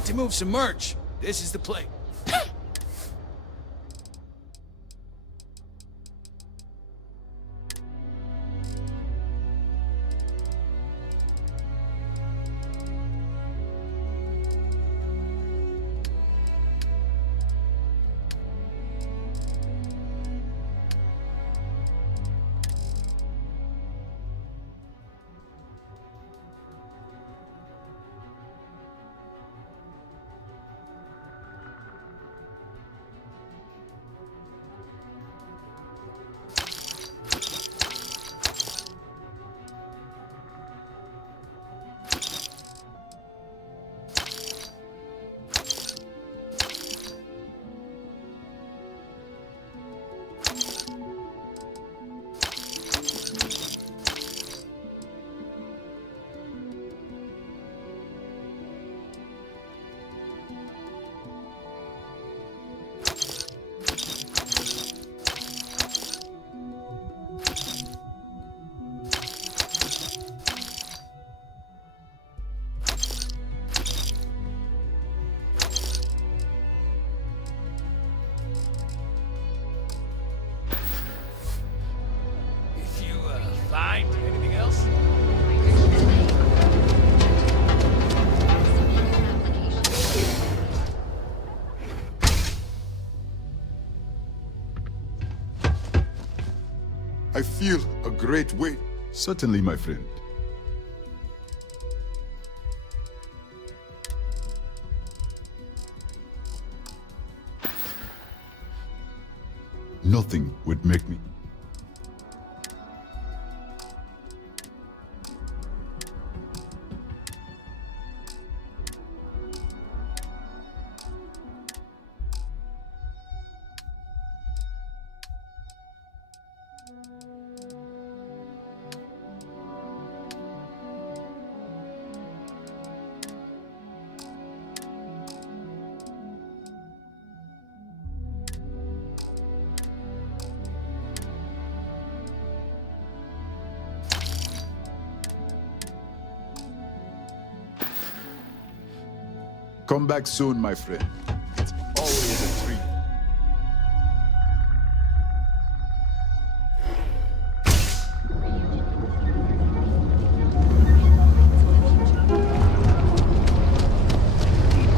need to move some merch, this is the place. Find anything else? I feel a great weight. Certainly, my friend. Nothing would make me. Come back soon, my friend. It's always a treat.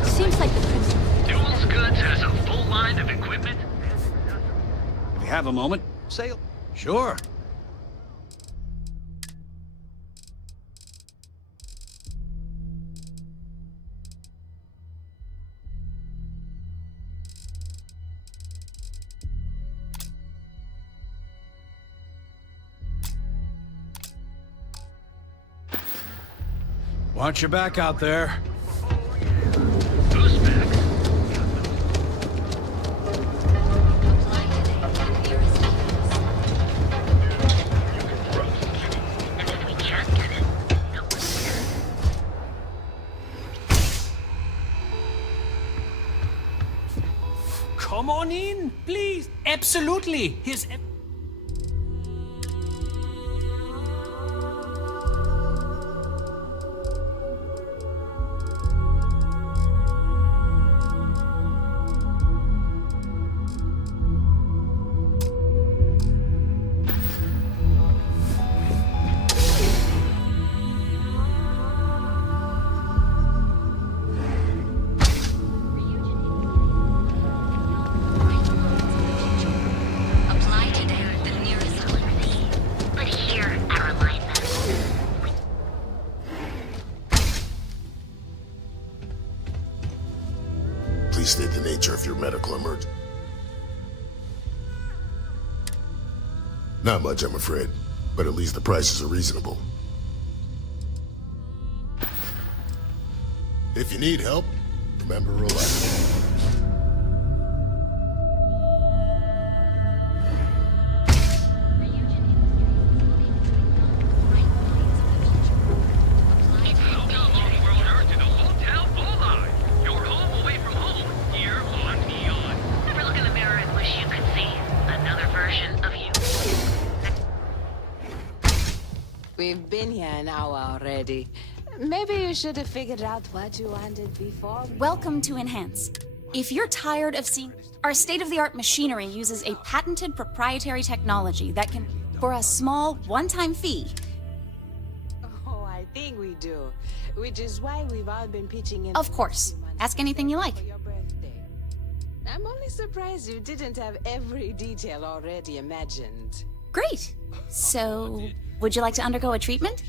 Seems like the Prince. Duels Goods has a full line of equipment. If you have a moment, say... Sure. Watch your back out there. Who's back? Come on in, please. Absolutely. Here's... Please state the nature of your medical emergency. Not much, I'm afraid, but at least the prices are reasonable. If you need help, remember Roulette. We've been here an hour already. Maybe you should have figured out what you wanted before. Welcome to Enhance. If you're tired of seeing... Our state-of-the-art machinery uses a patented proprietary technology that can, for a small, one-time fee... Oh, I think we do. Which is why we've all been pitching in... Of course. Ask anything you like. For your birthday. I'm only surprised you didn't have every detail already imagined. Great. So, would you like to undergo a treatment?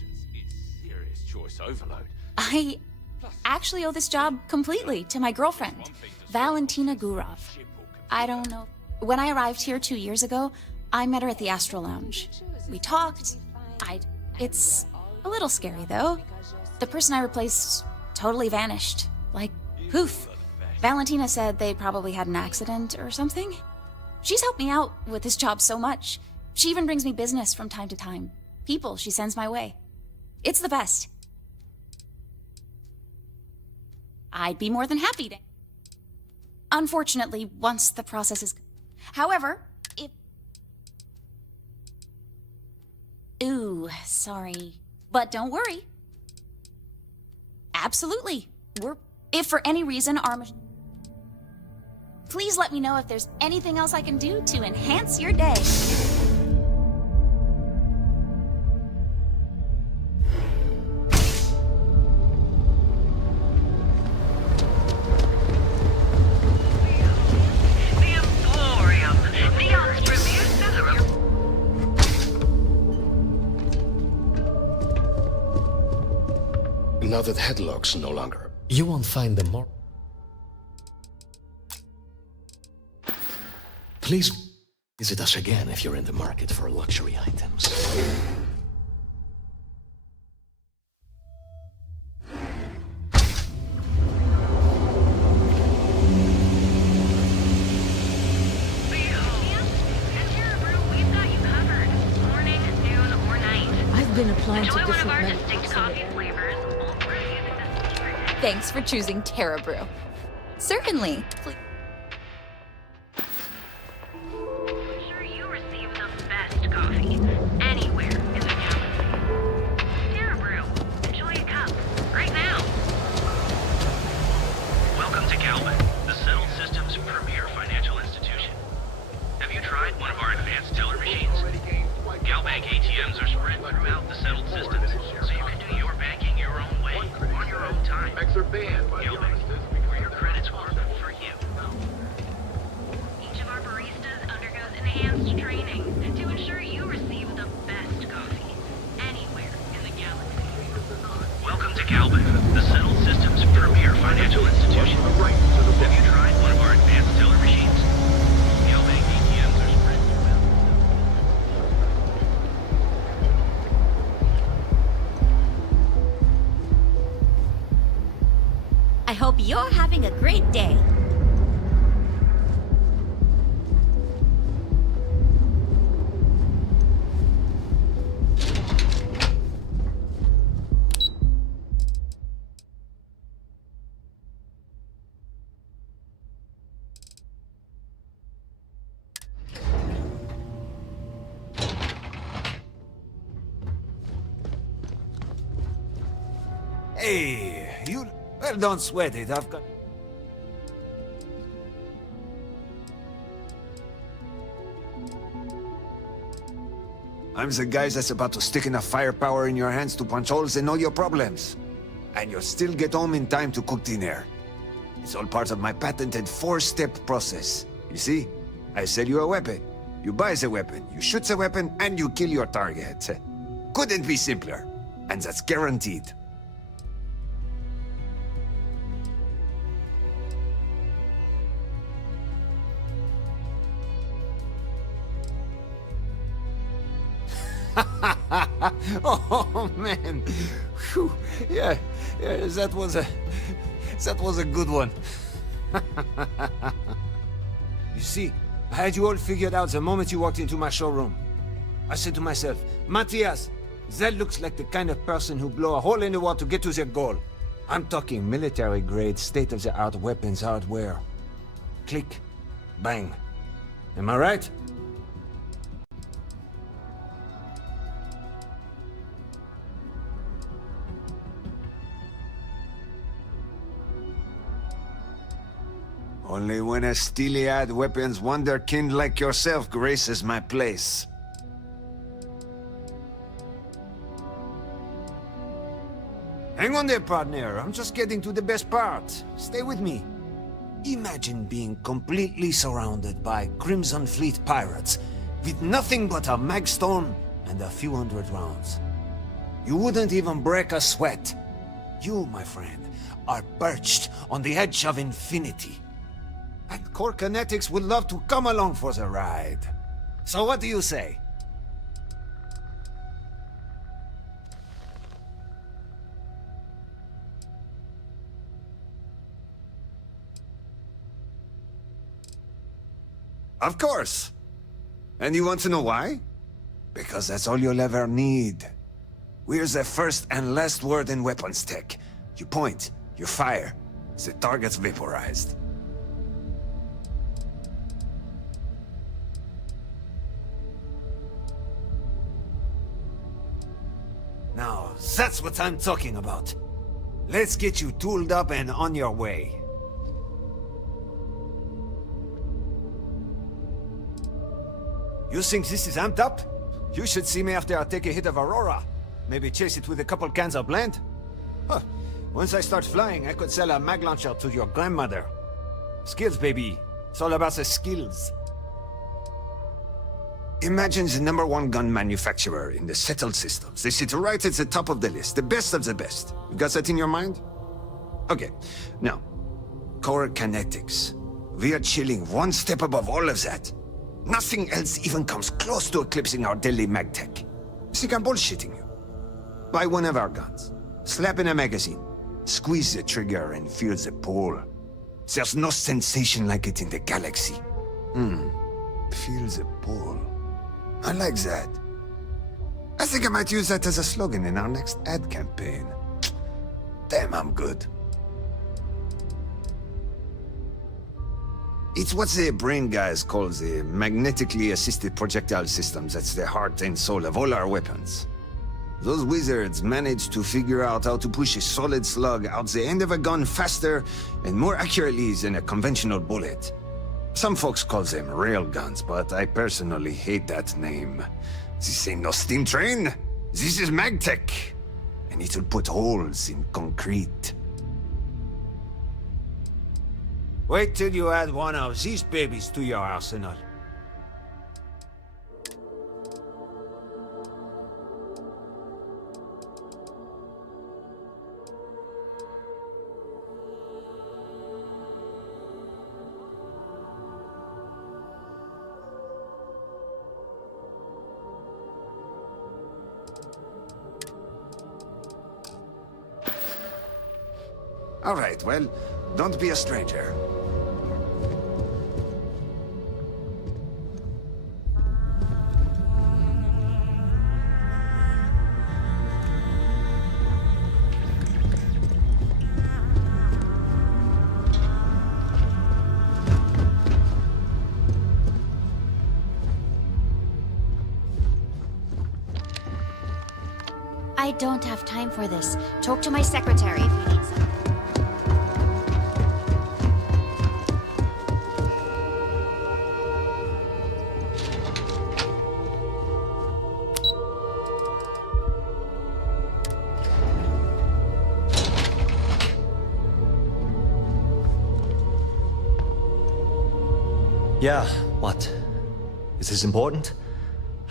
Serious choice overload. I actually owe this job completely to my girlfriend, Valentina Gurov. I don't know. When I arrived here 2 years ago, I met her at the Astro Lounge. We talked. It's a little scary, though. The person I replaced totally vanished. Like, poof. Valentina said they probably had an accident or something. She's helped me out with this job so much. She even brings me business from time to time. People she sends my way. It's the best. I'd be more than happy to. Unfortunately, once the process is... However, if... Ooh, sorry. But don't worry. Absolutely. If for any reason our... Please let me know if there's anything else I can do to enhance your day. Now that headlock's no longer, you won't find them more. Please visit us again if you're in the market for luxury items. I've been applying to Enjoy one of different our men. distinct coffee flavors. All brewed using the secret. Thanks for choosing Terra Brew. Certainly. Ensure you receive the best coffee anywhere in the galaxy. Terra Brew. Enjoy a cup right now. Welcome to Galvin, the Settled Systems' premier financial institution. Have you tried one of our advanced teller machines? Galbank ATMs are spread throughout the Settled Systems, so you can do your banking your own way, on your own time. Galbank, where your credits work for you. Each of our baristas undergoes enhanced training to ensure you receive the best coffee anywhere in the galaxy. Welcome to Galbank, the Settled Systems' premier financial institution. Have you tried one of our advanced teller machines? Galbank ATMs are spread throughout. I hope you're having a great day. Hey, you... Well, don't sweat it. I've got... I'm the guy that's about to stick enough firepower in your hands to punch holes in all your problems. And you'll still get home in time to cook dinner. It's all part of my patented 4-step process. You see? I sell you a weapon. You buy the weapon, you shoot the weapon, and you kill your target. Couldn't be simpler. And that's guaranteed. Oh man, whew. Yeah, that was a good one. You see, I had you all figured out the moment you walked into my showroom. I said to myself, Matthias, that looks like the kind of person who blow a hole in the wall to get to their goal. I'm talking military-grade, state-of-the-art weapons hardware. Click, bang. Am I right? Only when a steely-eyed weapons wonderkind like yourself graces my place. Hang on there, partner. I'm just getting to the best part. Stay with me. Imagine being completely surrounded by Crimson Fleet pirates, with nothing but a magstorm and a few hundred rounds. You wouldn't even break a sweat. You, my friend, are perched on the edge of infinity. And Core Kinetics would love to come along for the ride. So what do you say? Of course. And you want to know why? Because that's all you'll ever need. We're the first and last word in weapons tech. You point, you fire, the target's vaporized. Now, that's what I'm talking about. Let's get you tooled up and on your way. You think this is amped up? You should see me after I take a hit of Aurora. Maybe chase it with a couple cans of blend. Huh. Once I start flying, I could sell a mag launcher to your grandmother. Skills, baby. It's all about the skills. Imagine the #1 gun manufacturer in the settled systems. They sit right at the top of the list, the best of the best. You got that in your mind? Okay, now, Core Kinetics. We are chilling one step above all of that. Nothing else even comes close to eclipsing our deadly mag tech. You think I'm bullshitting you? Buy one of our guns, slap in a magazine, squeeze the trigger and feel the pull. There's no sensation like it in the galaxy. Feel the pull. I like that. I think I might use that as a slogan in our next ad campaign. Damn, I'm good. It's what the brain guys call the magnetically assisted projectile systems. That's the heart and soul of all our weapons. Those wizards managed to figure out how to push a solid slug out the end of a gun faster and more accurately than a conventional bullet. Some folks call them railguns, but I personally hate that name. This ain't no steam train. This is magtech, and it'll put holes in concrete. Wait till you add one of these babies to your arsenal. All right, well, don't be a stranger. I don't have time for this. Talk to my secretary if you need something. Yeah, what? Is this important?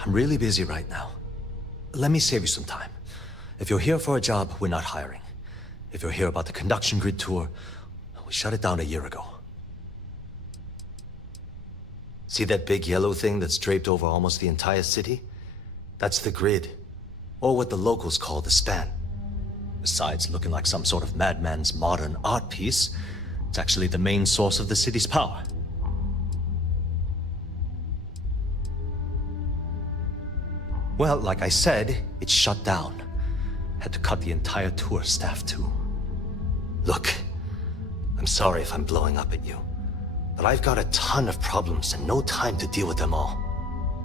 I'm really busy right now. Let me save you some time. If you're here for a job, we're not hiring. If you're here about the conduction grid tour, we shut it down a year ago. See that big yellow thing that's draped over almost the entire city? That's the grid, or what the locals call the span. Besides looking like some sort of madman's modern art piece, it's actually the main source of the city's power. Well, like I said, it's shut down. Had to cut the entire tour staff too. Look, I'm sorry if I'm blowing up at you, but I've got a ton of problems and no time to deal with them all.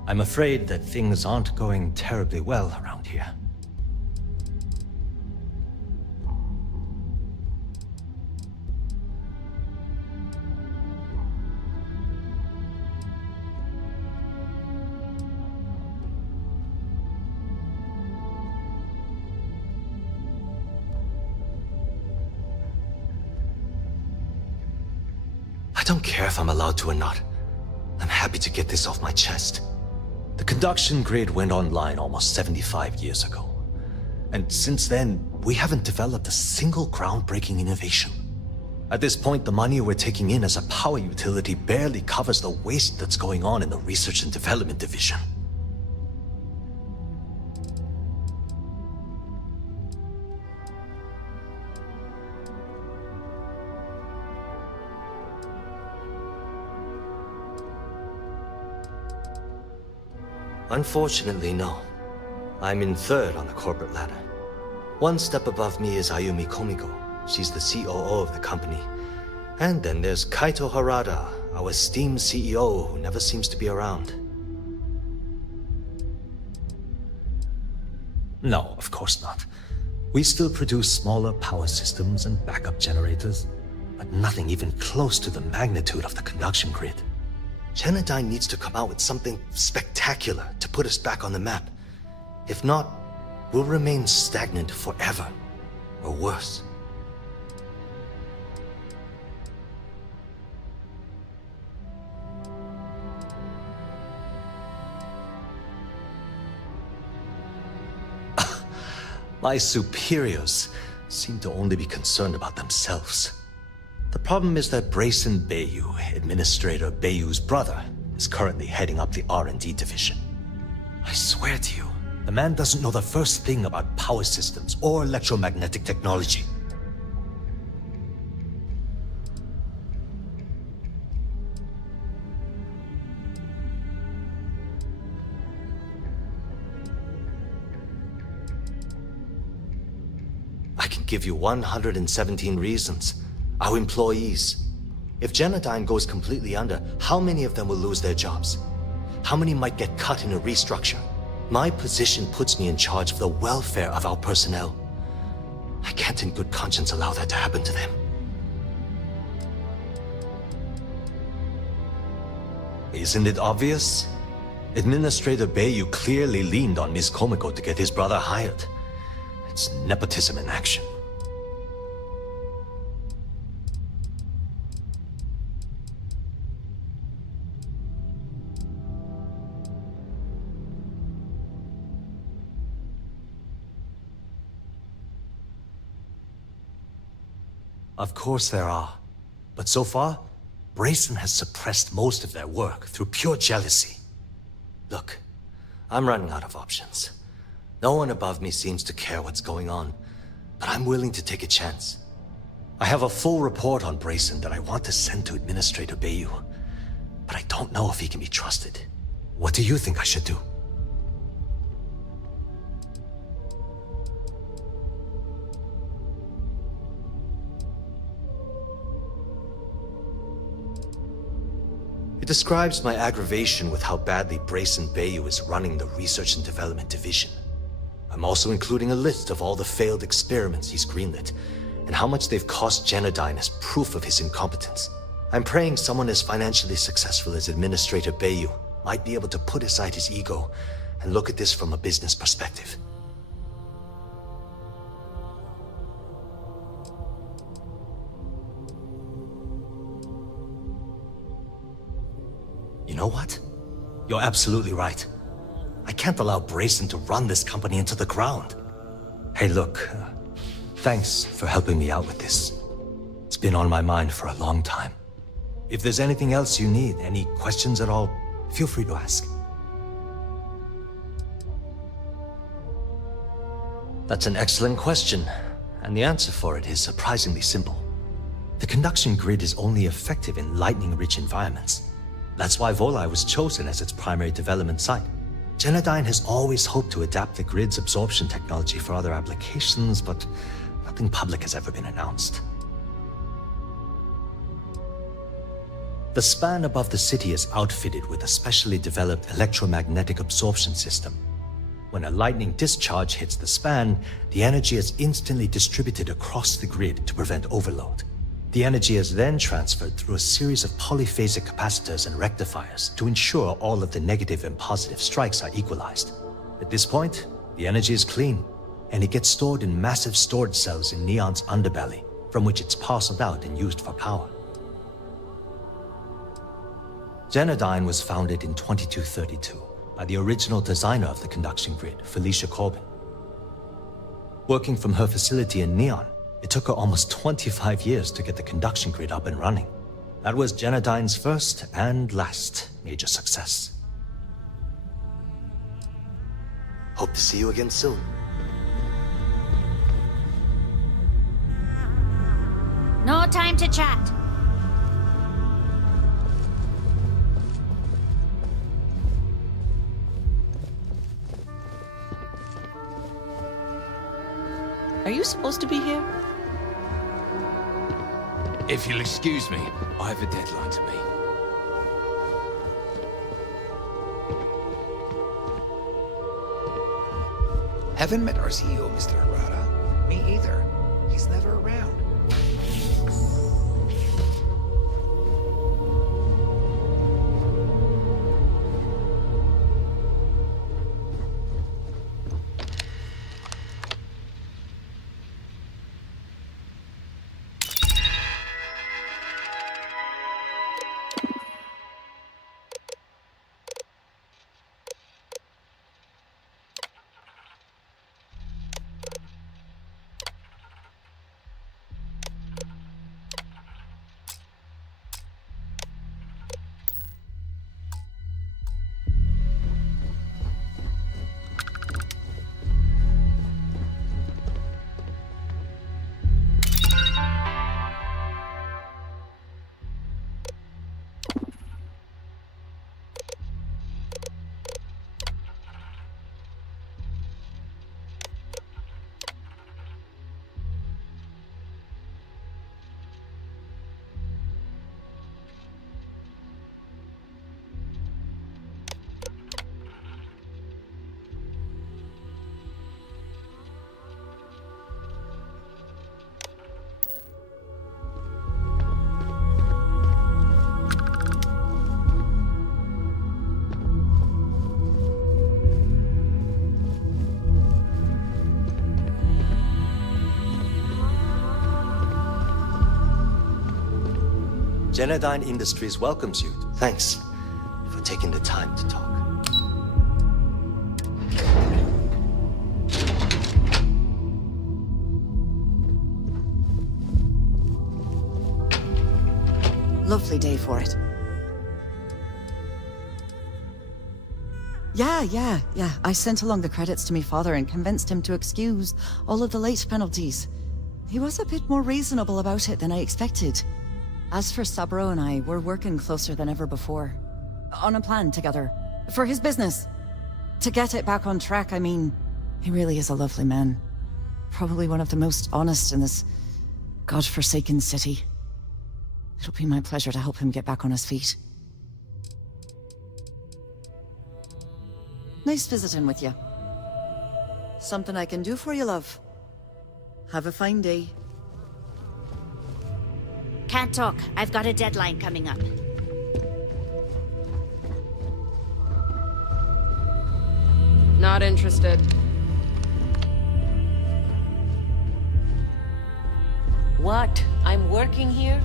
I'm afraid that things aren't going terribly well around here. don't care if I'm allowed to or not. I'm happy to get this off my chest. The conduction grid went online almost 75 years ago. And since then, we haven't developed a single groundbreaking innovation. At this point, the money we're taking in as a power utility barely covers the waste that's going on in the research and development division. Unfortunately, no. I'm in third on the corporate ladder. One step above me is Ayumi Komiko. She's the COO of the company. And then there's Kaito Harada, our esteemed CEO who never seems to be around. No, of course not. We still produce smaller power systems and backup generators, but nothing even close to the magnitude of the conduction grid. Genodyne needs to come out with something spectacular to put us back on the map. If not, we'll remain stagnant forever, or worse. My superiors seem to only be concerned about themselves. The problem is that Brayson Bayou, Administrator Bayou's brother, is currently heading up the R&D division. I swear to you, the man doesn't know the first thing about power systems or electromagnetic technology. I can give you 117 reasons. Our employees. If Genodyne goes completely under, how many of them will lose their jobs? How many might get cut in a restructure? My position puts me in charge of the welfare of our personnel. I can't in good conscience allow that to happen to them. Isn't it obvious? Administrator Bayou clearly leaned on Ms. Komiko to get his brother hired. It's nepotism in action. Of course there are. But so far, Brayson has suppressed most of their work through pure jealousy. Look, I'm running out of options. No one above me seems to care what's going on, but I'm willing to take a chance. I have a full report on Brayson that I want to send to Administrator Bayou, but I don't know if he can be trusted. What do you think I should do? It describes my aggravation with how badly Brayson Bayou is running the Research and Development Division. I'm also including a list of all the failed experiments he's greenlit, and how much they've cost Genodyne as proof of his incompetence. I'm praying someone as financially successful as Administrator Bayou might be able to put aside his ego and look at this from a business perspective. You know what? You're absolutely right. I can't allow Brayson to run this company into the ground. Hey, look, thanks for helping me out with this. It's been on my mind for a long time. If there's anything else you need, any questions at all, feel free to ask. That's an excellent question, and the answer for it is surprisingly simple. The conduction grid is only effective in lightning-rich environments. That's why Volai was chosen as its primary development site. Genodyne has always hoped to adapt the grid's absorption technology for other applications, but nothing public has ever been announced. The span above the city is outfitted with a specially developed electromagnetic absorption system. When a lightning discharge hits the span, the energy is instantly distributed across the grid to prevent overload. The energy is then transferred through a series of polyphasic capacitors and rectifiers to ensure all of the negative and positive strikes are equalized. At this point, the energy is clean, and it gets stored in massive storage cells in Neon's underbelly, from which it's parceled out and used for power. Genodyne was founded in 2232 by the original designer of the conduction grid, Felicia Corbin. Working from her facility in Neon, it took her almost 25 years to get the conduction grid up and running. That was Genodyne's first and last major success. Hope to see you again soon. No time to chat. Are you supposed to be here? If you'll excuse me, I have a deadline to meet. Haven't met our CEO, Mr. Arata. Me either. He's never around. Genodyne Industries welcomes you. Thanks for taking the time to talk. Lovely day for it. Yeah. I sent along the credits to me father and convinced him to excuse all of the late penalties. He was a bit more reasonable about it than I expected. As for Sabro and I, we're working closer than ever before. On a plan together. For his business. To get it back on track, I mean, he really is a lovely man. Probably one of the most honest in this godforsaken city. It'll be my pleasure to help him get back on his feet. Nice visiting with you. Something I can do for you, love. Have a fine day. Can't talk. I've got a deadline coming up. Not interested. What? I'm working here?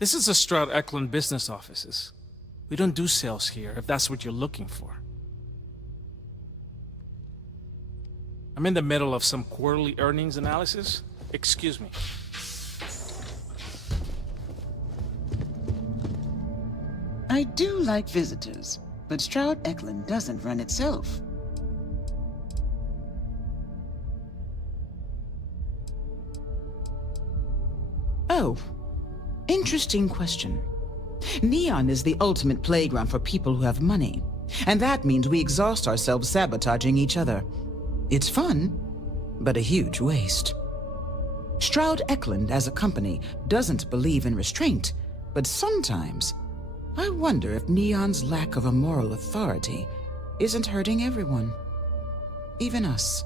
This is the Stroud Eklund business offices. We don't do sales here, if that's what you're looking for. I'm in the middle of some quarterly earnings analysis. Excuse me. I do like visitors, but Stroud Eklund doesn't run itself. Oh, interesting question. Neon is the ultimate playground for people who have money. And that means we exhaust ourselves sabotaging each other. It's fun, but a huge waste. Stroud Eklund, as a company, doesn't believe in restraint, but sometimes I wonder if Neon's lack of a moral authority isn't hurting everyone. Even us.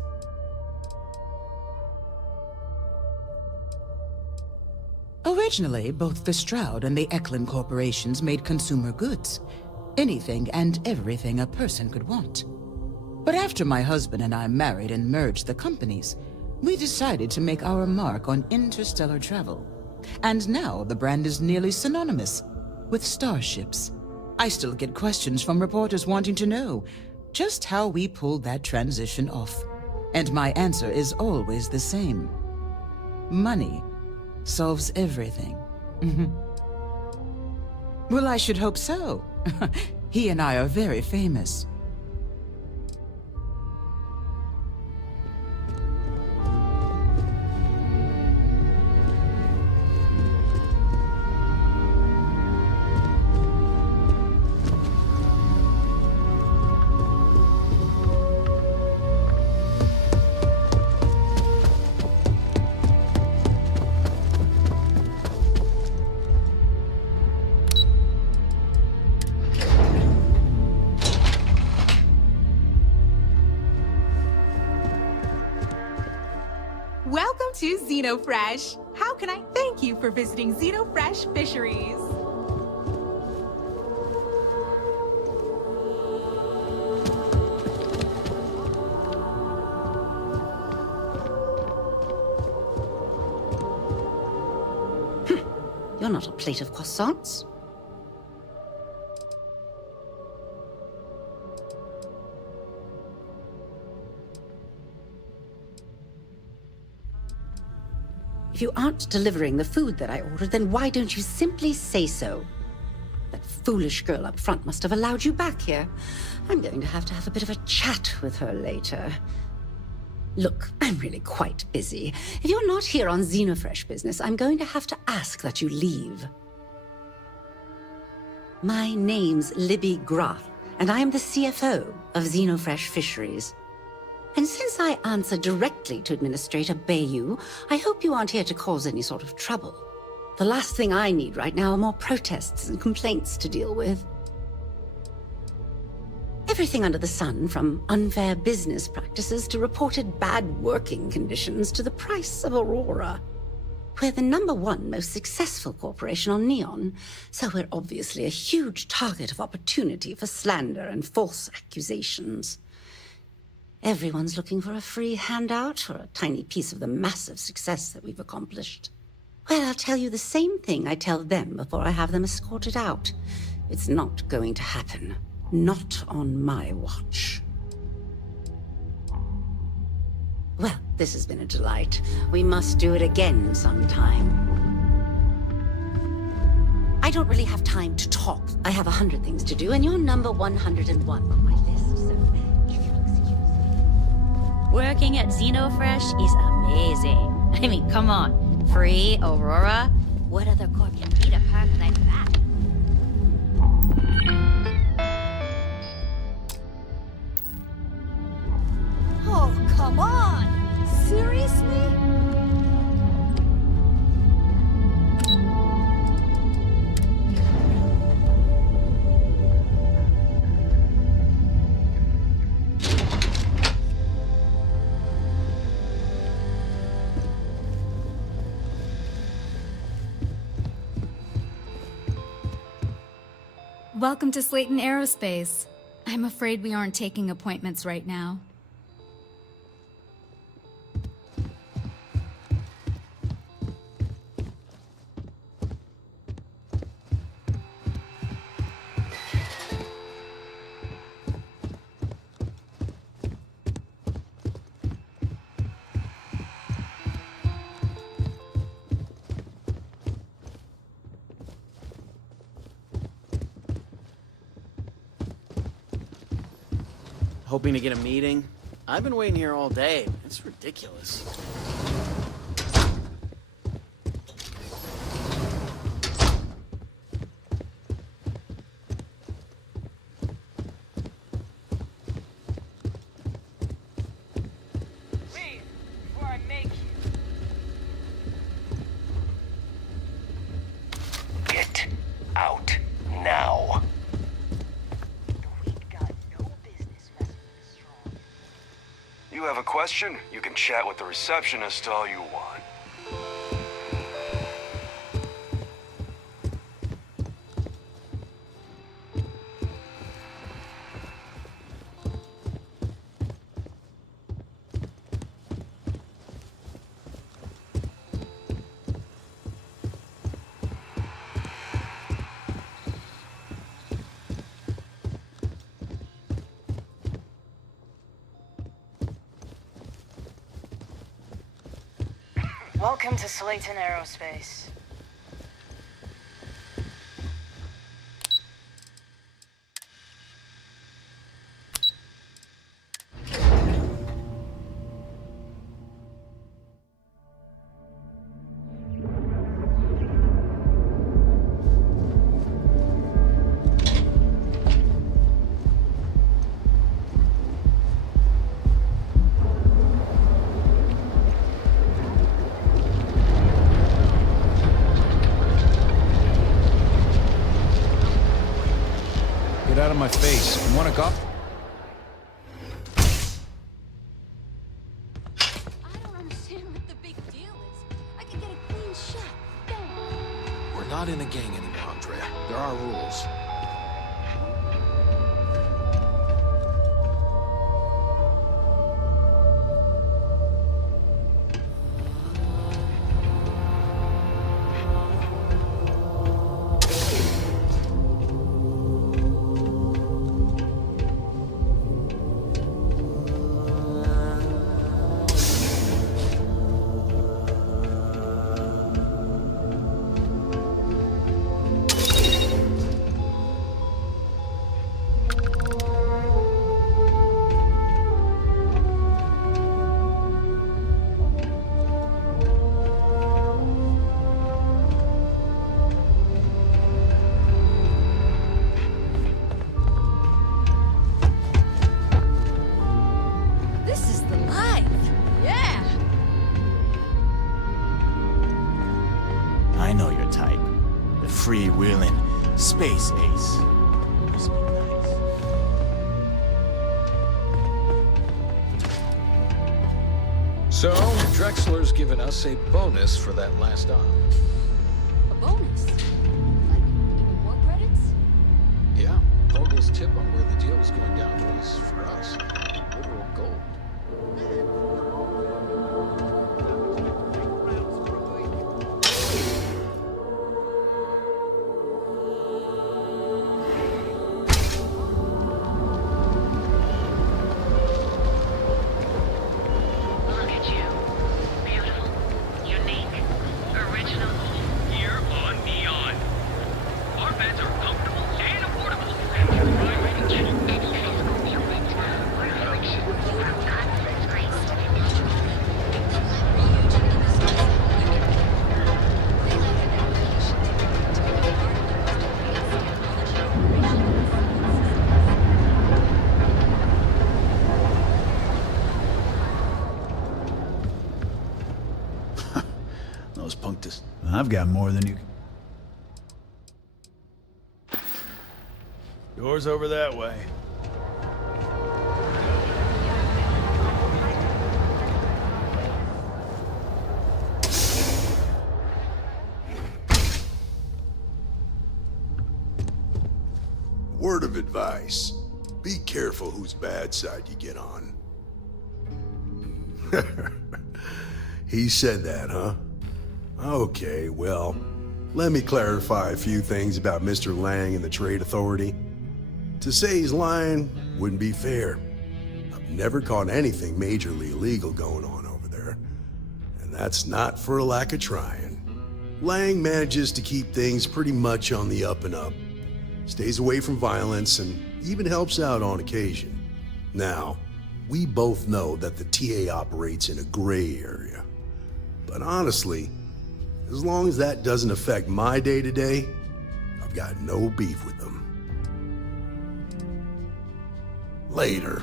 Originally, both the Stroud and the Eklund corporations made consumer goods. Anything and everything a person could want. But after my husband and I married and merged the companies, we decided to make our mark on interstellar travel. And now the brand is nearly synonymous with starships. I still get questions from reporters wanting to know just how we pulled that transition off. And my answer is always the same. Money solves everything. Well, I should hope so. He and I are very famous. Welcome to Xenofresh. How can I thank you for visiting Xenofresh Fisheries? You're not a plate of croissants. If you aren't delivering the food that I ordered, then why don't you simply say so? That foolish girl up front must have allowed you back here. I'm going to have a bit of a chat with her later. Look, I'm really quite busy. If you're not here on Xenofresh business, I'm going to have to ask that you leave. My name's Libby Groth, and I am the CFO of Xenofresh Fisheries. And since I answer directly to Administrator Bayou, I hope you aren't here to cause any sort of trouble. The last thing I need right now are more protests and complaints to deal with. Everything under the sun, from unfair business practices to reported bad working conditions to the price of Aurora. We're the #1 most successful corporation on Neon, so we're obviously a huge target of opportunity for slander and false accusations. Everyone's looking for a free handout or a tiny piece of the massive success that we've accomplished. Well, I'll tell you the same thing I tell them before I have them escorted out. It's not going to happen. Not on my watch. Well, this has been a delight. We must do it again sometime. I don't really have time to talk. I have 100 things to do, and you're number 101 on my list, so if you'll excuse me. Working at Xenofresh is amazing. I mean, come on. Free Aurora? What other corp can beat a perk like that? Oh, come on! Seriously? Welcome to Slayton Aerospace. I'm afraid we aren't taking appointments right now. Hoping to get a meeting? I've been waiting here all day. It's ridiculous. question, you can chat with the receptionist all you want. Welcome to Slayton Aerospace. Get out of my face. You want a cop? I don't understand what the big deal is. I can get a clean shot. We're not in a gang anymore, Andrea. There are rules. This is the life. Yeah. I know your type. The free-wheeling space ace. Must be nice. So, Drexler's given us a bonus for that last op. A bonus. Like even more credits? Yeah, Vogel's tip on where the deal was going down was, for us, literal gold. Look at you. Beautiful, unique, original. Here on Neon. Our beds are comfortable and affordable. Crime rating check. Any physical ailment or affliction you have not disgraced. Those punctus. I've got more than you can. Doors over that way. Word of advice. Be careful whose bad side you get on. He said that, huh? Okay, well, let me clarify a few things about Mr. Lang and the Trade Authority. To say he's lying wouldn't be fair. I've never caught anything majorly illegal going on over there. And that's not for a lack of trying. Lang manages to keep things pretty much on the up and up. Stays away from violence and even helps out on occasion. Now, we both know that the TA operates in a gray area. But honestly, as long as that doesn't affect my day-to-day, I've got no beef with them. Later.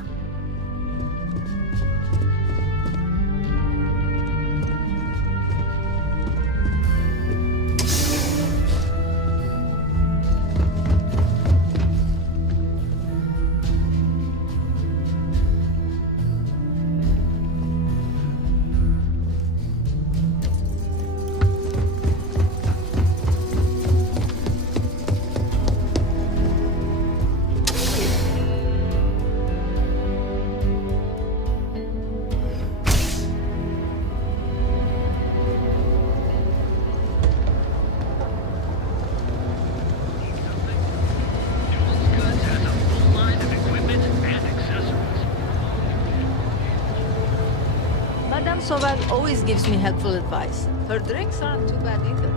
Soval always gives me helpful advice. Her drinks aren't too bad either.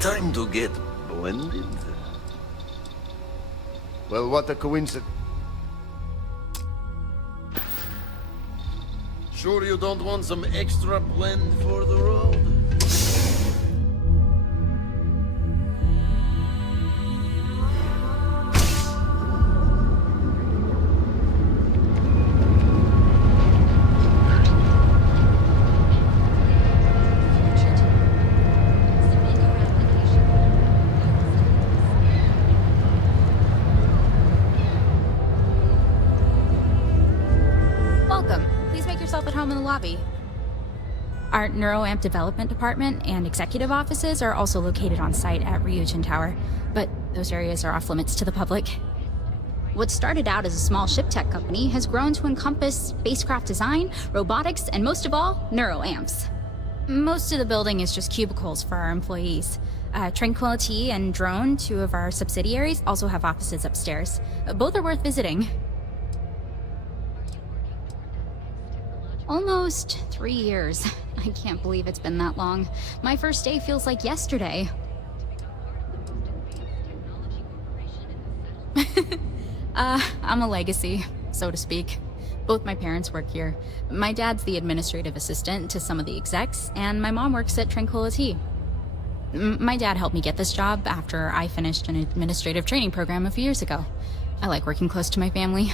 Time to get blended. Well, what a coincidence. Sure you don't want some extra blend for the road? Welcome. Please make yourself at home in the lobby. Our NeuroAmp development department and executive offices are also located on site at Ryujin Tower, but those areas are off limits to the public. What started out as a small ship tech company has grown to encompass spacecraft design, robotics, and most of all, NeuroAmps. Most of the building is just cubicles for our employees. Tranquility and Drone, two of our subsidiaries, also have offices upstairs. Both are worth visiting. Almost 3 years. I can't believe it's been that long. My first day feels like yesterday. I'm a legacy, so to speak. Both my parents work here. My dad's the administrative assistant to some of the execs, and my mom works at Tranquility. My dad helped me get this job after I finished an administrative training program a few years ago. I like working close to my family.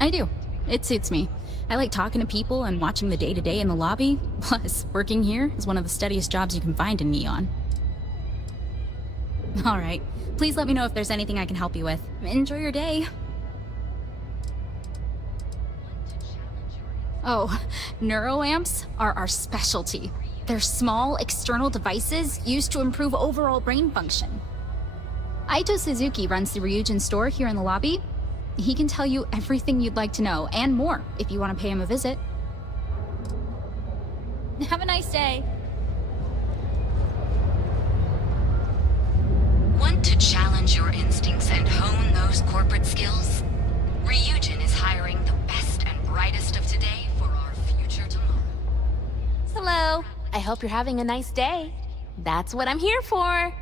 I do. It suits me. I like talking to people and watching the day-to-day in the lobby. Plus, working here is one of the steadiest jobs you can find in Neon. All right. Please let me know if there's anything I can help you with. Enjoy your day. Oh, NeuroAmps are our specialty. They're small, external devices used to improve overall brain function. Aito Suzuki runs the Ryujin store here in the lobby. He can tell you everything you'd like to know, and more, if you want to pay him a visit. Have a nice day. Want to challenge your instincts and hone those corporate skills? Ryujin is hiring the best and brightest of today for our future tomorrow. Hello. I hope you're having a nice day. That's what I'm here for.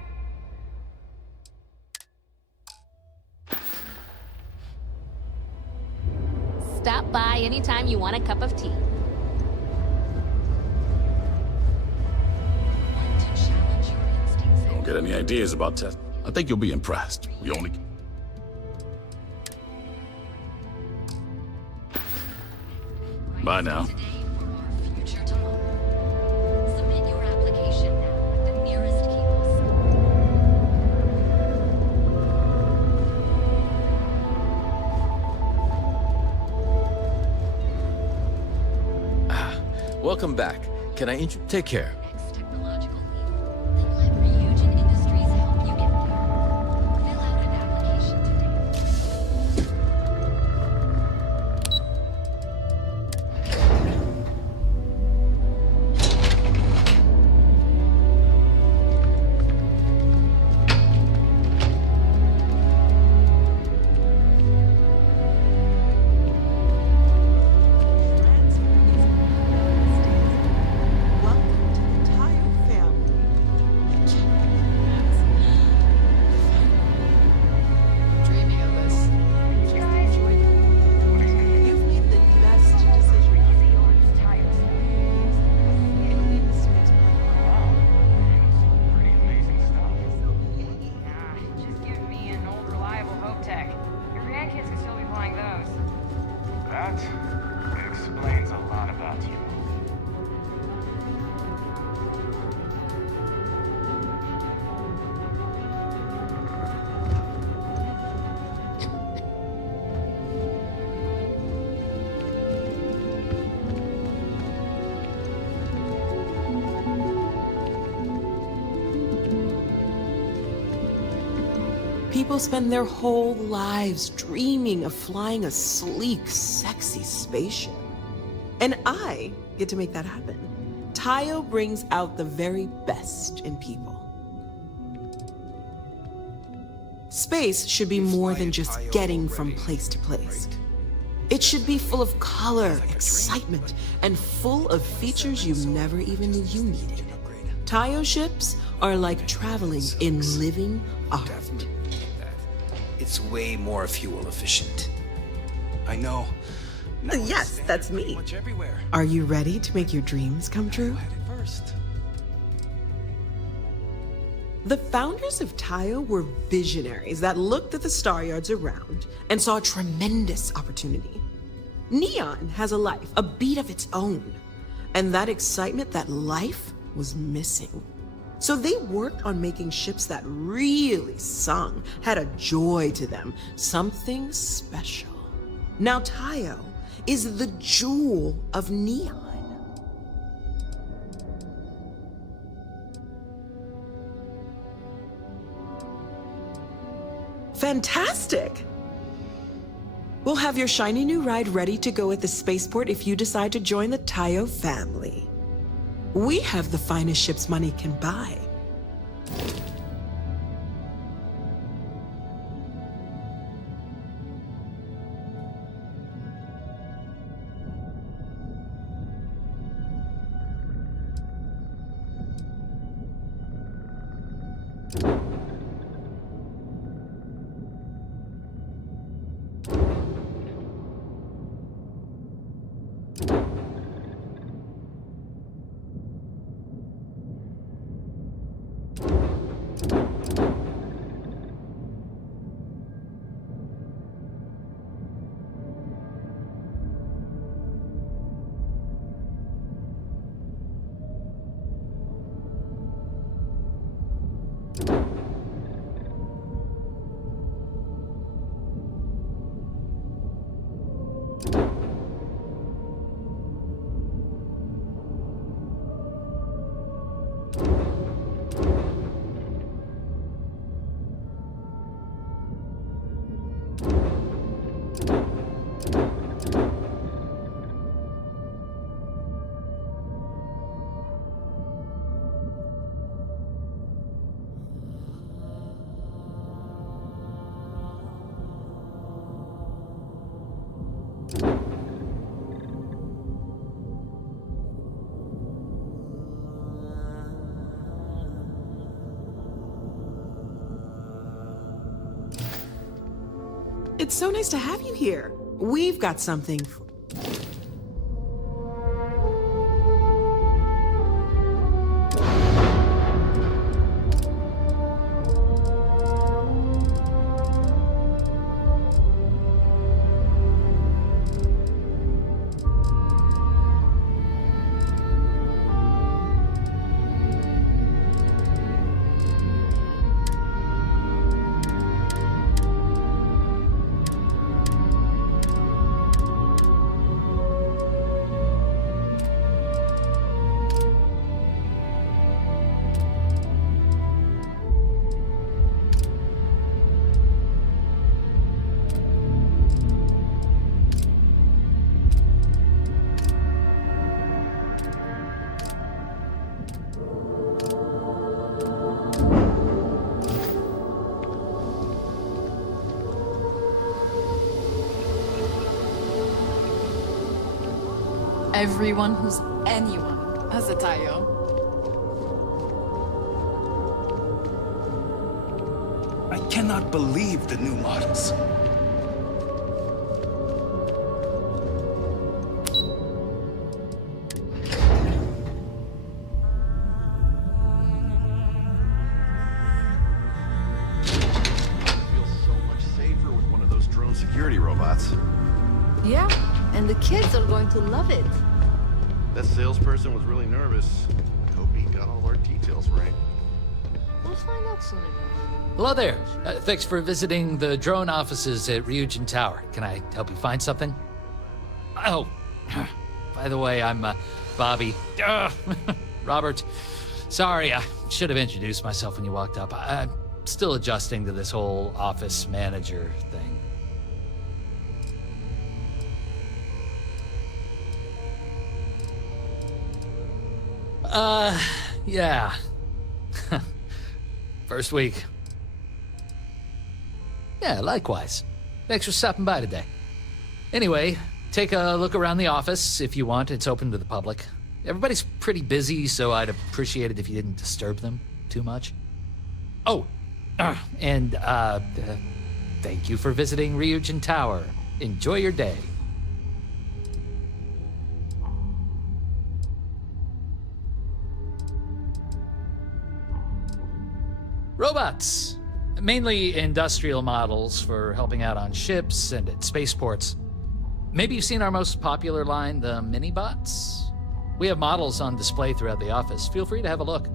Stop by anytime you want a cup of tea. Don't get any ideas about test. I think you'll be impressed. We only... Bye now. Submit your application now at the nearest kiosk. Welcome back. Can I take care? That explains a lot about you. People spend their whole lives dreaming of flying a sleek, sexy spaceship. And I get to make that happen. Tayo brings out the very best in people. Space should be more than just getting from place to place. It should be full of color, excitement, and full of features you never even knew you needed. Tayo ships are like traveling in living art. It's way more fuel efficient. I know. Yes, that's me. Are you ready to make your dreams come true? The founders of Tayo were visionaries that looked at the star yards around and saw a tremendous opportunity. Neon has a life, a beat of its own, and that excitement, that life, was missing. So they worked on making ships that really sung, had a joy to them, something special. Now Tayo is the jewel of Neon. Fantastic! We'll have your shiny new ride ready to go at the spaceport if you decide to join the Tayo family. We have the finest ships money can buy. It's so nice to have you here. We've got something. Everyone who's anyone has a Tayo. I cannot believe the new models. Security robots. Yeah, And the kids are going to love it. That salesperson was really nervous. I hope he got all our details right. We'll find out soon enough. Hello there. Thanks for visiting the drone offices at Ryujin Tower. Can I help you find something? Oh, by the way, I'm Bobby. Robert. Sorry, I should have introduced myself when you walked up. I'm still adjusting to this whole office manager thing. Yeah. First week. Yeah, likewise. Thanks for stopping by today. Anyway, take a look around the office if you want. It's open to the public. Everybody's pretty busy, so I'd appreciate it if you didn't disturb them too much. Oh, and thank you for visiting Ryujin Tower. Enjoy your day. Robots. Mainly industrial models for helping out on ships and at spaceports. Maybe you've seen our most popular line, the mini-bots? We have models on display throughout the office. Feel free to have a look.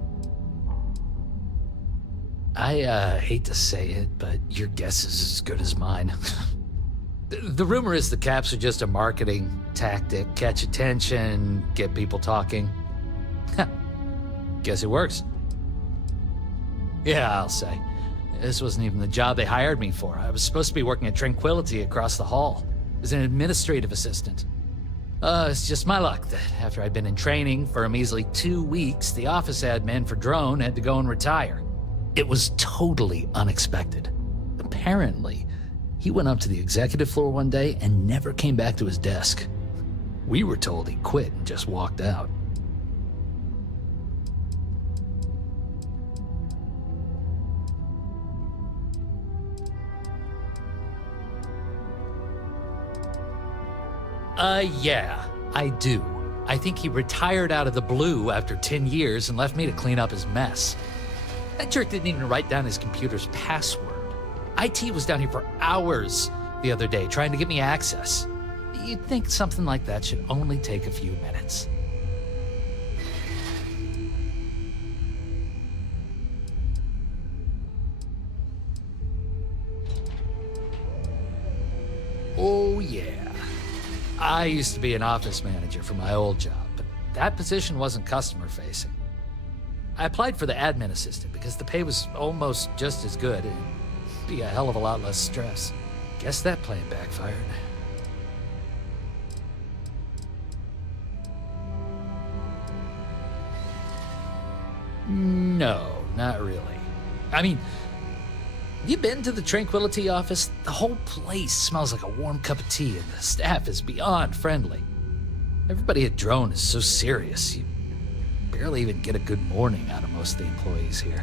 I hate to say it, but your guess is as good as mine. The rumor is the caps are just a marketing tactic. Catch attention, get people talking. Guess it works. Yeah, I'll say. This wasn't even the job they hired me for. I was supposed to be working at Tranquility across the hall as an administrative assistant. It's just my luck that after I'd been in training for a measly 2 weeks, the office admin for Drone had to go and retire. It was totally unexpected. Apparently, he went up to the executive floor one day and never came back to his desk. We were told he quit and just walked out. Yeah, I do. I think he retired out of the blue after 10 years and left me to clean up his mess. That jerk didn't even write down his computer's password. IT was down here for hours the other day trying to get me access. You'd think something like that should only take a few minutes. Oh, yeah. I used to be an office manager for my old job, but that position wasn't customer-facing. I applied for the admin assistant because the pay was almost just as good and be a hell of a lot less stress. Guess that plan backfired. No, not really. I mean, you been to the Tranquility office? The whole place smells like a warm cup of tea, and the staff is beyond friendly. Everybody at Drone is so serious, you barely even get a good morning out of most of the employees here.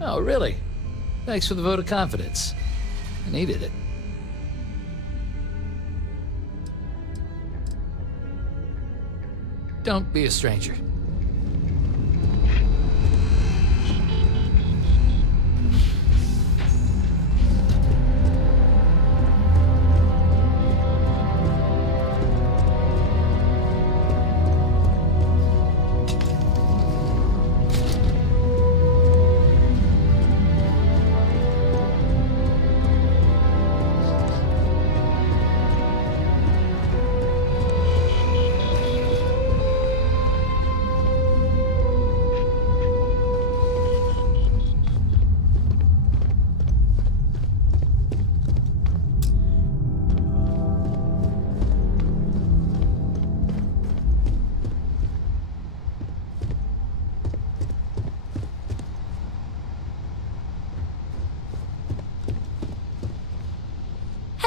Oh, really? Thanks for the vote of confidence. I needed it. Don't be a stranger.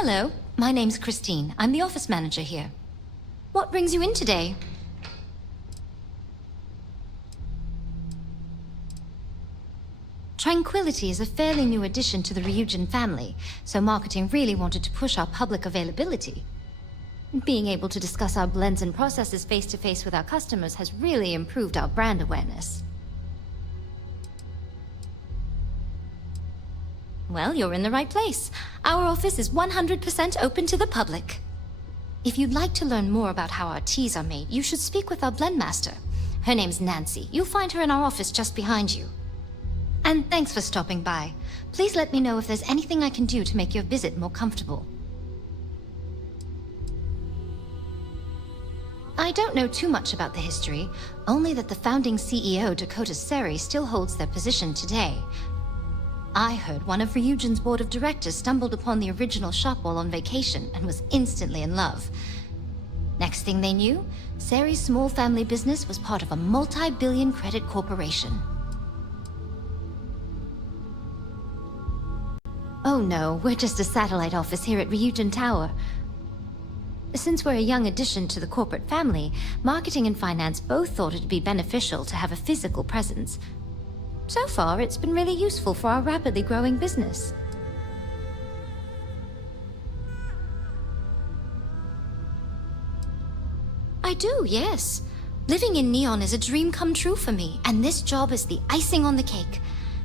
Hello, my name's Christine. I'm the office manager here. What brings you in today? Tranquility is a fairly new addition to the Ryujin family, so marketing really wanted to push our public availability. Being able to discuss our blends and processes face-to-face with our customers has really improved our brand awareness. Well, you're in the right place. Our office is 100% open to the public. If you'd like to learn more about how our teas are made, you should speak with our blend master. Her name's Nancy. You'll find her in our office just behind you. And thanks for stopping by. Please let me know if there's anything I can do to make your visit more comfortable. I don't know too much about the history, only that the founding CEO, Dakota Seri, still holds their position today. I heard one of Ryujin's board of directors stumbled upon the original shop while on vacation and was instantly in love. Next thing they knew, Seri's small family business was part of a multi-billion credit corporation. Oh no, we're just a satellite office here at Ryujin Tower. Since we're a young addition to the corporate family, marketing and finance both thought it'd be beneficial to have a physical presence. So far, it's been really useful for our rapidly growing business. I do, yes. Living in Neon is a dream come true for me, and this job is the icing on the cake.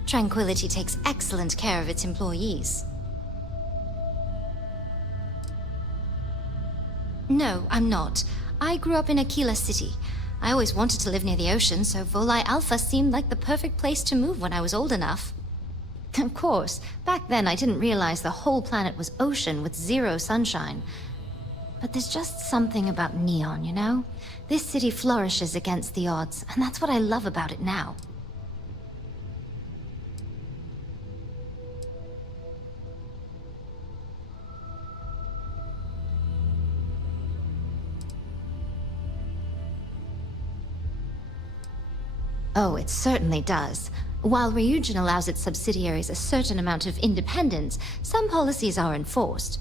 Tranquility takes excellent care of its employees. No, I'm not. I grew up in Aquila City. I always wanted to live near the ocean, so Volai Alpha seemed like the perfect place to move when I was old enough. Of course, back then I didn't realize the whole planet was ocean with zero sunshine. But there's just something about Neon, you know? This city flourishes against the odds, and that's what I love about it now. Oh, it certainly does. While Ryujin allows its subsidiaries a certain amount of independence, some policies are enforced.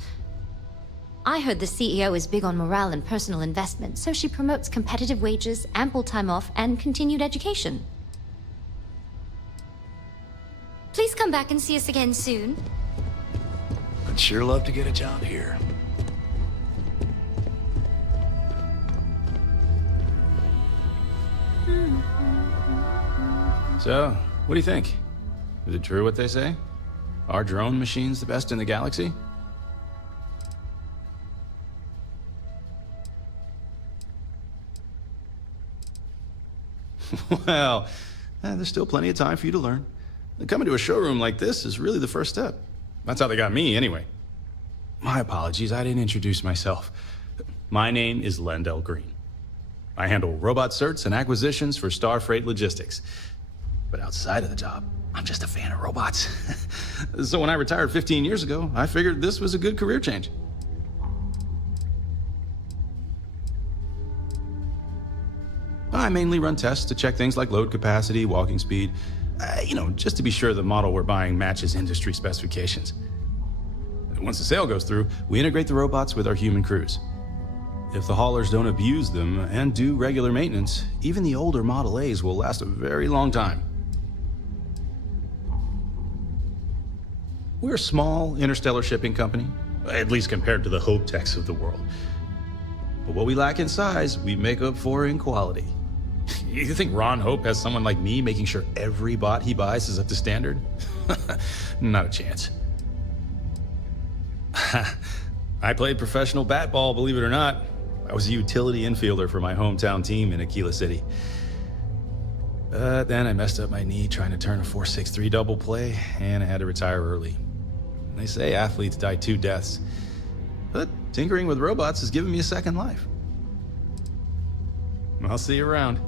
I heard the CEO is big on morale and personal investment, so she promotes competitive wages, ample time off, and continued education. Please come back and see us again soon. I'd sure love to get a job here. So, what do you think? Is it true what they say? Are drone machines the best in the galaxy? Well, there's still plenty of time for you to learn. Coming to a showroom like this is really the first step. That's how they got me, anyway. My apologies, I didn't introduce myself. My name is Lendell Green. I handle robot certs and acquisitions for Starfreight Logistics. But outside of the job, I'm just a fan of robots. So when I retired 15 years ago, I figured this was a good career change. I mainly run tests to check things like load capacity, walking speed, just to be sure the model we're buying matches industry specifications. Once the sale goes through, we integrate the robots with our human crews. If the haulers don't abuse them and do regular maintenance, even the older Model A's will last a very long time. We're a small interstellar shipping company, at least compared to the Hope Techs of the world. But what we lack in size, we make up for in quality. You think Ron Hope has someone like me making sure every bot he buys is up to standard? Not a chance. I played professional bat ball, believe it or not. I was a utility infielder for my hometown team in Aquila City. But then I messed up my knee trying to turn a 4.63 double play, and I had to retire early. They say athletes die 2 deaths. But tinkering with robots has given me a second life. I'll see you around.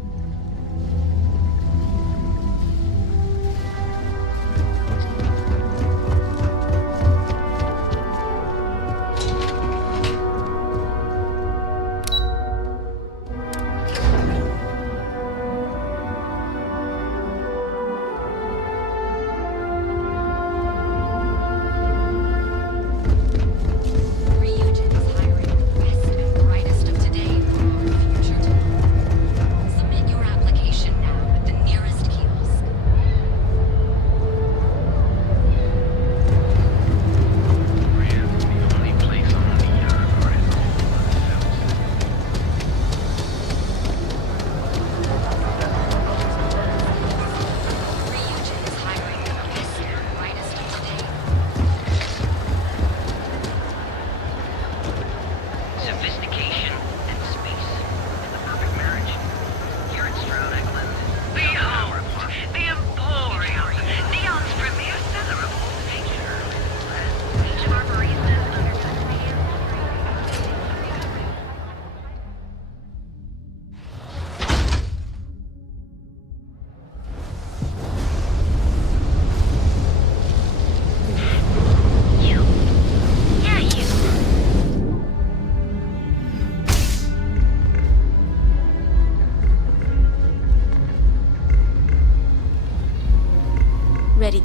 Ryujin is hiring the best and brightest of today for our future tomorrow. Submit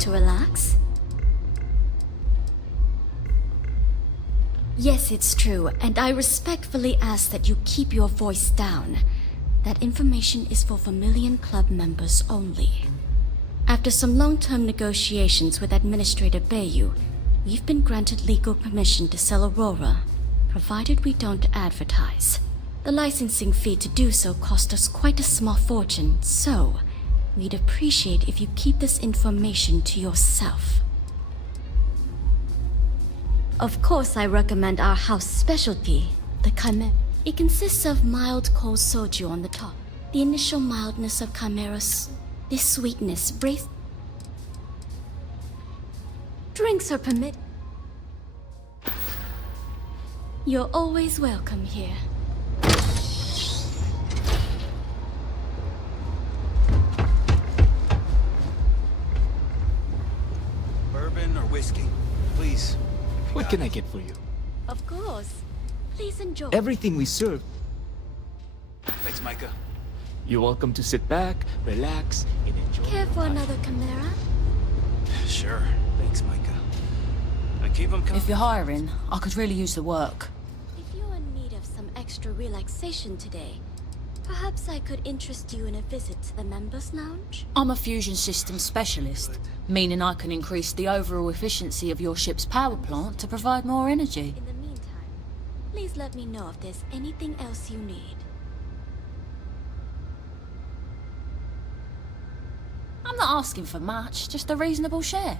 to relax? Yes, it's true, and I respectfully ask that you keep your voice down. That information is for Vermilion Club members only. After some long-term negotiations with Administrator Bayou, we've been granted legal permission to sell Aurora, provided we don't advertise. The licensing fee to do so cost us quite a small fortune, so we'd appreciate if you keep this information to yourself. Of course, I recommend our house specialty, the Chimera. It consists of mild cold soju on the top. The initial mildness of Chimera's... this sweetness breathes... Drinks are permitted. You're always welcome here. Bourbon or whiskey, please. What can I get for you? Of course. Please enjoy. Everything we serve. Thanks, Micah. You're welcome to sit back, relax, and enjoy. Care for another Chimera? Sure. Thanks, Micah. I keep them coming. If you're hiring, I could really use the work. If you're in need of some extra relaxation today, perhaps I could interest you in a visit to the members' lounge? I'm a fusion systems specialist, meaning I can increase the overall efficiency of your ship's power plant to provide more energy. In the meantime, please let me know if there's anything else you need. I'm not asking for much, just a reasonable share.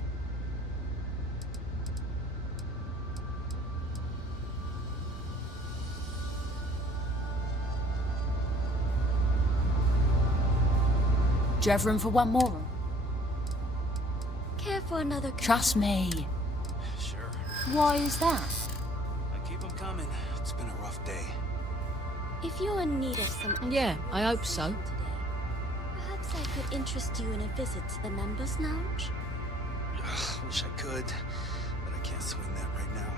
Do you have room for one more? Care for another... Trust me. Sure. Why is that? I keep them coming. It's been a rough day. If you're in need of some... Yeah, I hope so. Today, perhaps I could interest you in a visit to the members' lounge? Wish I could, but I can't swing that right now.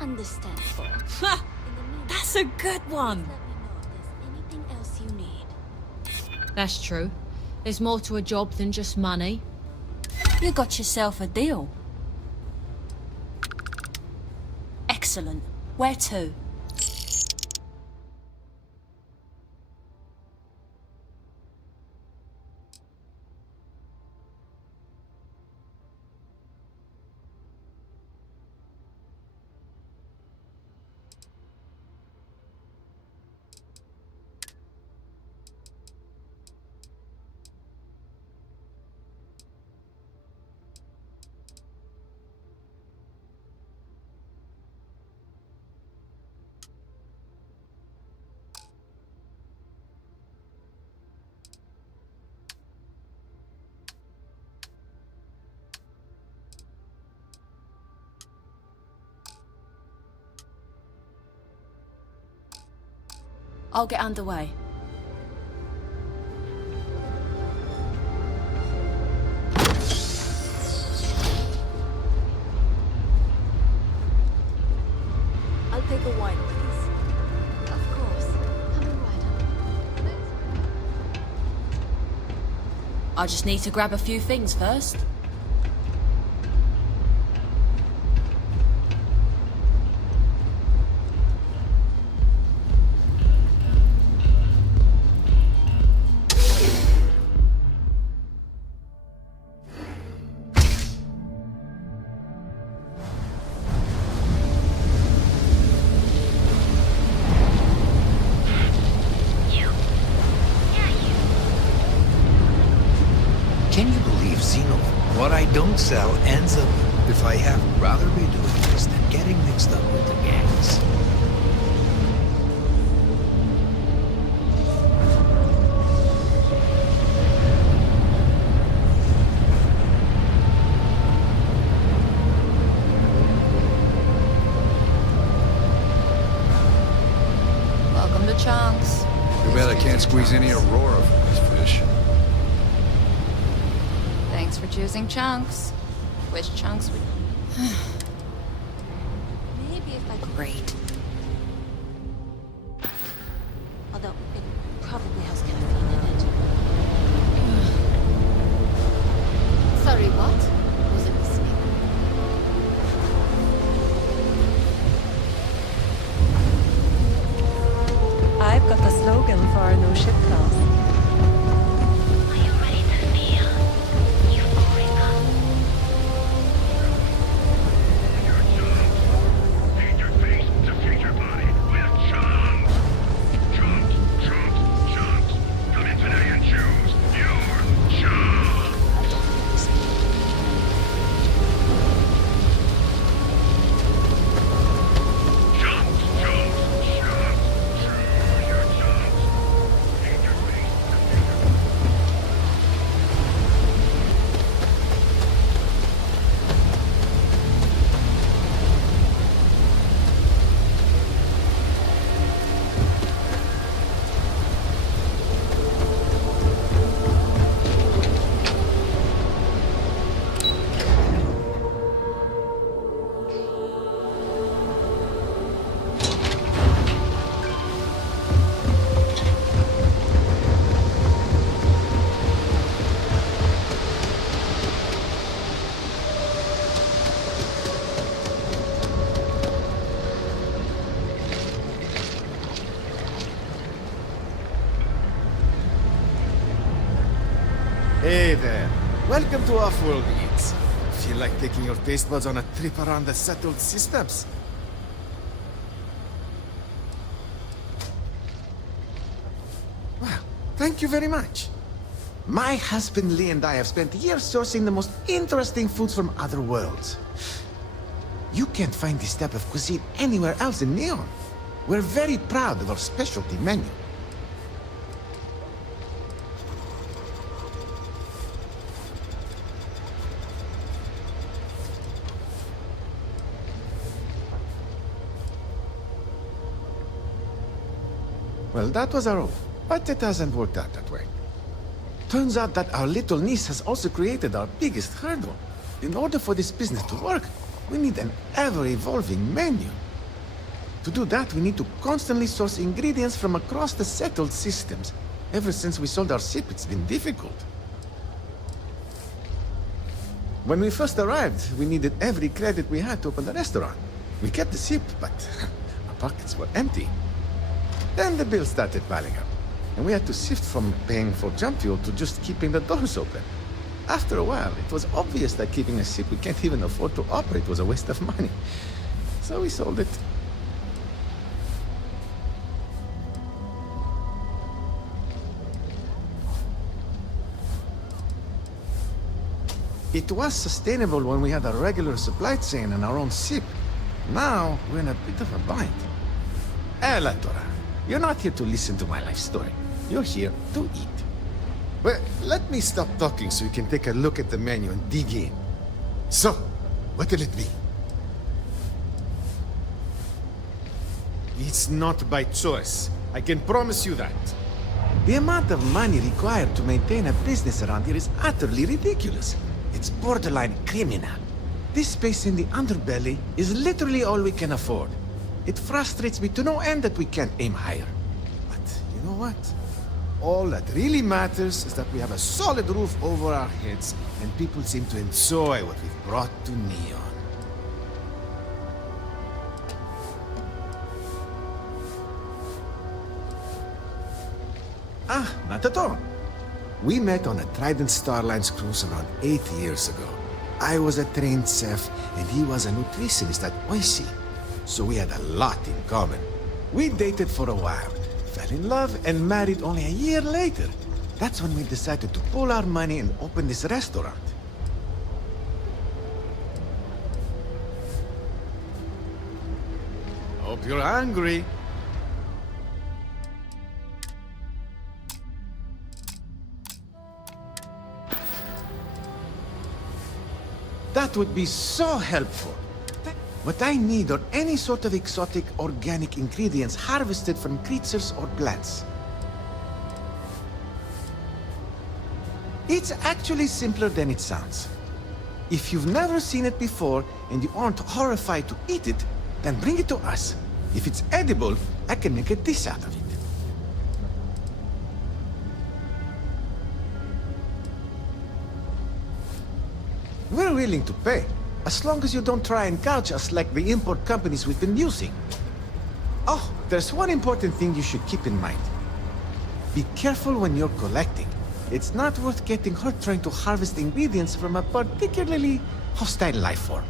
Understandable. Ha! That's a good one. Let me know if there's anything else you need. That's true. There's more to a job than just money. You got yourself a deal. Excellent. Where to? I'll get underway. I'll take a wine, please. Of course. Coming right up. I just need to grab a few things first. What I don't sell ends up, if I have rather be doing this than getting mixed up with the gangs. Welcome to Chunks. Too bad I can't squeeze any Aurora from this fish. Thanks for choosing Chunks. Wish Chunks would... Maybe if I could... Great. Although it probably has caffeine in it. Sorry, what? fault. It was a mistake. I've got the slogan for our new ship class. Hey there. Welcome to Off-World Eats. Feel like taking your taste buds on a trip around the settled systems? Well, thank you very much. My husband Lee and I have spent years sourcing the most interesting foods from other worlds. You can't find this type of cuisine anywhere else in Neon. We're very proud of our specialty menu. Well, that was our hope, but it hasn't worked out that way. Turns out that our little niece has also created our biggest hurdle. In order for this business to work, we need an ever-evolving menu. To do that, we need to constantly source ingredients from across the settled systems. Ever since we sold our ship, it's been difficult. When we first arrived, we needed every credit we had to open the restaurant. We kept the ship, but our pockets were empty. Then the bills started piling up, and we had to shift from paying for jump fuel to just keeping the doors open. After a while, it was obvious that keeping a ship we can't even afford to operate was a waste of money. So we sold it. It was sustainable when we had a regular supply chain and our own ship. Now, we're in a bit of a bind. Elatora, you're not here to listen to my life story. You're here to eat. Well, let me stop talking so you can take a look at the menu and dig in. So, what will it be? It's not by choice. I can promise you that. The amount of money required to maintain a business around here is utterly ridiculous. It's borderline criminal. This space in the underbelly is literally all we can afford. It frustrates me to no end that we can't aim higher. But you know what? All that really matters is that we have a solid roof over our heads, and people seem to enjoy what we've brought to Neon. Ah, not at all. We met on a Trident Starlines cruise around 8 years ago. I was a trained chef, and he was a nutritionist at Oishi. So we had a lot in common. We dated for a while, fell in love, and married only a year later. That's when we decided to pool our money and open this restaurant. Hope you're hungry. That would be so helpful. What I need are any sort of exotic organic ingredients harvested from creatures or plants. It's actually simpler than it sounds. If you've never seen it before and you aren't horrified to eat it, then bring it to us. If it's edible, I can make a dish out of it. We're willing to pay, as long as you don't try and gouge us like the import companies we've been using. Oh, there's one important thing you should keep in mind. Be careful when you're collecting. It's not worth getting hurt trying to harvest ingredients from a particularly hostile life form.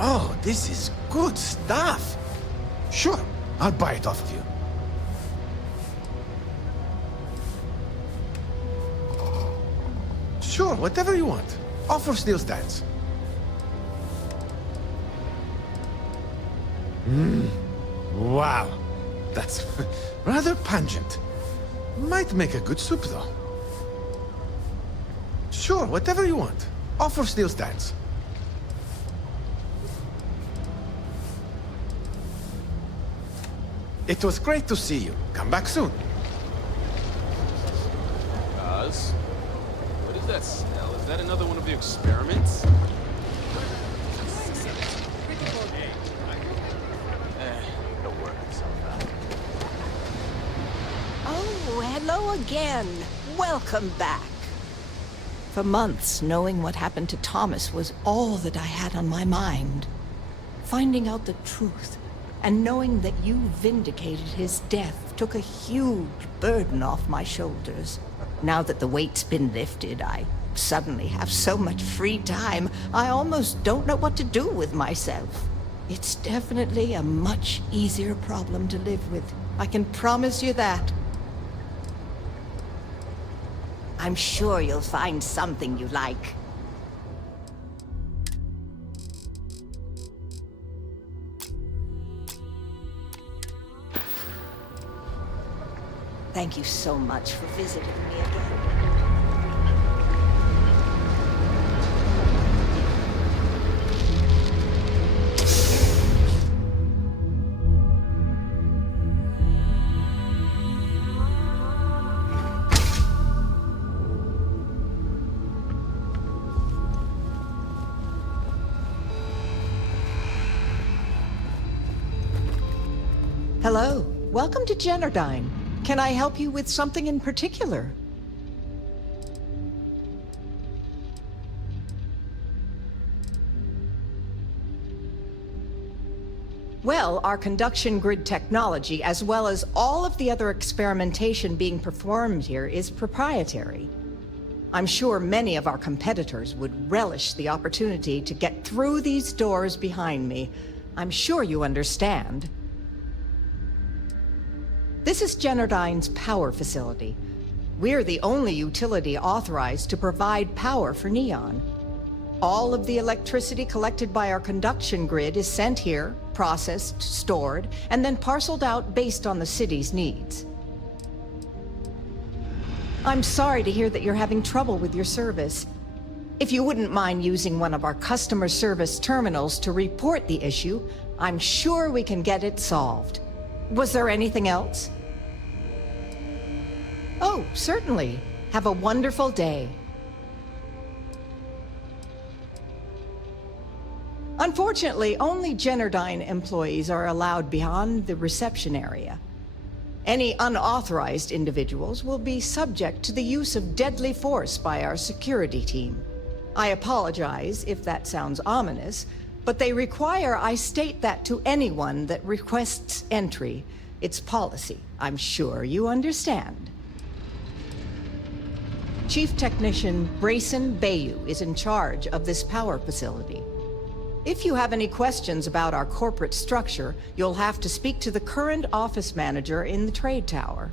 Oh, this is good stuff. Sure, I'll buy it off of you. Sure, whatever you want. Offer still stands. Wow. That's rather pungent. Might make a good soup, though. Sure, whatever you want. Offer still stands. It was great to see you. Come back soon. Guys, what is that smell? Is that another one of the experiments? It'll work itself out. Oh, hello again. Welcome back. For months, knowing what happened to Thomas was all that I had on my mind. Finding out the truth, and knowing that you vindicated his death took a huge burden off my shoulders. Now that the weight's been lifted, I suddenly have so much free time, I almost don't know what to do with myself. It's definitely a much easier problem to live with. I can promise you that. I'm sure you'll find something you like. Thank you so much for visiting me again. Hello, welcome to Generdyne. Can I help you with something in particular? Well, our conduction grid technology, as well as all of the other experimentation being performed here, is proprietary. I'm sure many of our competitors would relish the opportunity to get through these doors behind me. I'm sure you understand. This is Generdyne's power facility. We're the only utility authorized to provide power for Neon. All of the electricity collected by our conduction grid is sent here, processed, stored, and then parceled out based on the city's needs. I'm sorry to hear that you're having trouble with your service. If you wouldn't mind using one of our customer service terminals to report the issue, I'm sure we can get it solved. Was there anything else? Oh, certainly. Have a wonderful day. Unfortunately, only Generdyne employees are allowed beyond the reception area. Any unauthorized individuals will be subject to the use of deadly force by our security team. I apologize if that sounds ominous, but they require I state that to anyone that requests entry. It's policy. I'm sure you understand. Chief Technician Brayson Bayou is in charge of this power facility. If you have any questions about our corporate structure, you'll have to speak to the current office manager in the trade tower.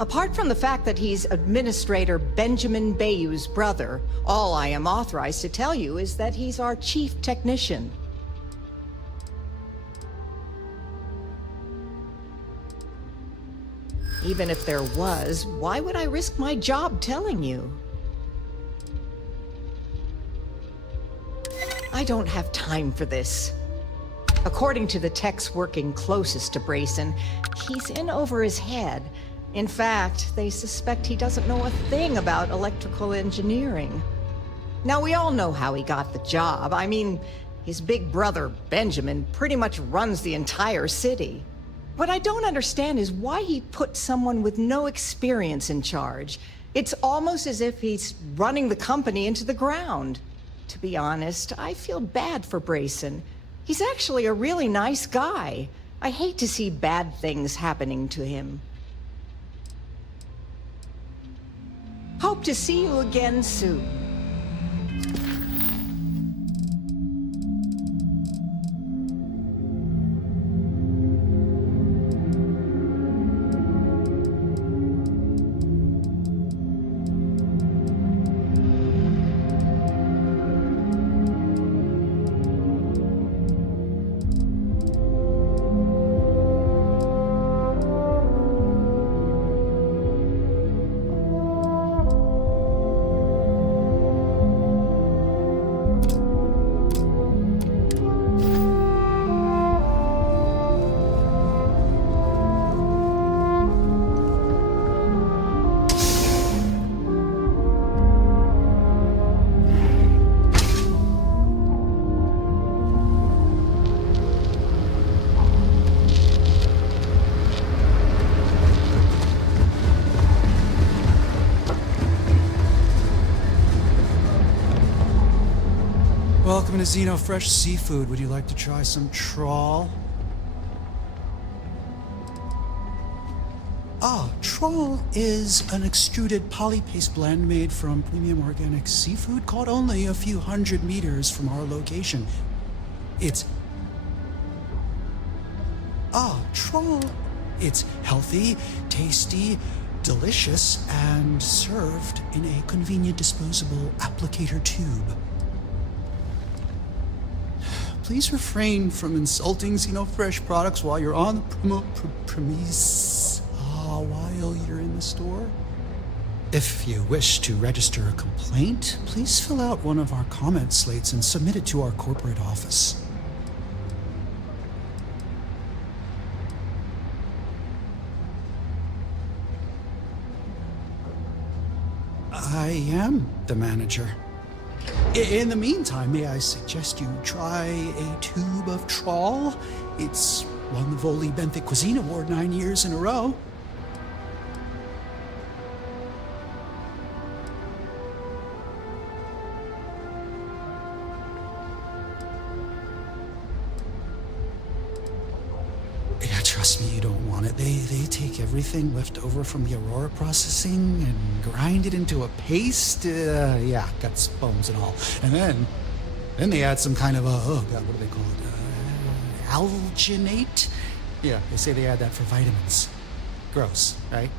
Apart from the fact that he's Administrator Benjamin Bayou's brother, all I am authorized to tell you is that he's our Chief Technician. Even if there was, why would I risk my job telling you? I don't have time for this. According to the techs working closest to Brayson, he's in over his head. In fact, they suspect he doesn't know a thing about electrical engineering. Now, we all know how he got the job. I mean, his big brother, Benjamin, pretty much runs the entire city. What I don't understand is why he put someone with no experience in charge. It's almost as if he's running the company into the ground. To be honest, I feel bad for Brayson. He's actually a really nice guy. I hate to see bad things happening to him. Hope to see you again soon. Welcome to Xeno Fresh Seafood. Would you like to try some trawl? Trawl is an extruded polypaste blend made from premium organic seafood caught only a few hundred meters from our location. Trawl. It's healthy, tasty, delicious, and served in a convenient disposable applicator tube. Please refrain from insulting Xenofresh products while you're on the premise while you're in the store. If you wish to register a complaint, please fill out one of our comment slates and submit it to our corporate office. I am the manager. In the meantime, may I suggest you try a tube of trawl? It's won the Voli Benthic Cuisine Award 9 years in a row. Yeah, trust me, you don't want it. They take everything left over from the Aurora processing and grind it into a paste. Guts, bones, and all. And then they add some kind of what do they call it? Alginate? Yeah, they say they add that for vitamins. Gross, right?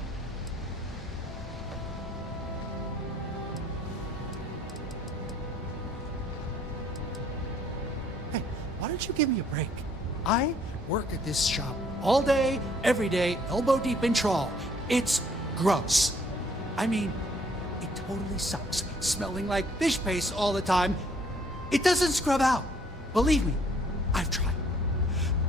Hey, why don't you give me a break? I work at this shop all day, every day, elbow deep in trawl. It's gross. I mean, it totally sucks. Smelling like fish paste all the time. It doesn't scrub out. Believe me, I've tried.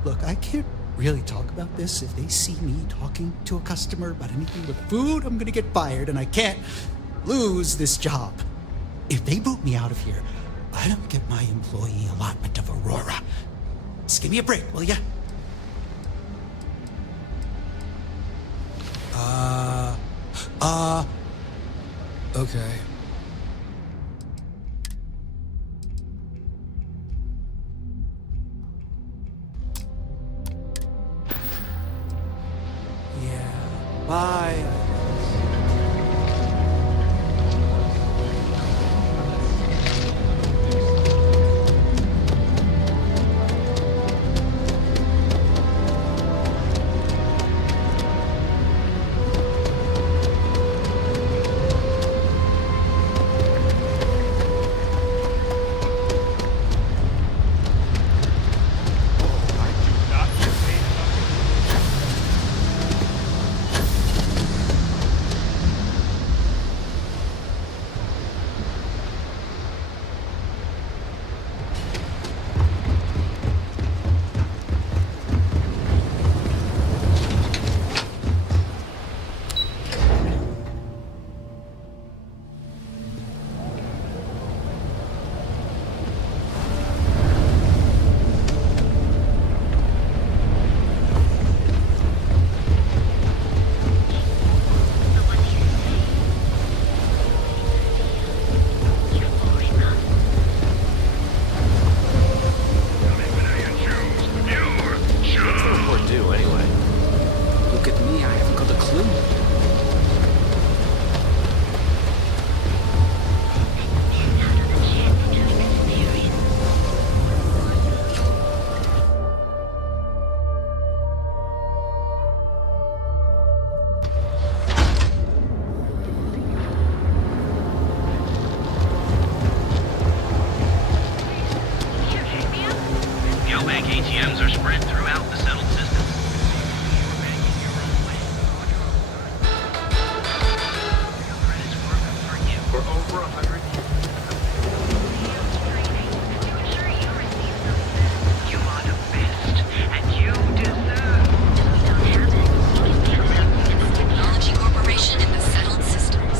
Look, I can't really talk about this. If they see me talking to a customer about anything with food, I'm gonna get fired, and I can't lose this job. If they boot me out of here, I don't get my employee allotment of Aurora. Just give me a break, will ya? Okay. Yeah, bye. Look at me, I haven't got a clue. Geobank ATMs are spread throughout the settled system. For over 100 years. You are the best, and you deserve. It's Technology Corporation in the settled systems.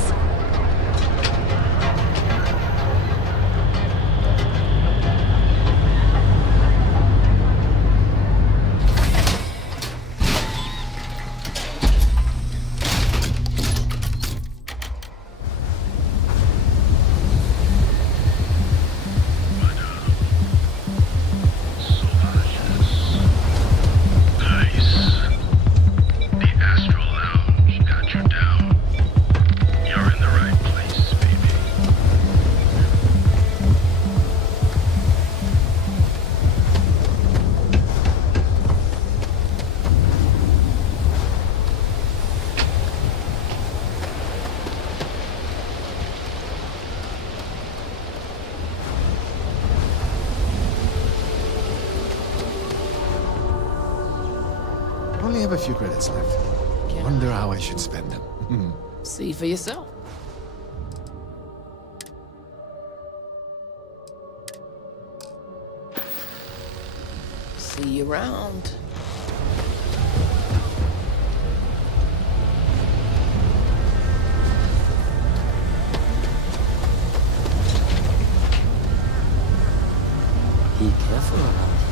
Only have a few credits left. Wonder how I should spend them. See for yourself. See you around. Be careful around here.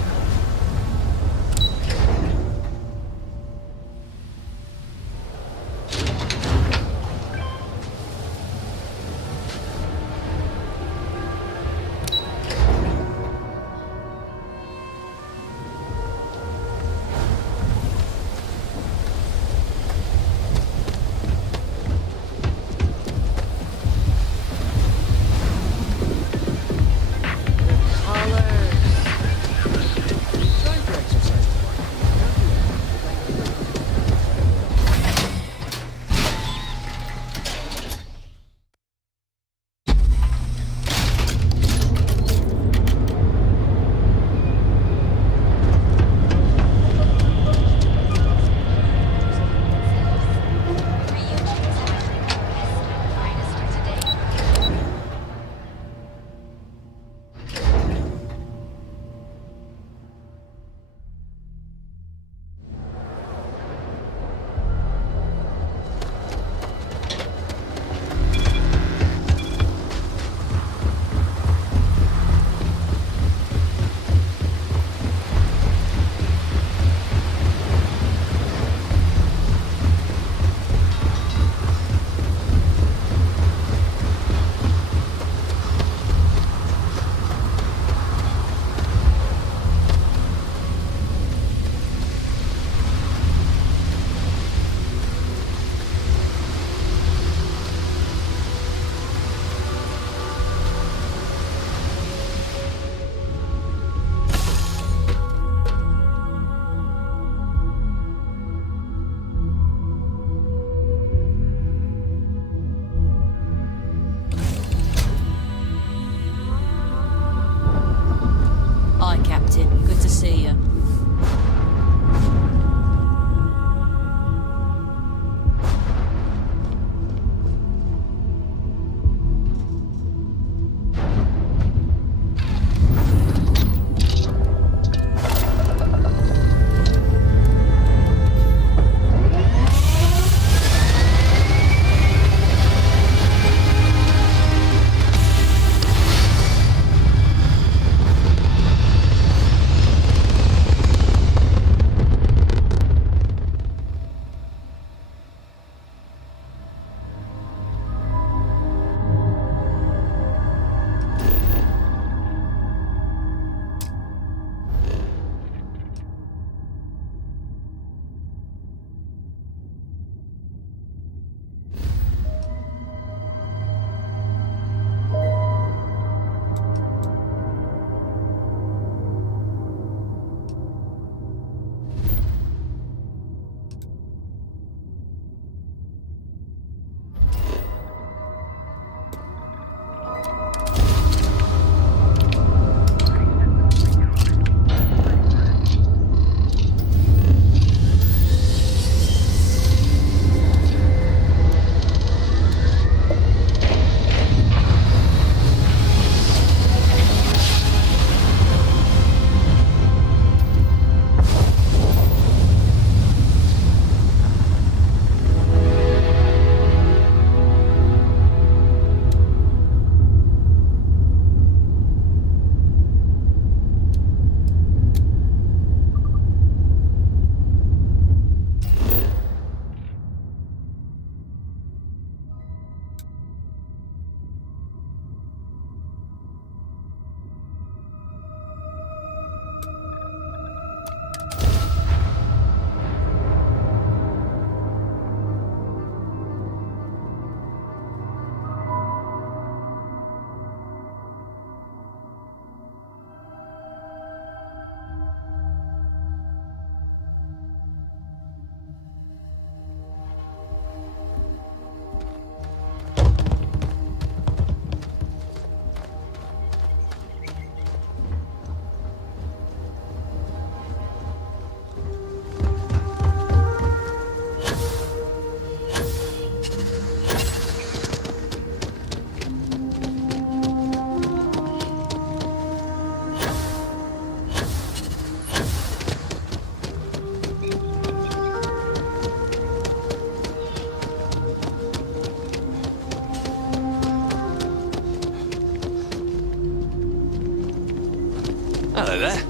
Hello there.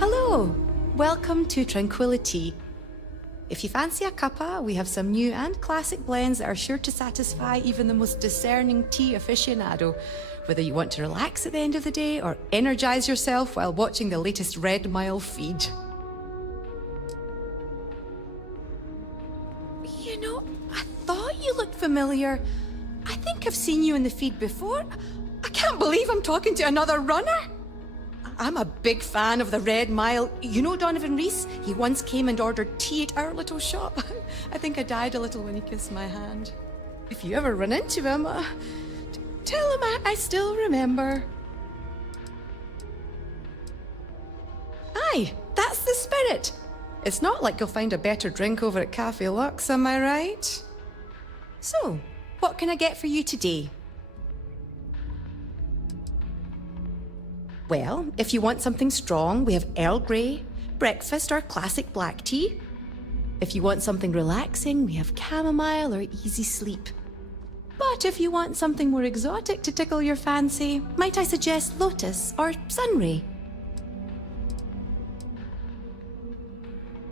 Hello! Welcome to Tranquility. If you fancy a cuppa, we have some new and classic blends that are sure to satisfy even the most discerning tea aficionado, whether you want to relax at the end of the day or energize yourself while watching the latest Red Mile feed. You know, I thought you looked familiar. I think I've seen you in the feed before. I can't believe I'm talking to another runner. I'm a big fan of the Red Mile. You know Donovan Reese? He once came and ordered tea at our little shop. I think I died a little when he kissed my hand. If you ever run into him, tell him I still remember. Aye, that's the spirit. It's not like you'll find a better drink over at Cafe Lux, am I right? So, what can I get for you today? Well, if you want something strong, we have Earl Grey, breakfast or classic black tea. If you want something relaxing, we have chamomile or easy sleep. But if you want something more exotic to tickle your fancy, might I suggest lotus or sunray?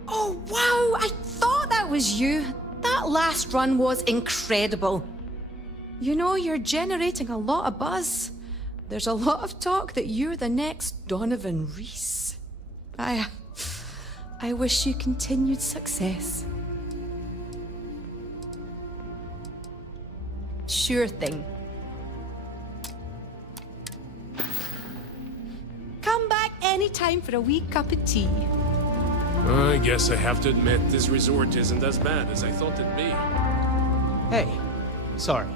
Oh wow, I thought that was you. That last run was incredible. You know, you're generating a lot of buzz. There's a lot of talk that you're the next Donovan Reese. I wish you continued success. Sure thing. Come back anytime for a wee cup of tea. I guess I have to admit, this resort isn't as bad as I thought it'd be. Hey, sorry.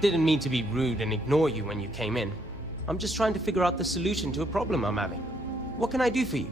Didn't mean to be rude and ignore you when you came in. I'm just trying to figure out the solution to a problem I'm having. What can I do for you?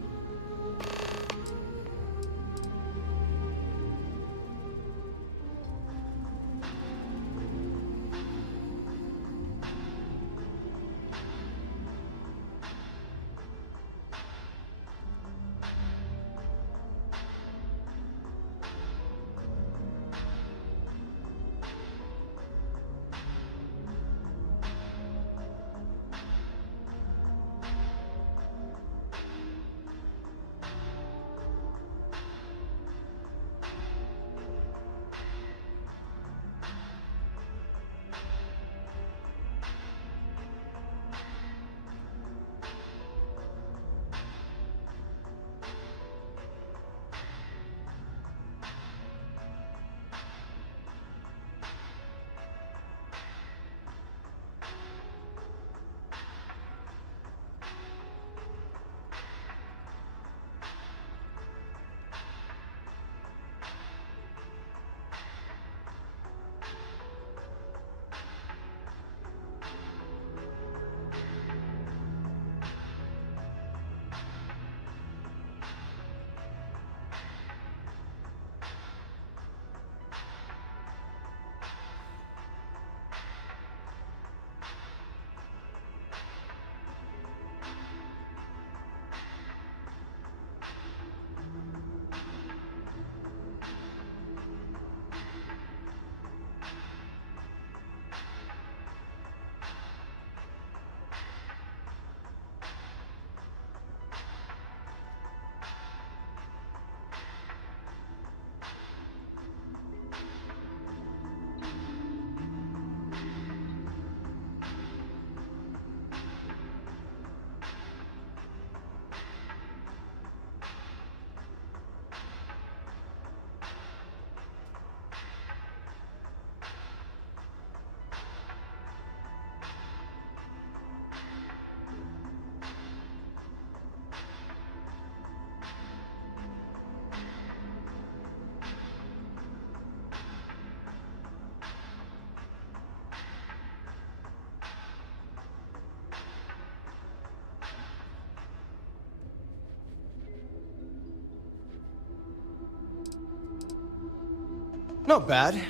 Not bad.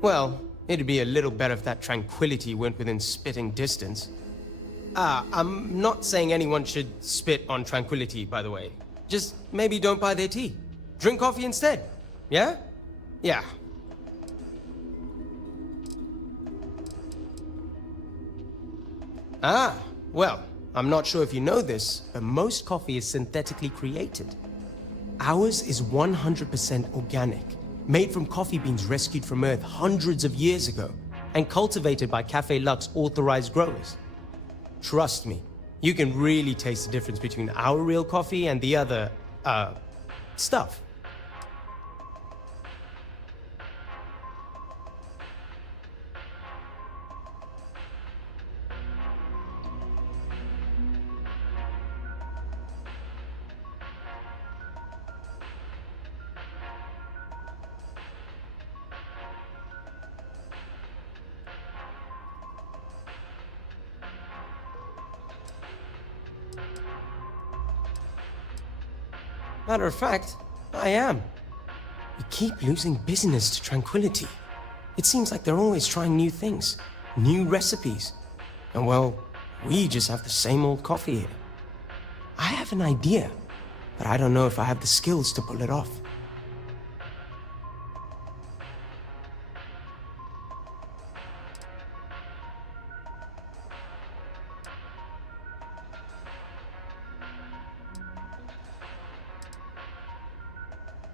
Well, It'd be a little better if that tranquility went within spitting distance. I'm not saying anyone should spit on tranquility, by the way. Just maybe don't buy their tea. Drink coffee instead. Yeah? Yeah. Well, I'm not sure if you know this, but most coffee is synthetically created. Ours is 100% organic, made from coffee beans rescued from Earth hundreds of years ago, and cultivated by Café Luxe authorized growers. Trust me, you can really taste the difference between our real coffee and the other, stuff. Matter of fact, I am. We keep losing business to Tranquility. It seems like they're always trying new things, new recipes. And well, we just have the same old coffee here. I have an idea, but I don't know if I have the skills to pull it off.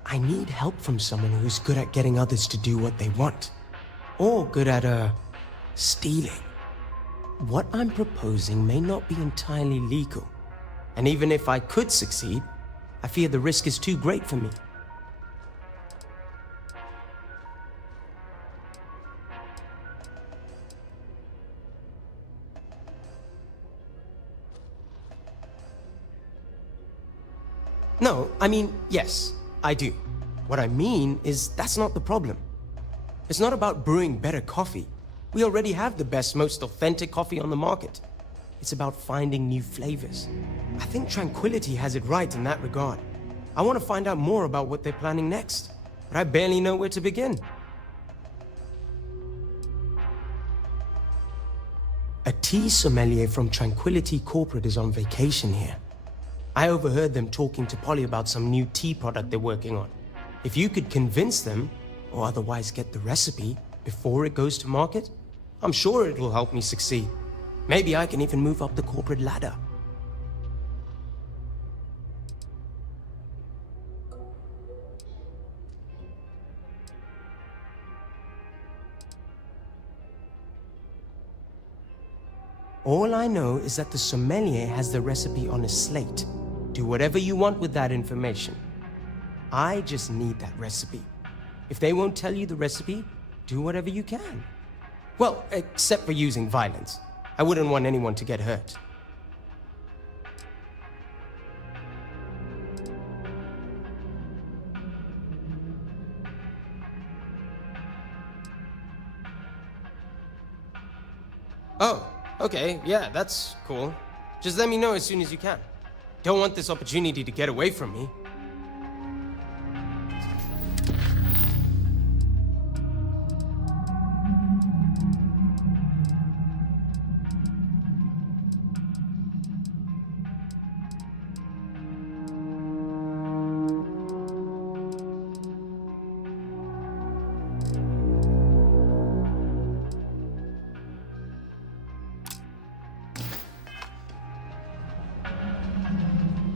I need help from someone who's good at getting others to do what they want. Or good at, stealing. What I'm proposing may not be entirely legal. And even if I could succeed, I fear the risk is too great for me. No, I mean, yes, I do. What I mean is that's not the problem. It's not about brewing better coffee. We already have the best, most authentic coffee on the market. It's about finding new flavors. I think Tranquility has it right in that regard. I want to find out more about what they're planning next, but I barely know where to begin. A tea sommelier from Tranquility Corporate is on vacation here. I overheard them talking to Polly about some new tea product they're working on. If you could convince them, or otherwise get the recipe, before it goes to market, I'm sure it will help me succeed. Maybe I can even move up the corporate ladder. All I know is that the sommelier has the recipe on a slate. Do whatever you want with that information. I just need that recipe. If they won't tell you the recipe, do whatever you can. Well, except for using violence. I wouldn't want anyone to get hurt. Oh, okay, yeah, that's cool. Just let me know as soon as you can. Don't want this opportunity to get away from me.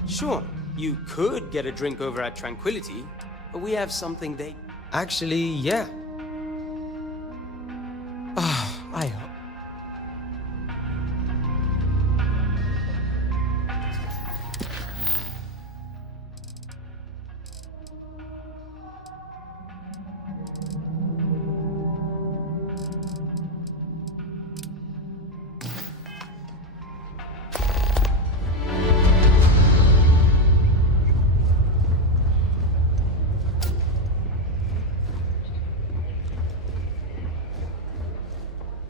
Sure, you could get a drink over at Tranquility, but we have something they... Actually, yeah. I hope...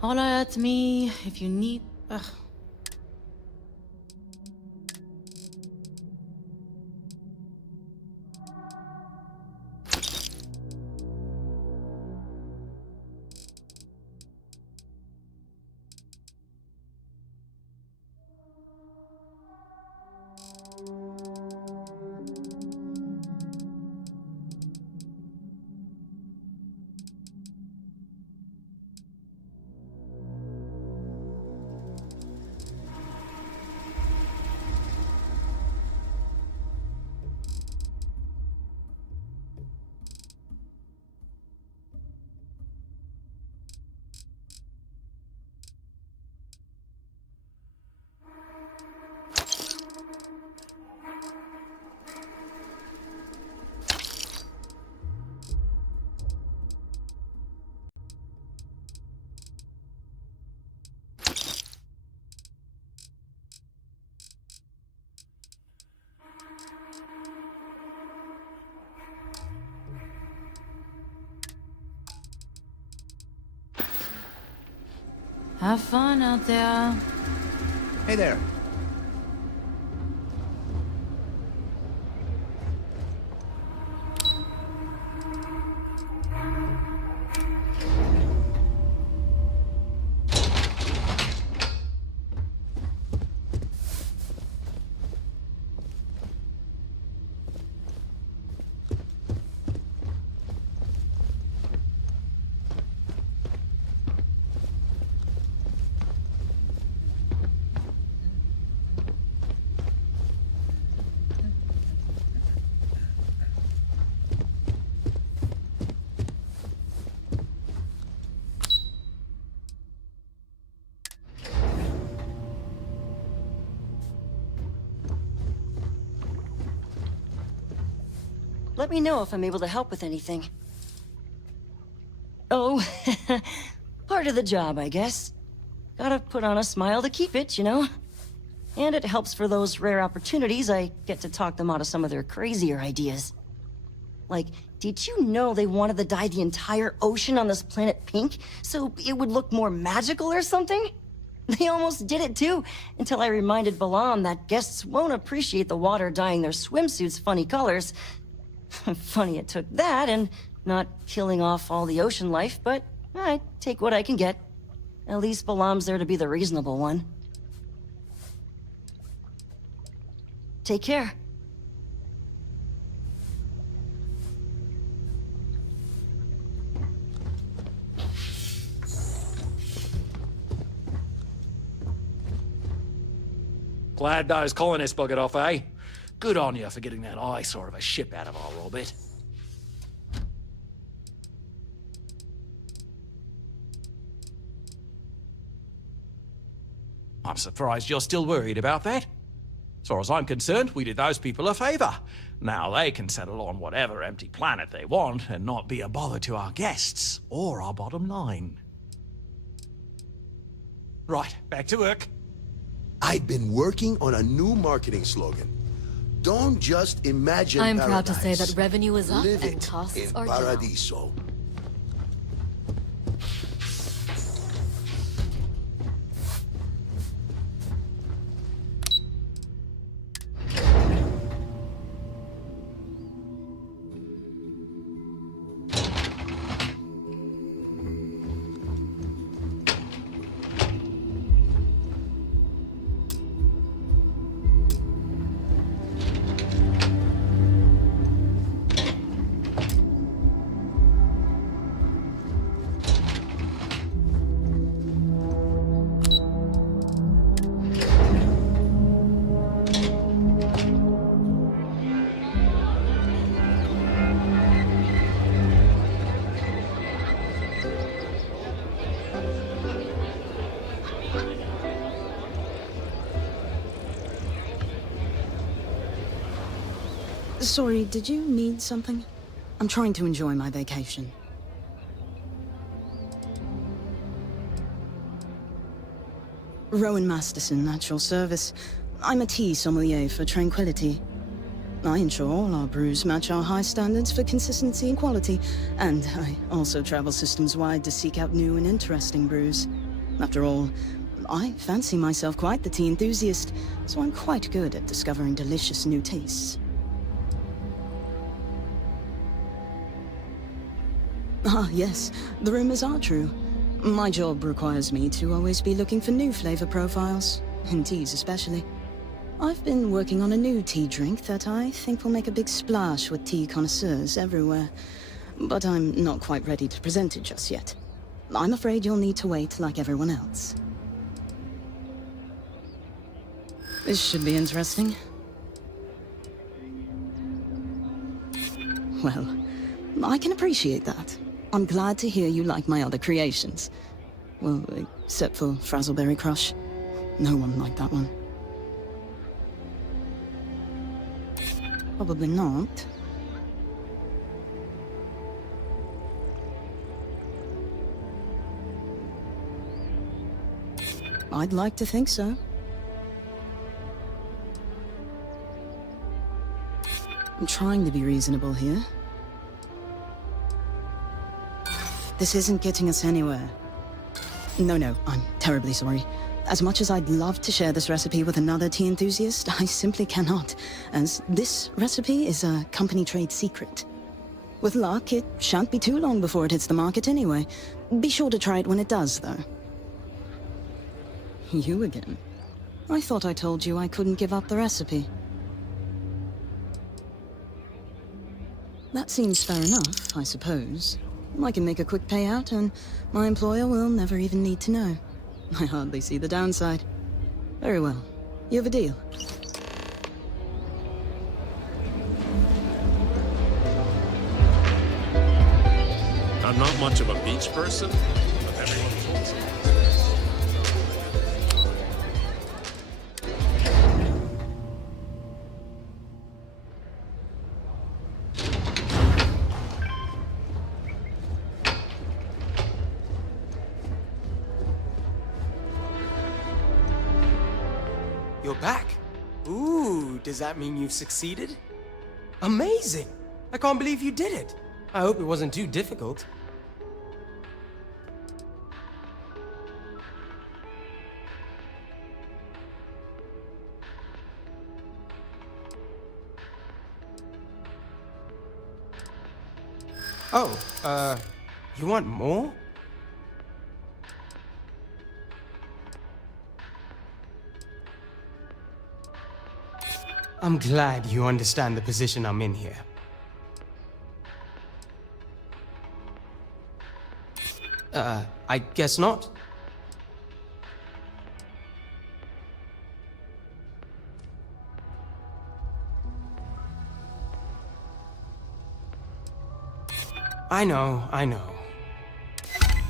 Holler at me if you need... Ugh. Have fun out there. Hey there. Let me know if I'm able to help with anything. Oh, part of the job, I guess. Gotta put on a smile to keep it, you know? And it helps for those rare opportunities I get to talk them out of some of their crazier ideas. Like, did you know they wanted to dye the entire ocean on this planet pink so it would look more magical or something? They almost did it too, until I reminded Balam that guests won't appreciate the water dyeing their swimsuits funny colors. Funny it took that and not killing off all the ocean life, but I take what I can get. At least Balam's there to be the reasonable one. Take care. Glad those colonists buggered off, eh? Good on you for getting that eyesore of a ship out of our orbit. I'm surprised you're still worried about that. As far as I'm concerned, we did those people a favor. Now they can settle on whatever empty planet they want and not be a bother to our guests or our bottom line. Right, back to work. I've been working on a new marketing slogan. Don't just imagine I'm paradise. proud to say that revenue is up Live and it costs in are down. Paradiso. Sorry, did you need something? I'm trying to enjoy my vacation. Rowan Masterson, Natural Service. I'm a tea sommelier for Tranquility. I ensure all our brews match our high standards for consistency and quality, and I also travel systems-wide to seek out new and interesting brews. After all, I fancy myself quite the tea enthusiast, so I'm quite good at discovering delicious new tastes. Ah, yes. The rumors are true. My job requires me to always be looking for new flavor profiles, in teas especially. I've been working on a new tea drink that I think will make a big splash with tea connoisseurs everywhere, but I'm not quite ready to present it just yet. I'm afraid you'll need to wait like everyone else. This should be interesting. Well, I can appreciate that. I'm glad to hear you like my other creations. Well, except for Frazzleberry Crush. No one liked that one. Probably not. I'd like to think so. I'm trying to be reasonable here. This isn't getting us anywhere. No, I'm terribly sorry. As much as I'd love to share this recipe with another tea enthusiast, I simply cannot, as this recipe is a company trade secret. With luck, it shan't be too long before it hits the market anyway. Be sure to try it when it does, though. You again? I thought I told you I couldn't give up the recipe. That seems fair enough, I suppose. I can make a quick payout, and my employer will never even need to know. I hardly see the downside. Very well. You have a deal. I'm not much of a beach person, but everyone told me. You're back? Ooh, does that mean you've succeeded? Amazing! I can't believe you did it. I hope it wasn't too difficult. Oh, you want more? I'm glad you understand the position I'm in here. I guess not. I know.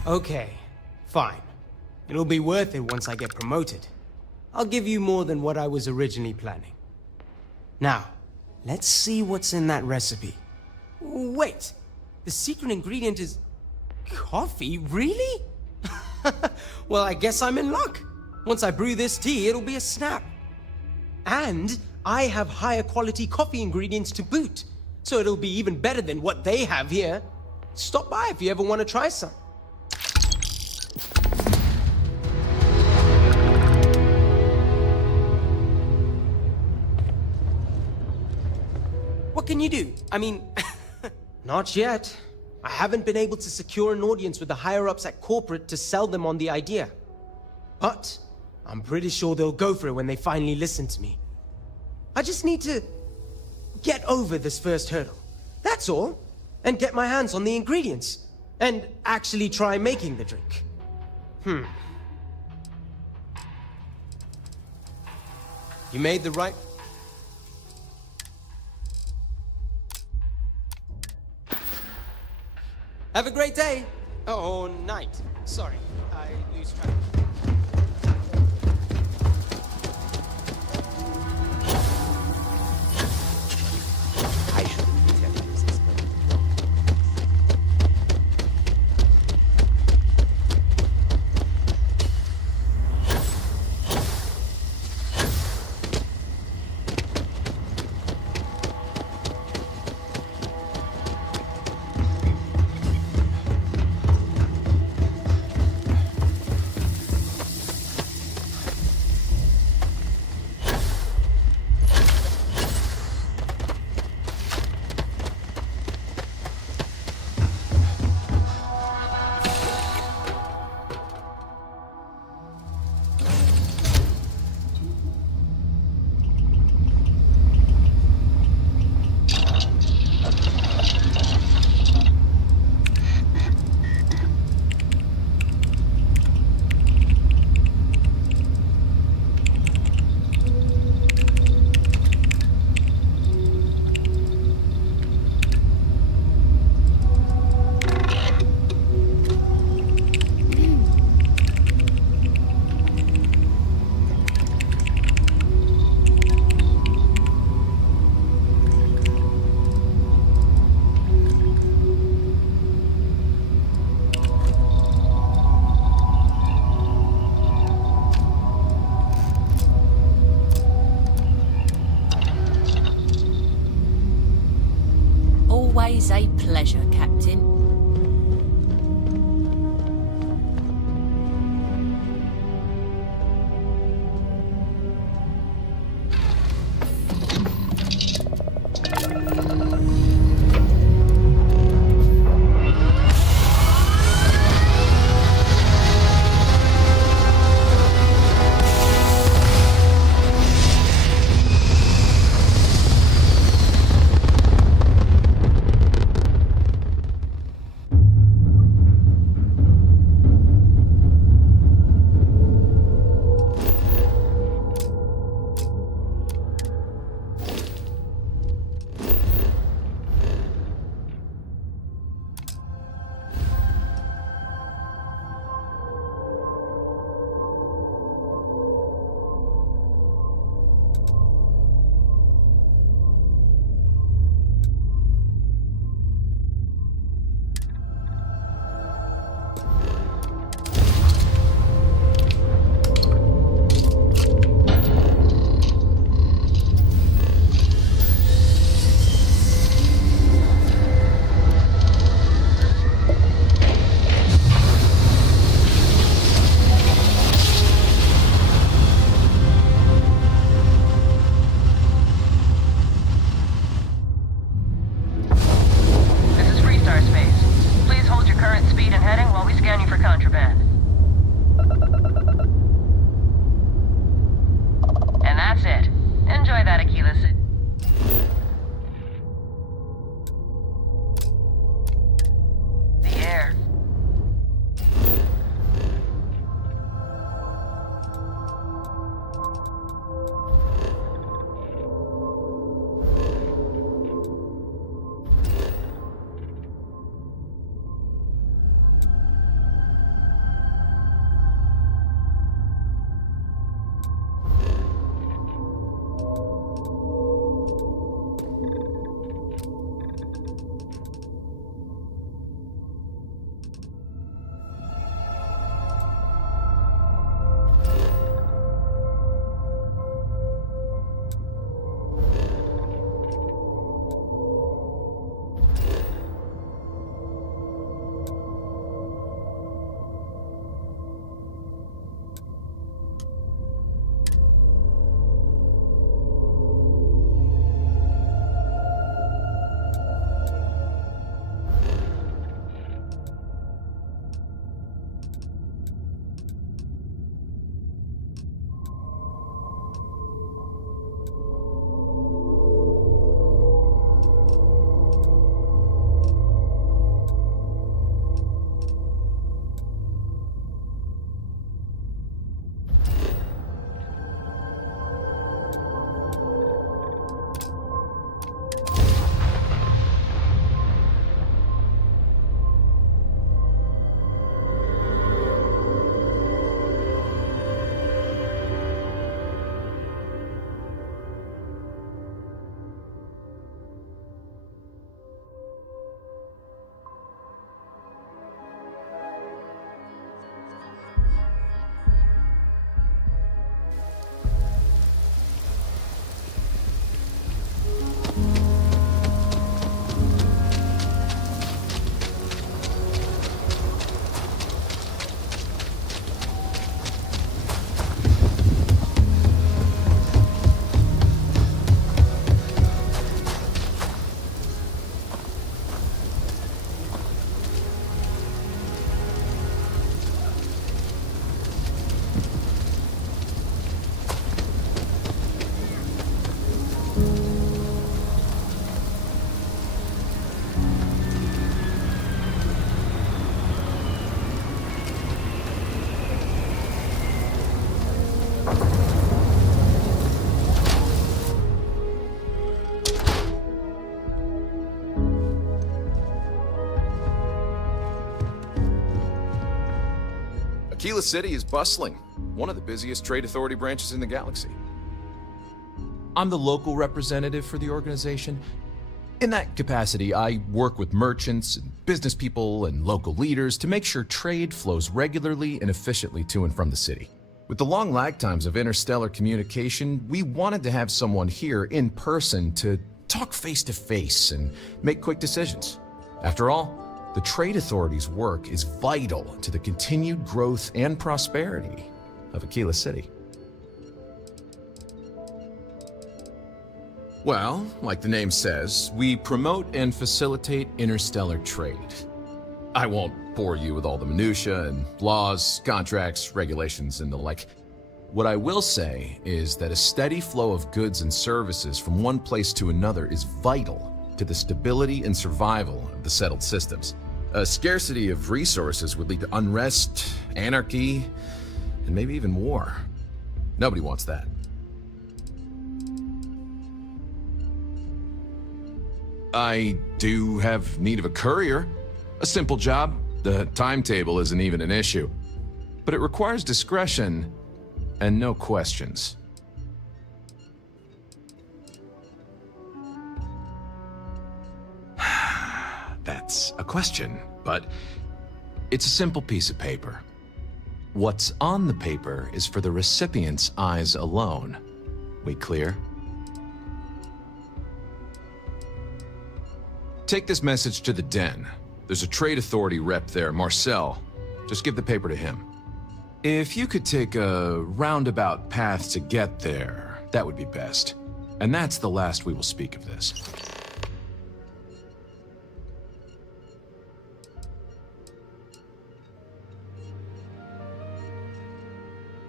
Okay, fine. It'll be worth it once I get promoted. I'll give you more than what I was originally planning. Now, let's see what's in that recipe. Wait, the secret ingredient is coffee? Really? Well, I guess I'm in luck. Once I brew this tea, it'll be a snap. And I have higher quality coffee ingredients to boot, so it'll be even better than what they have here. Stop by if you ever want to try some. What can you do? I mean, not yet. I haven't been able to secure an audience with the higher-ups at corporate to sell them on the idea. But I'm pretty sure they'll go for it when they finally listen to me. I just need to get over this first hurdle. That's all. And get my hands on the ingredients. And actually try making the drink. You made the right... Have a great day. Oh, night. Sorry, I lose track. I shouldn't be telling you this, but... Always a pleasure, Captain. Aquila City is bustling, one of the busiest trade authority branches in the galaxy. I'm the local representative for the organization. In that capacity, I work with merchants, and business people, and local leaders to make sure trade flows regularly and efficiently to and from the city. With the long lag times of interstellar communication, we wanted to have someone here in person to talk face to face and make quick decisions. After all, the Trade Authority's work is vital to the continued growth and prosperity of Aquila City. Well, like the name says, we promote and facilitate interstellar trade. I won't bore you with all the minutiae and laws, contracts, regulations, and the like. What I will say is that a steady flow of goods and services from one place to another is vital to the stability and survival of the settled systems. A scarcity of resources would lead to unrest, anarchy, and maybe even war. Nobody wants that. I do have need of a courier. A simple job. The timetable isn't even an issue. But it requires discretion and no questions. That's a question, but It's a simple piece of paper. What's on the paper is for the recipient's eyes alone. We clear? Take this message to the Den. There's a trade authority rep there, Marcel. Just give the paper to him. If you could take a roundabout path to get there, that would be best. And that's the last we will speak of this.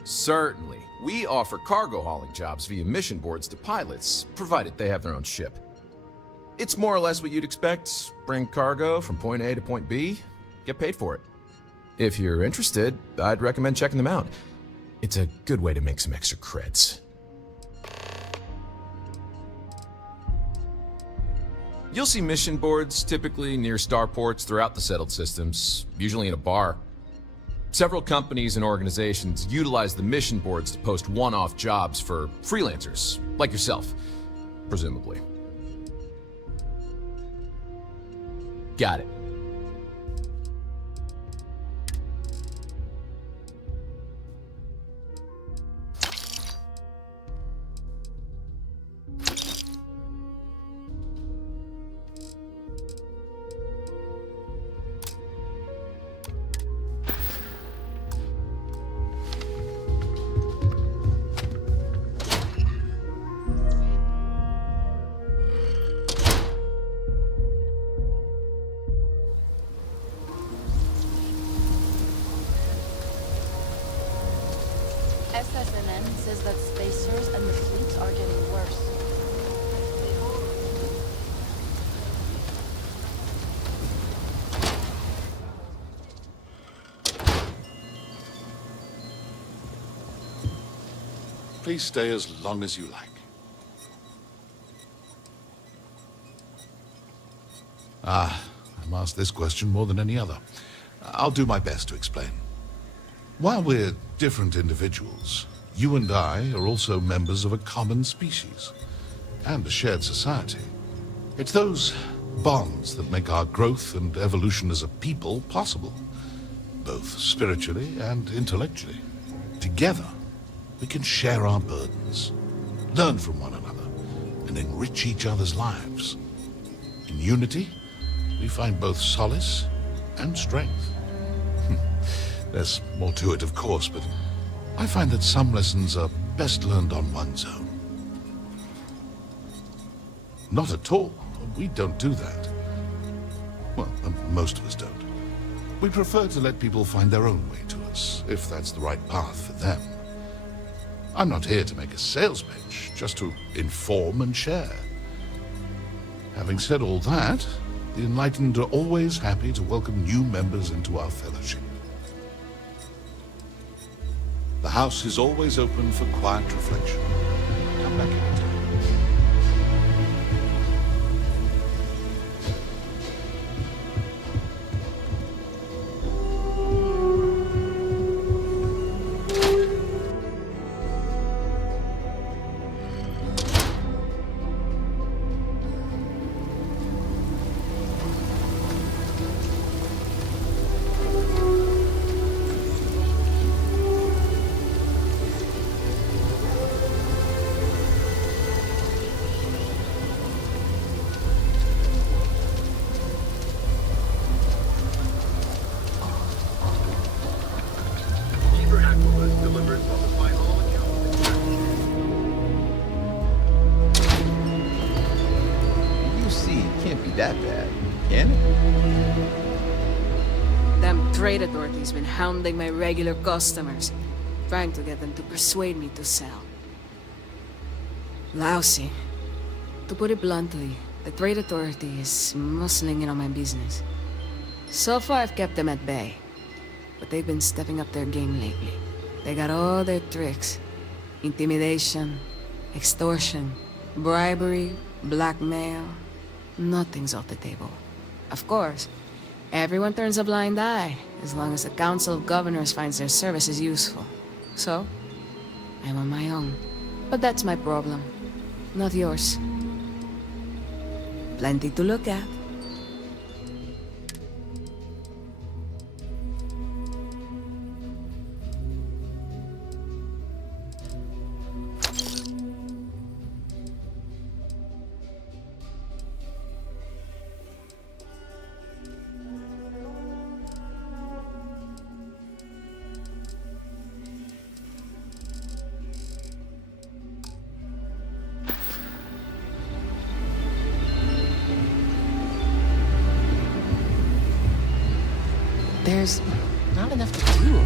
Certainly. We offer cargo hauling jobs via mission boards to pilots, provided they have their own ship. It's more or less what you'd expect. Bring cargo from point A to point B, get paid for it. If you're interested, I'd recommend checking them out. It's a good way to make some extra creds. You'll see mission boards typically near starports throughout the settled systems, usually in a bar. Several companies and organizations utilize the mission boards to post one-off jobs for freelancers, like yourself, presumably. Got it. SSNN says that spacers and the fleets are getting worse. Please stay as long as you like. I'm asked this question more than any other. I'll do my best to explain. While we're different individuals, you and I are also members of a common species and a shared society. It's those bonds that make our growth and evolution as a people possible, both spiritually and intellectually. Together, we can share our burdens, learn from one another, and enrich each other's lives. In unity, we find both solace and strength. There's more to it, of course, but I find that some lessons are best learned on one's own. Not at all. We don't do that. Well, most of us don't. We prefer to let people find their own way to us, if that's the right path for them. I'm not here to make a sales pitch, just to inform and share. Having said all that, the Enlightened are always happy to welcome new members into our fellowship. The house is always open for quiet reflection. Come back anytime. That bad, can it? Damn trade authority's been hounding my regular customers, trying to get them to persuade me to sell. Lousy. To put it bluntly, the trade authority is muscling in on my business. So far, I've kept them at bay, but they've been stepping up their game lately. They got all their tricks: intimidation, extortion, bribery, blackmail. Nothing's off the table. Of course, everyone turns a blind eye as long as the Council of Governors finds their services useful. So, I'm on my own. But that's my problem, not yours. Plenty to look at. there's not enough to do.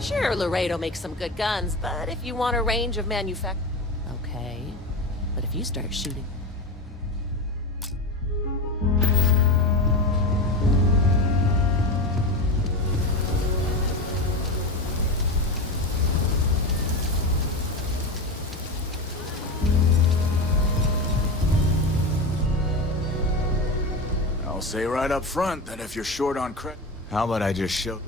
Sure, Laredo makes some good guns, but if you want a range of manufacture... Okay, but if you start shooting... I'll say right up front that if you're short on credit... How about I just show...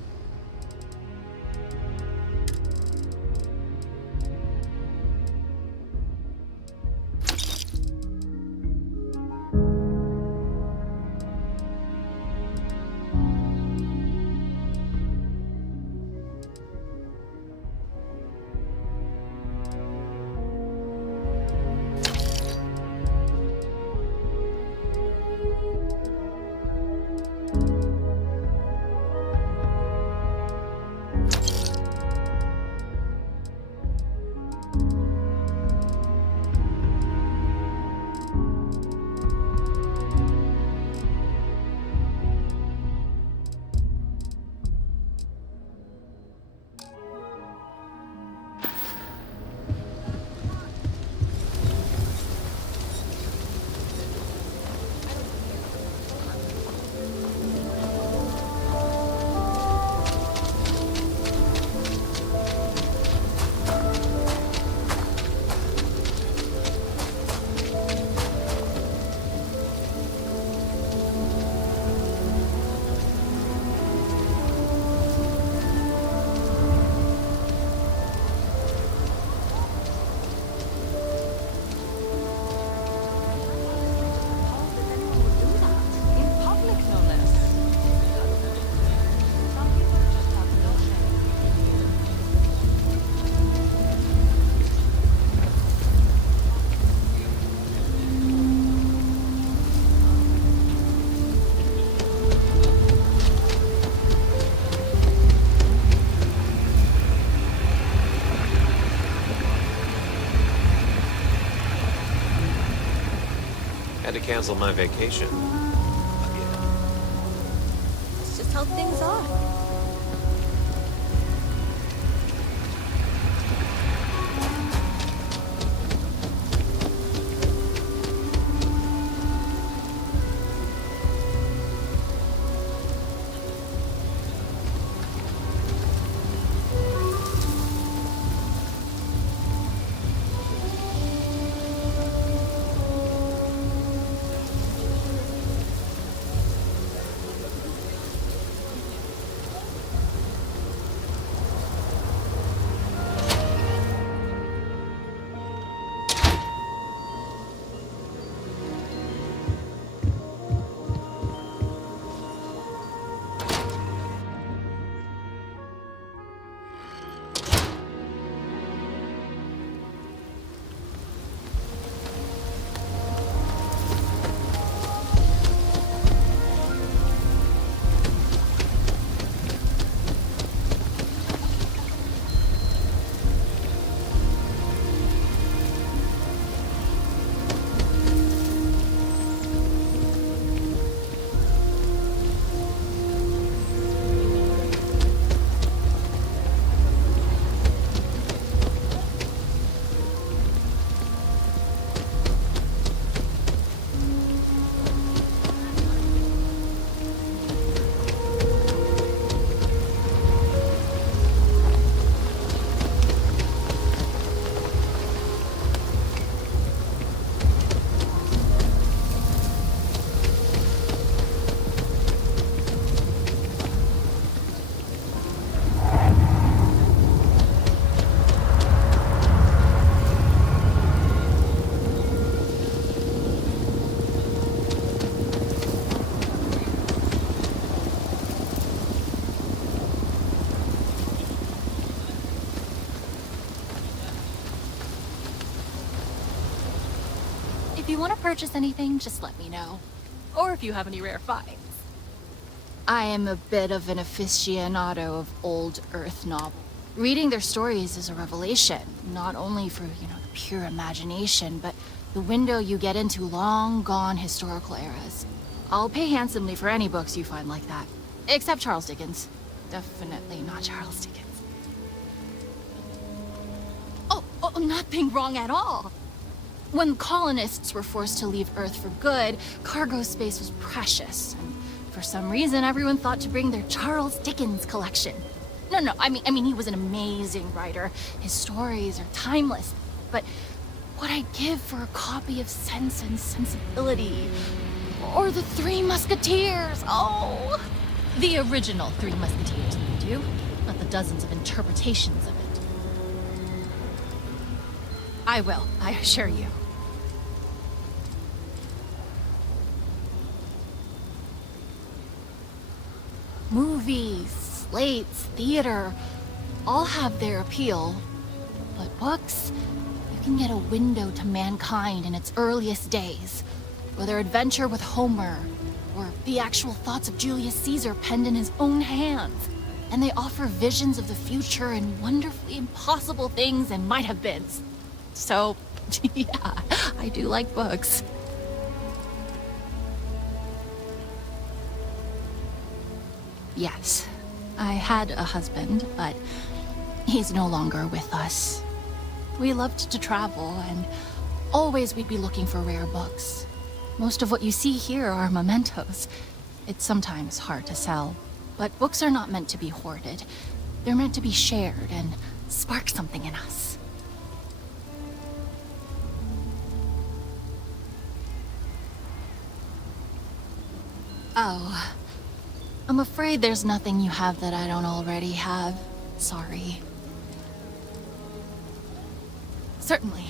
Had to cancel my vacation. That's just how things are. you want to purchase anything, just let me know. Or if you have any rare finds. I am a bit of an aficionado of old Earth novels. Reading their stories is a revelation, not only for, the pure imagination, but the window you get into long-gone historical eras. I'll pay handsomely for any books you find like that. Except Charles Dickens. Definitely not Charles Dickens. Oh, nothing wrong at all. When colonists were forced to leave Earth for good, cargo space was precious, and for some reason everyone thought to bring their Charles Dickens collection. No, I mean he was an amazing writer. His stories are timeless, but what I'd give for a copy of Sense and Sensibility, or The Three Musketeers, oh! The original Three Musketeers, mind you, not the dozens of interpretations of it. I will, I assure you. Movies, slates, theater, all have their appeal. But books, you can get a window to mankind in its earliest days. Whether adventure with Homer, or the actual thoughts of Julius Caesar penned in his own hands. And they offer visions of the future and wonderfully impossible things and might-have-beens. So, yeah, I do like books. Yes, I had a husband, but he's no longer with us. We loved to travel, and always we'd be looking for rare books. Most of what you see here are mementos. It's sometimes hard to sell, but books are not meant to be hoarded. They're meant to be shared and spark something in us. Oh, I'm afraid there's nothing you have that I don't already have. Sorry. Certainly.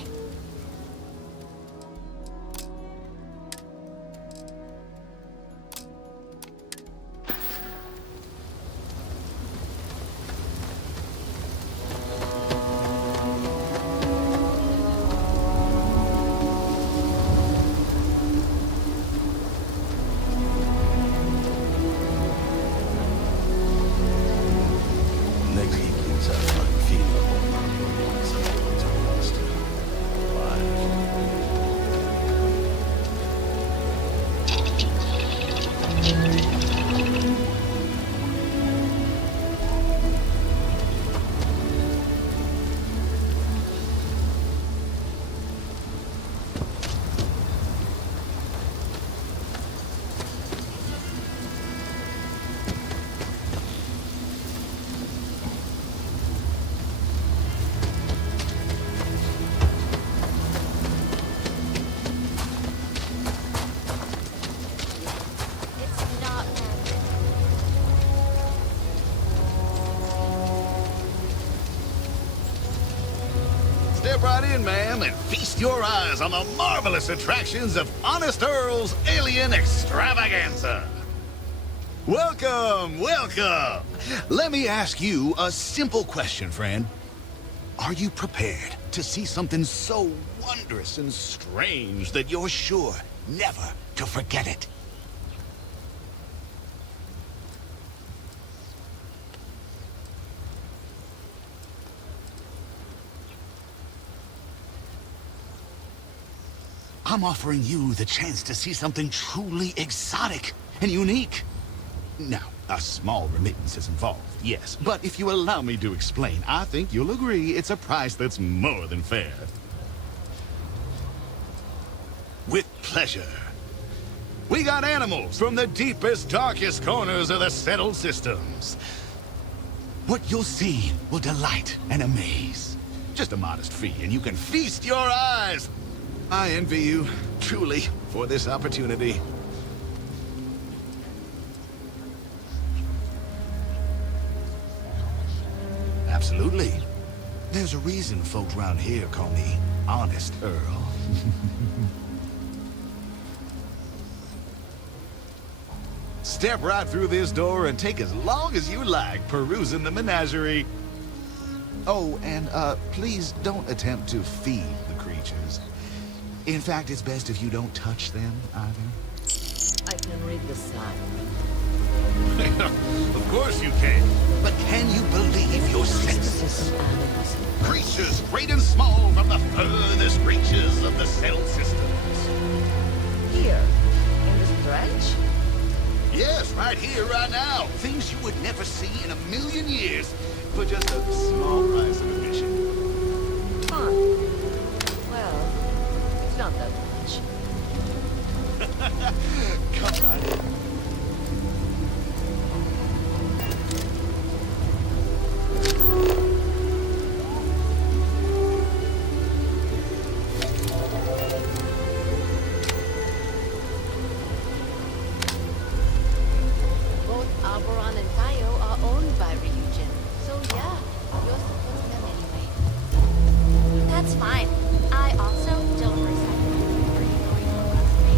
Step right in, ma'am, and feast your eyes on the marvelous attractions of Honest Earl's Alien Extravaganza. Welcome, welcome. Let me ask you a simple question, friend. Are you prepared to see something so wondrous and strange that you're sure never to forget it? I'm offering you the chance to see something truly exotic and unique. Now, a small remittance is involved, yes, but if you allow me to explain, I think you'll agree it's a price that's more than fair. With pleasure. We got animals from the deepest, darkest corners of the settled systems. What you'll see will delight and amaze. Just a modest fee, and you can feast your eyes. I envy you, truly, for this opportunity. Absolutely. There's a reason folks around here call me Honest Earl. Step right through this door and take as long as you like perusing the menagerie. Oh, and please don't attempt to feed the creatures. In fact, it's best if you don't touch them either. I can read the sign. Of course you can. But can you believe your senses? Animals. Creatures great and small from the furthest reaches of the settled systems. Here, in this trench? Yes, right here, right now. Things you would never see in a million years for just a small price of admission. Fun. Well, it's not that much. Come right in. Both Alboron and Tayo are owned by Ryujin. So yeah, you're supposed to them anyway. That's fine. I also don't recycle. Are you going across me?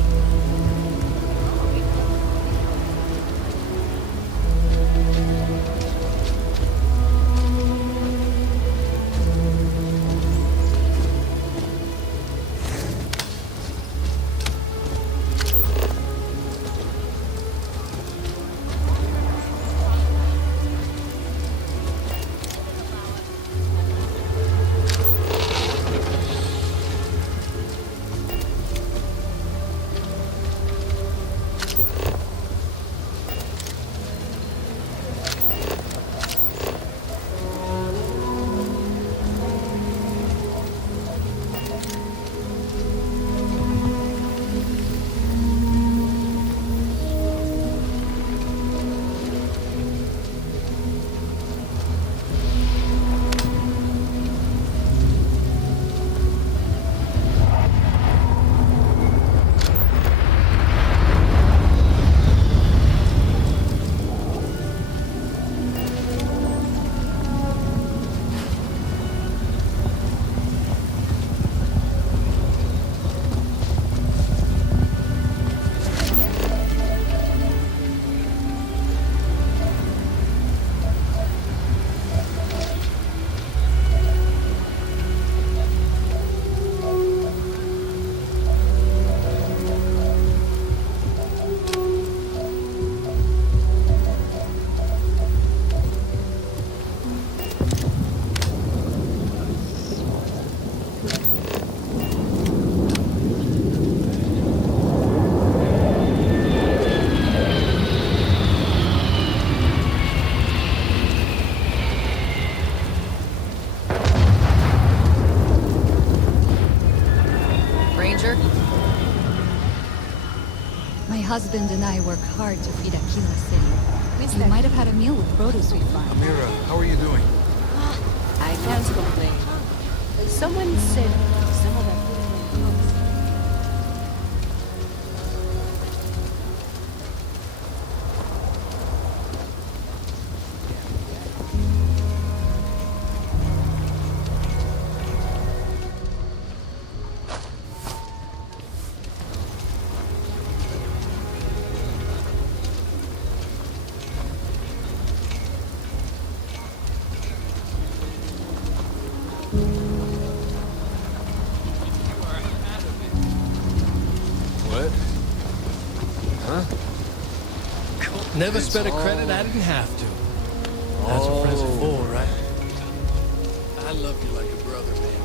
My husband and I work hard to feed Aquila City. We might have had a meal with produce we farm. Amira, how are you doing? I can't complain. Someone said some of that food was close. Never spent a credit I didn't have to. That's what friends are for, right? I love you like a brother, man.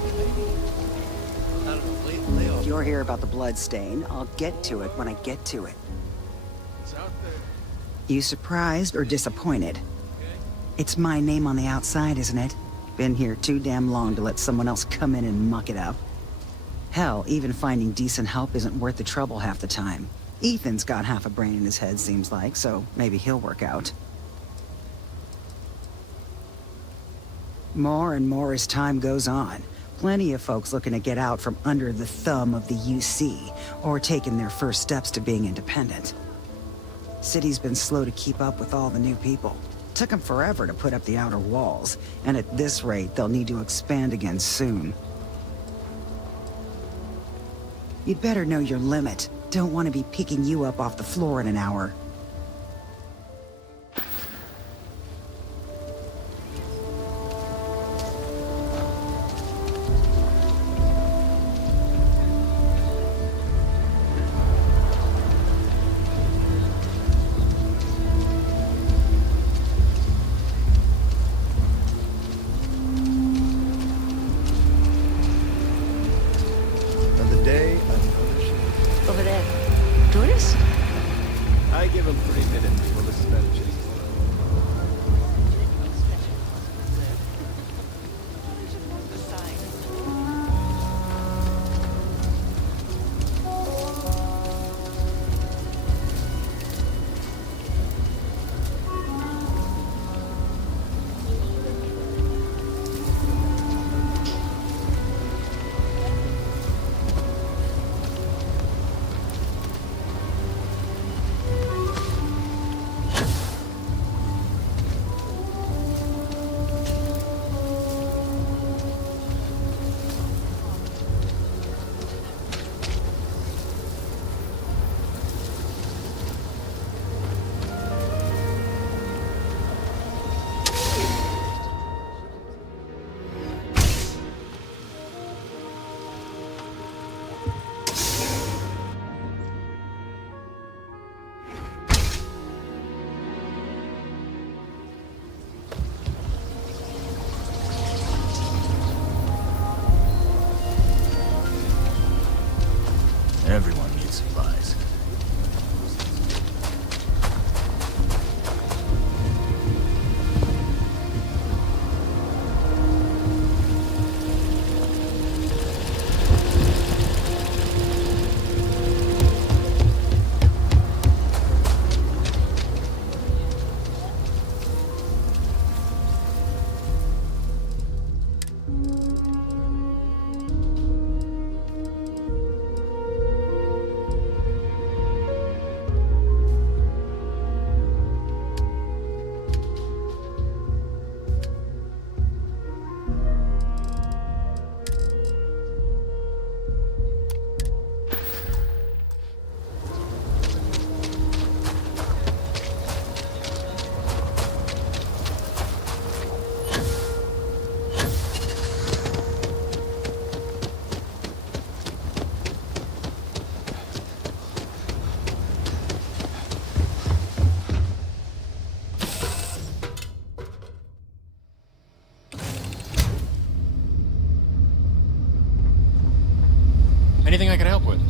I don't know, lay off. If you're here about the blood stain, I'll get to it when I get to it. It's out there. You surprised or disappointed? It's my name on the outside, isn't it? Been here too damn long to let someone else come in and muck it up. Hell, even finding decent help isn't worth the trouble half the time. Ethan's got half a brain in his head, seems like, so maybe he'll work out. More and more as time goes on. Plenty of folks looking to get out from under the thumb of the UC, or taking their first steps to being independent. City's been slow to keep up with all the new people. Took them forever to put up the outer walls, and at this rate, they'll need to expand again soon. You'd better know your limit. Don't want to be picking you up off the floor in an hour. Anything I can help with?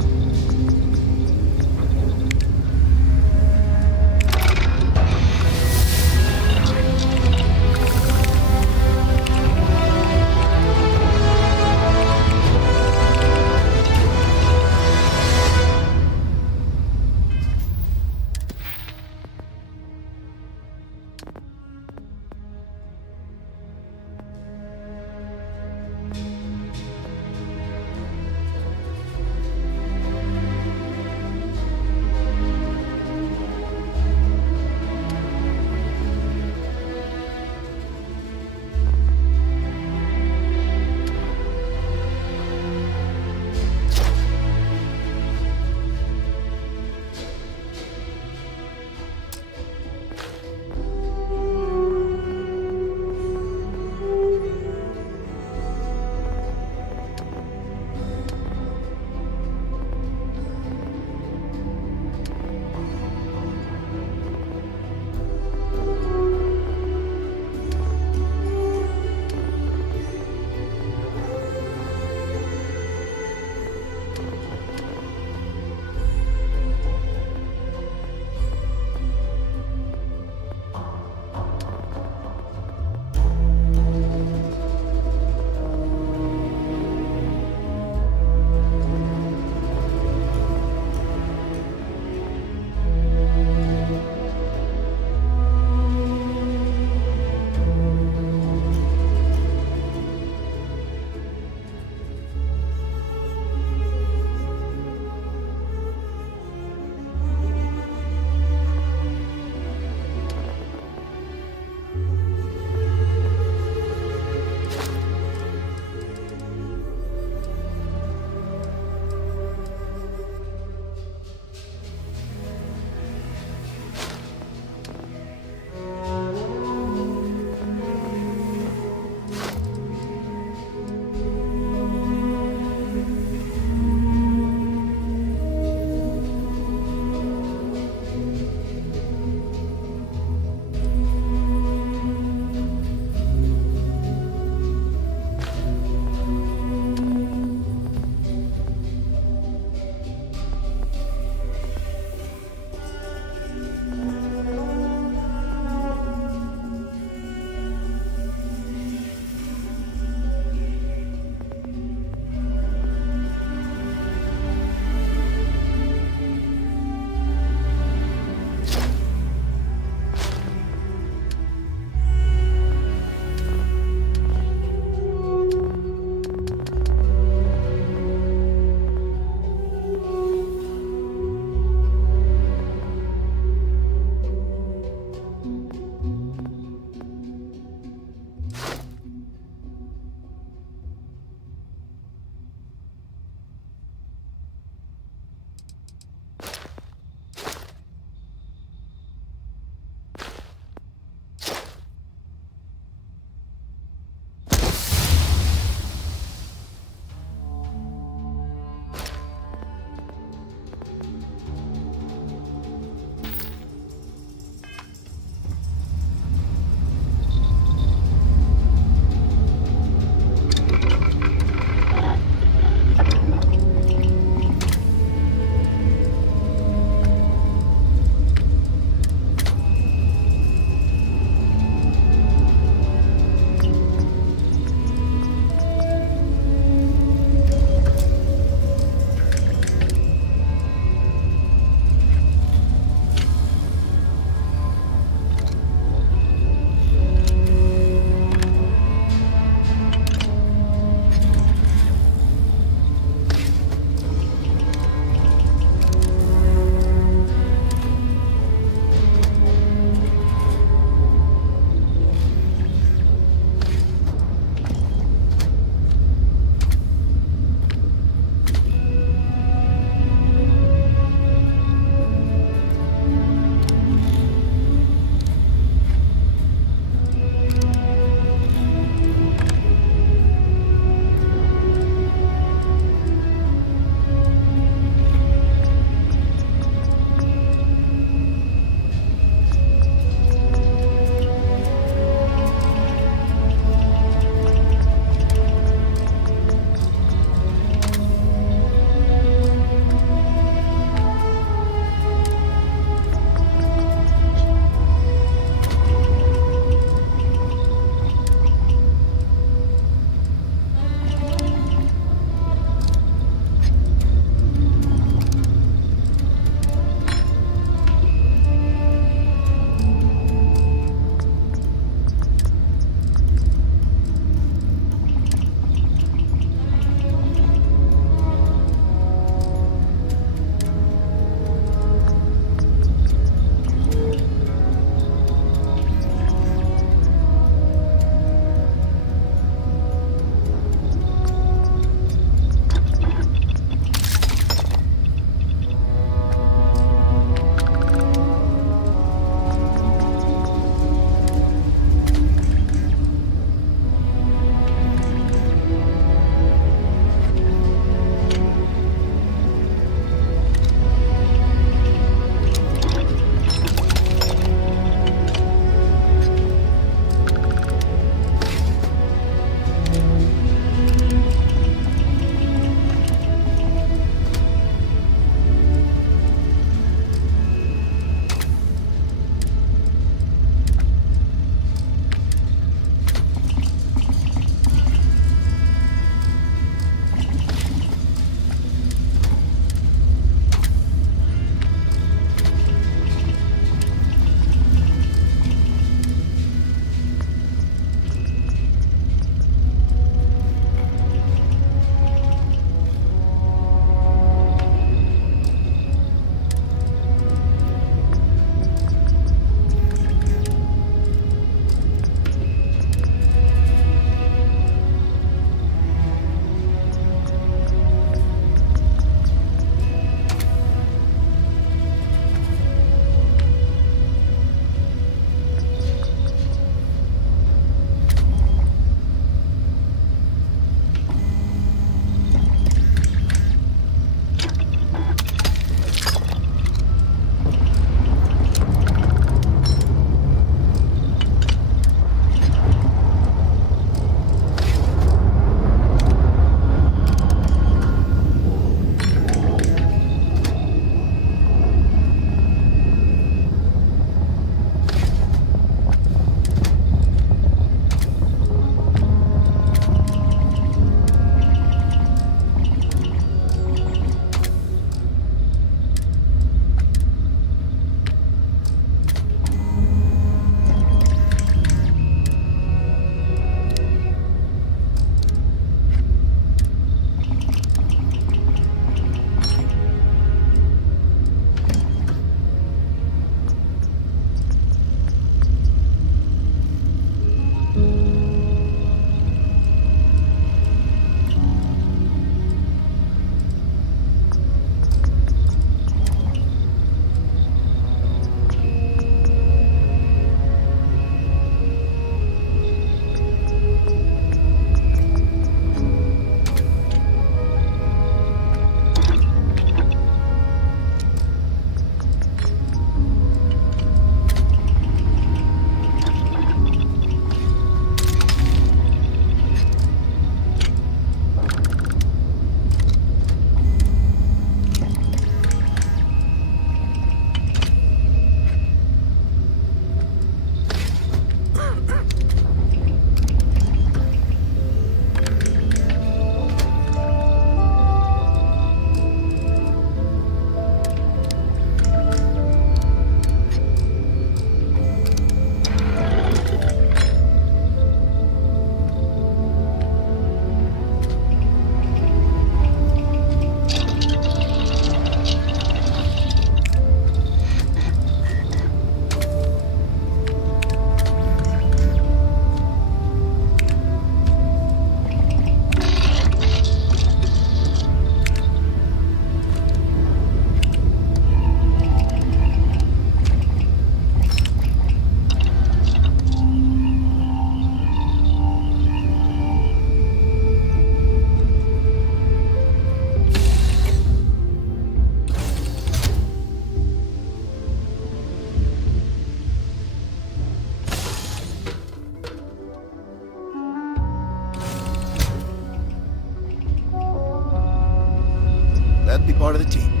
Glad to be part of the team.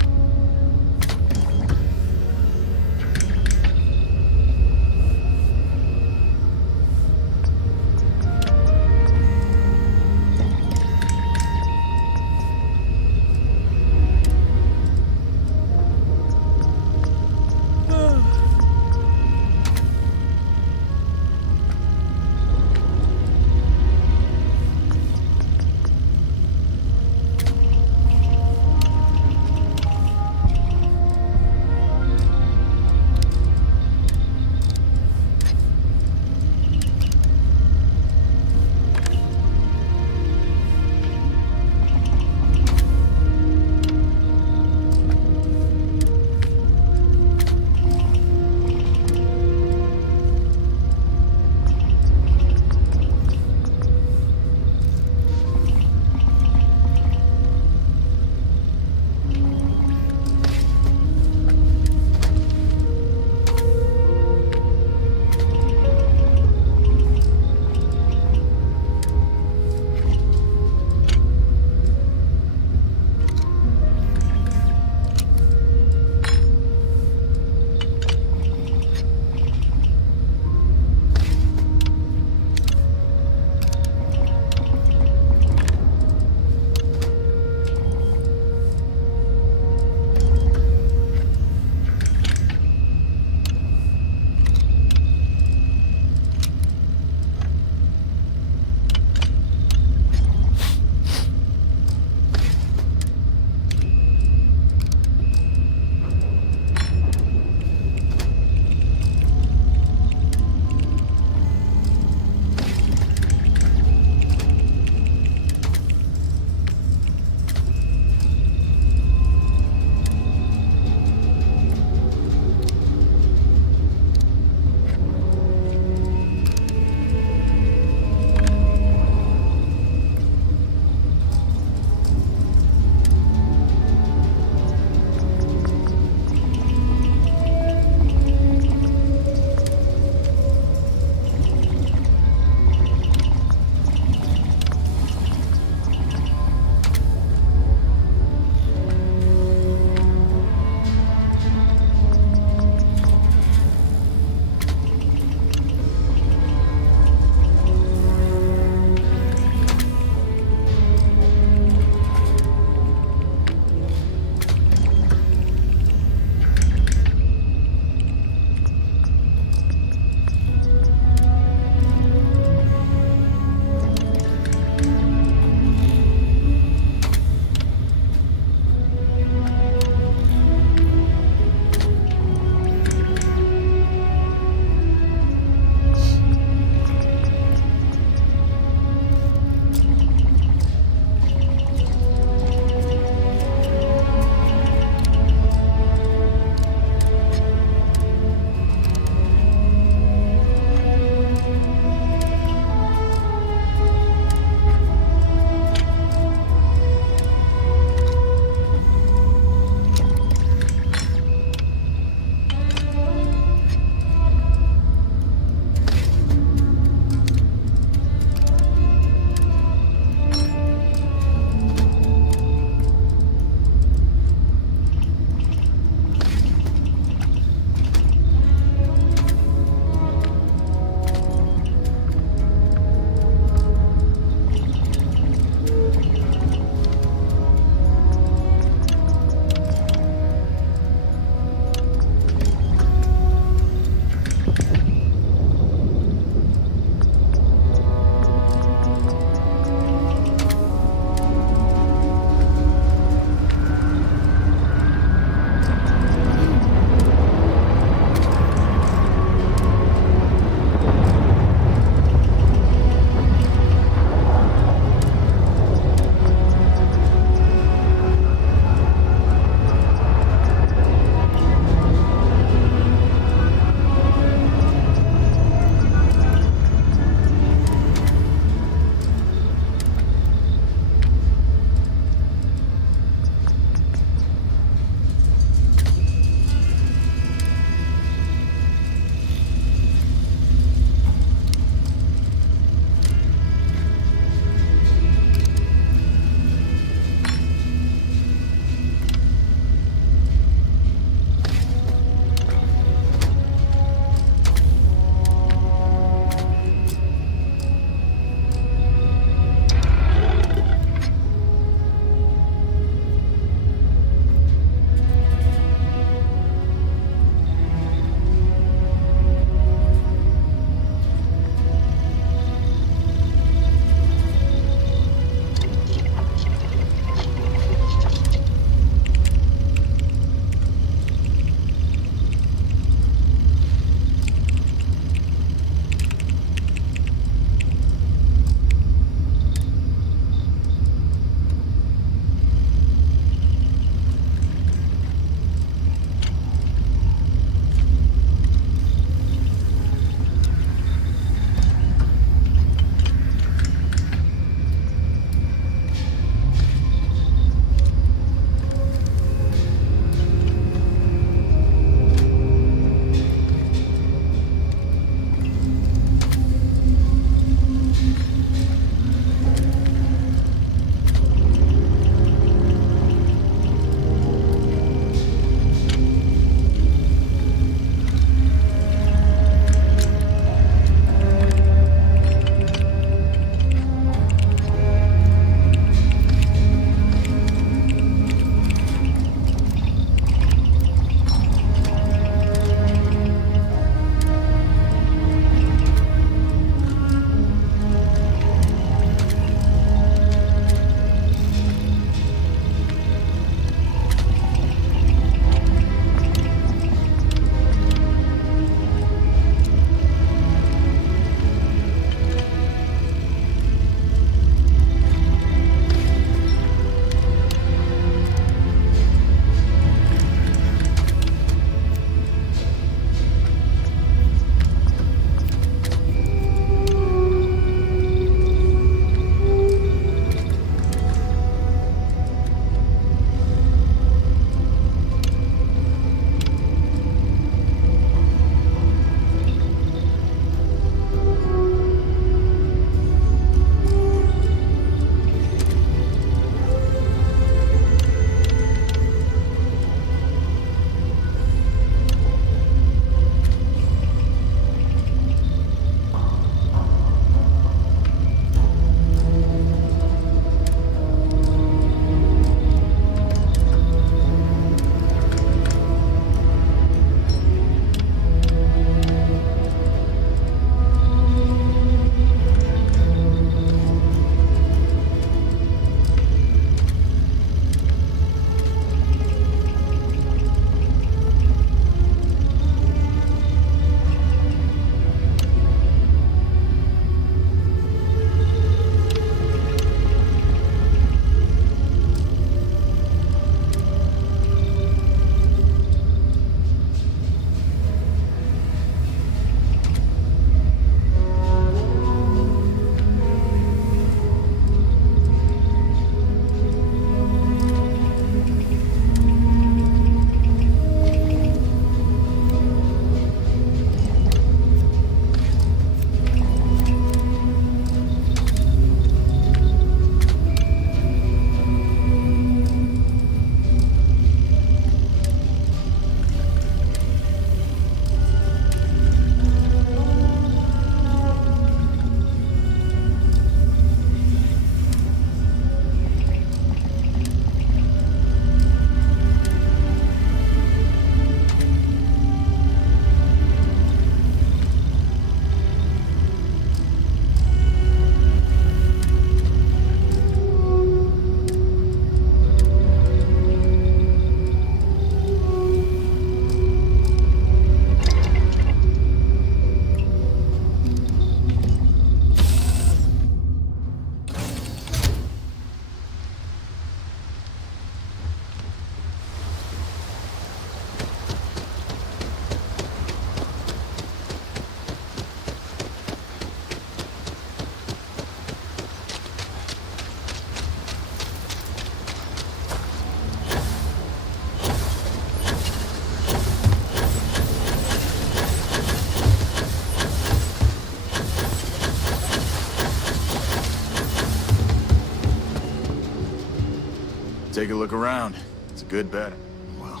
take a look around. It's a good bet. Well.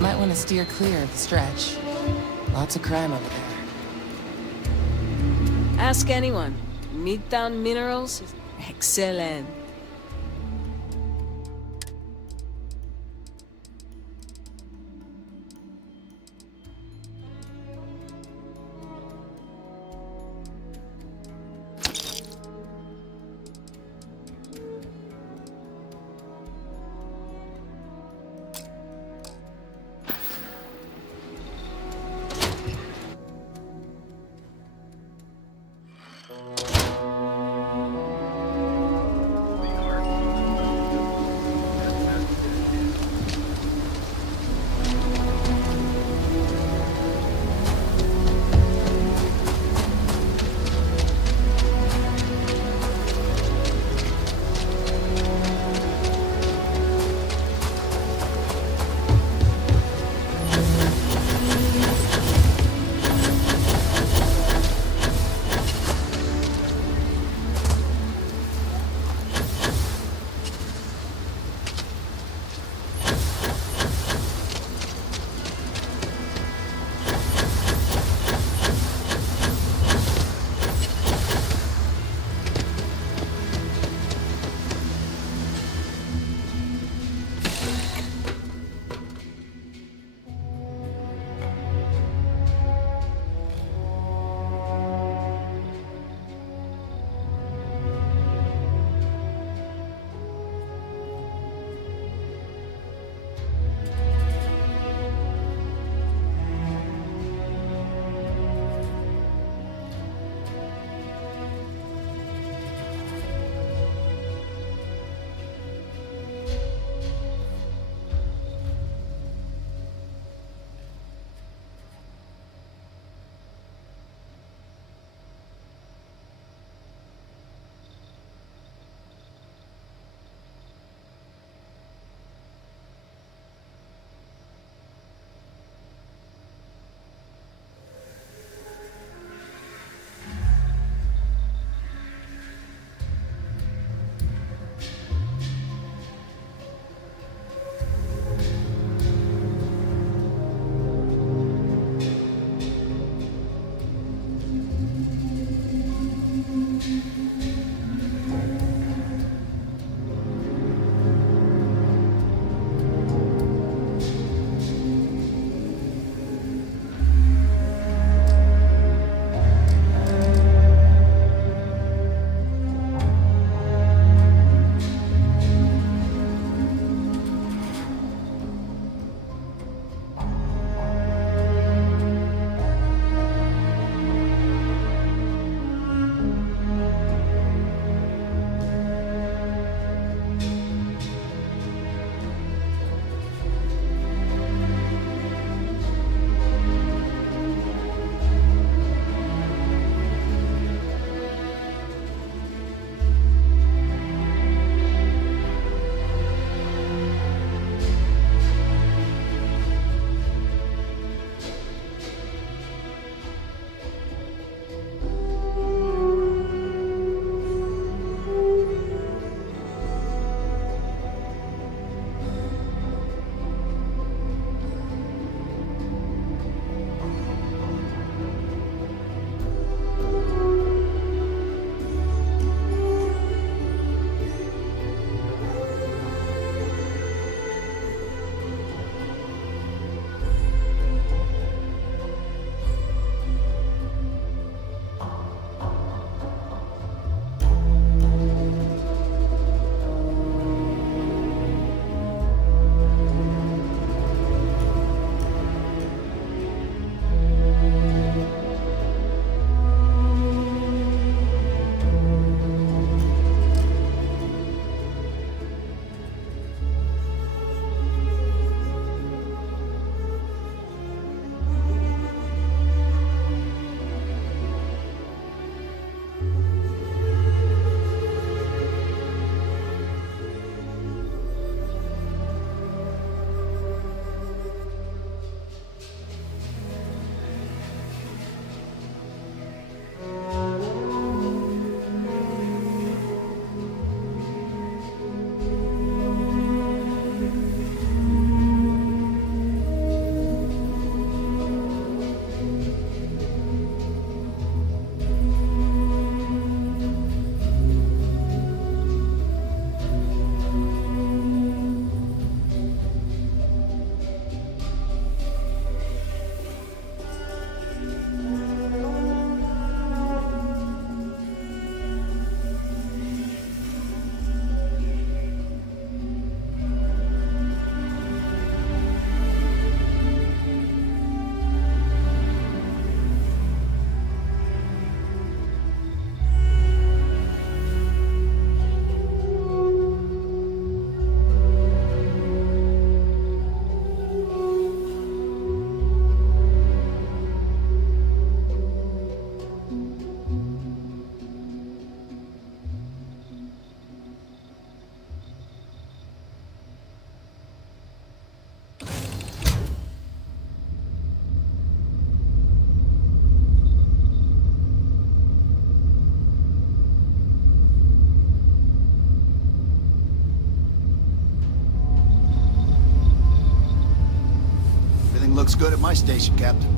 Might want to steer clear of the stretch. Lots of crime over there. Ask anyone. Midtown Minerals is excellent. Everything looks good at my station, Captain.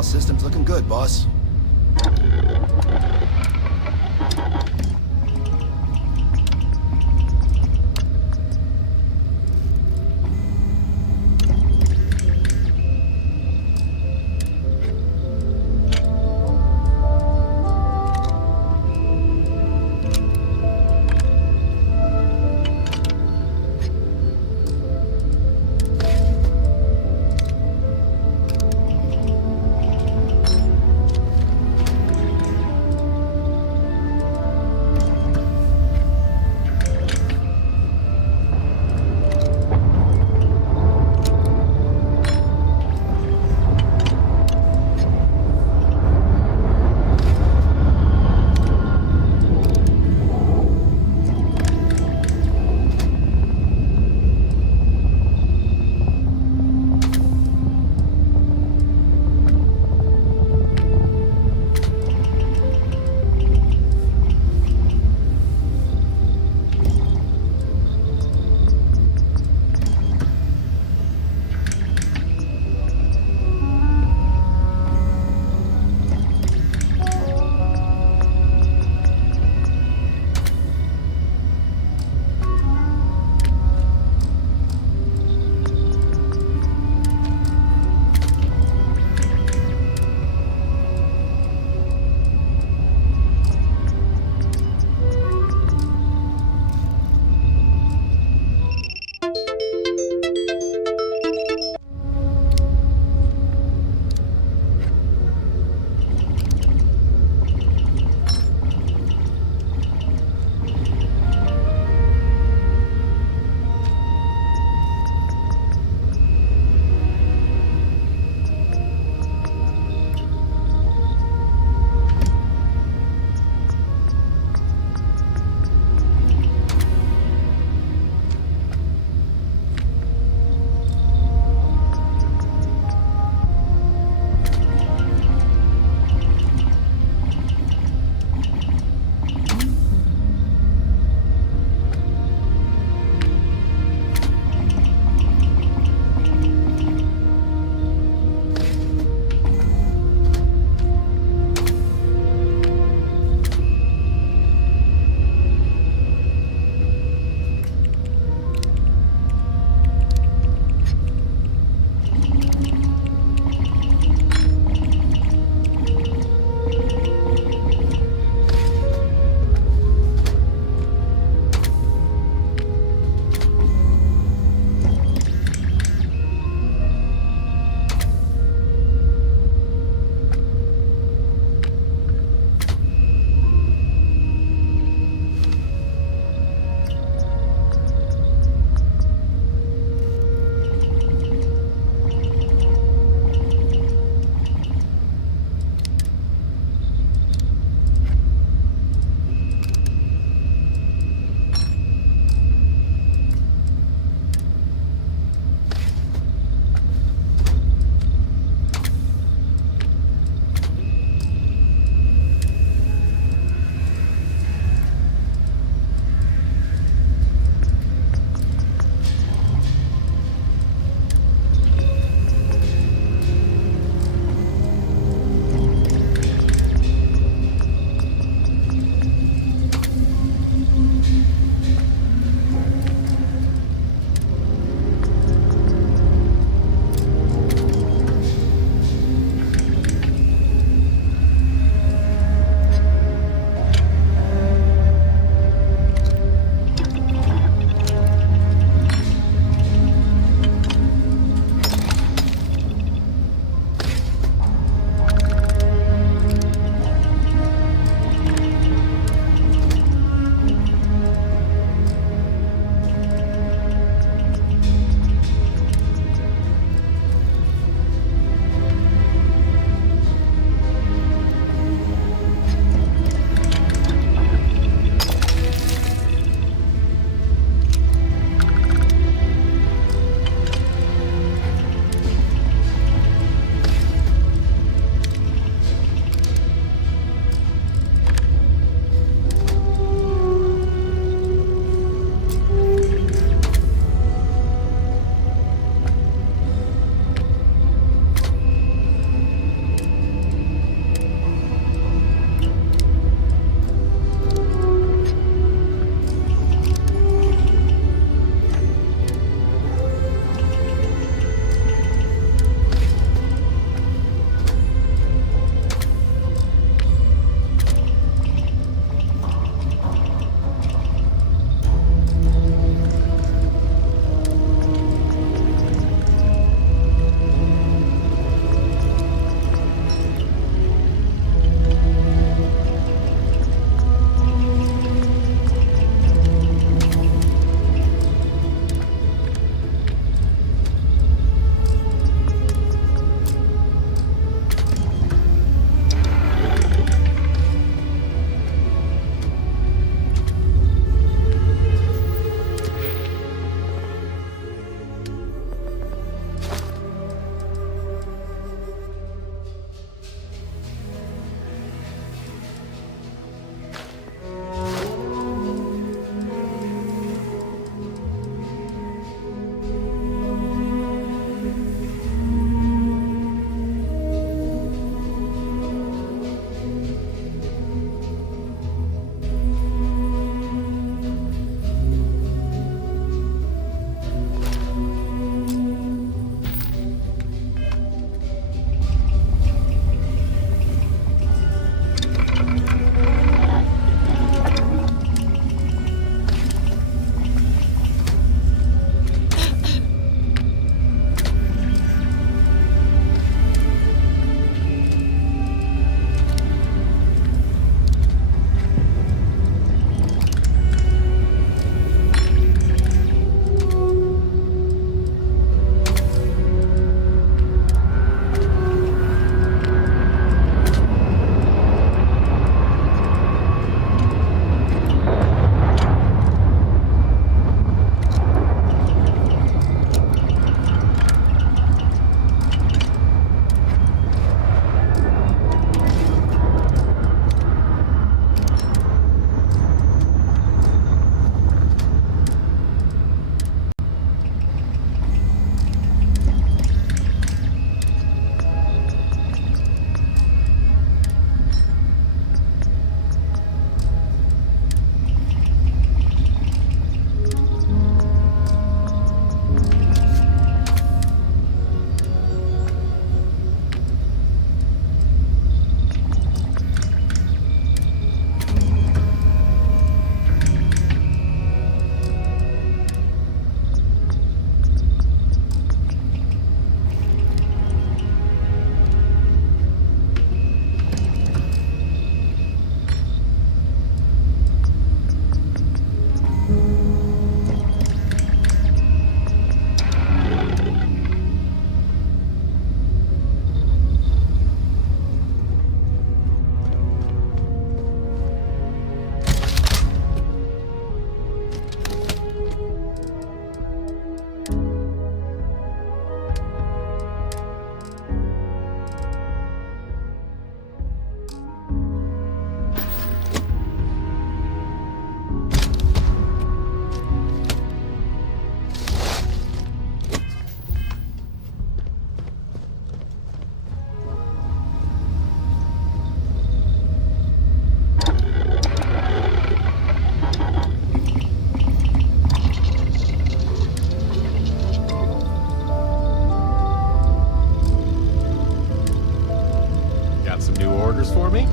All systems looking good, boss. orders for me?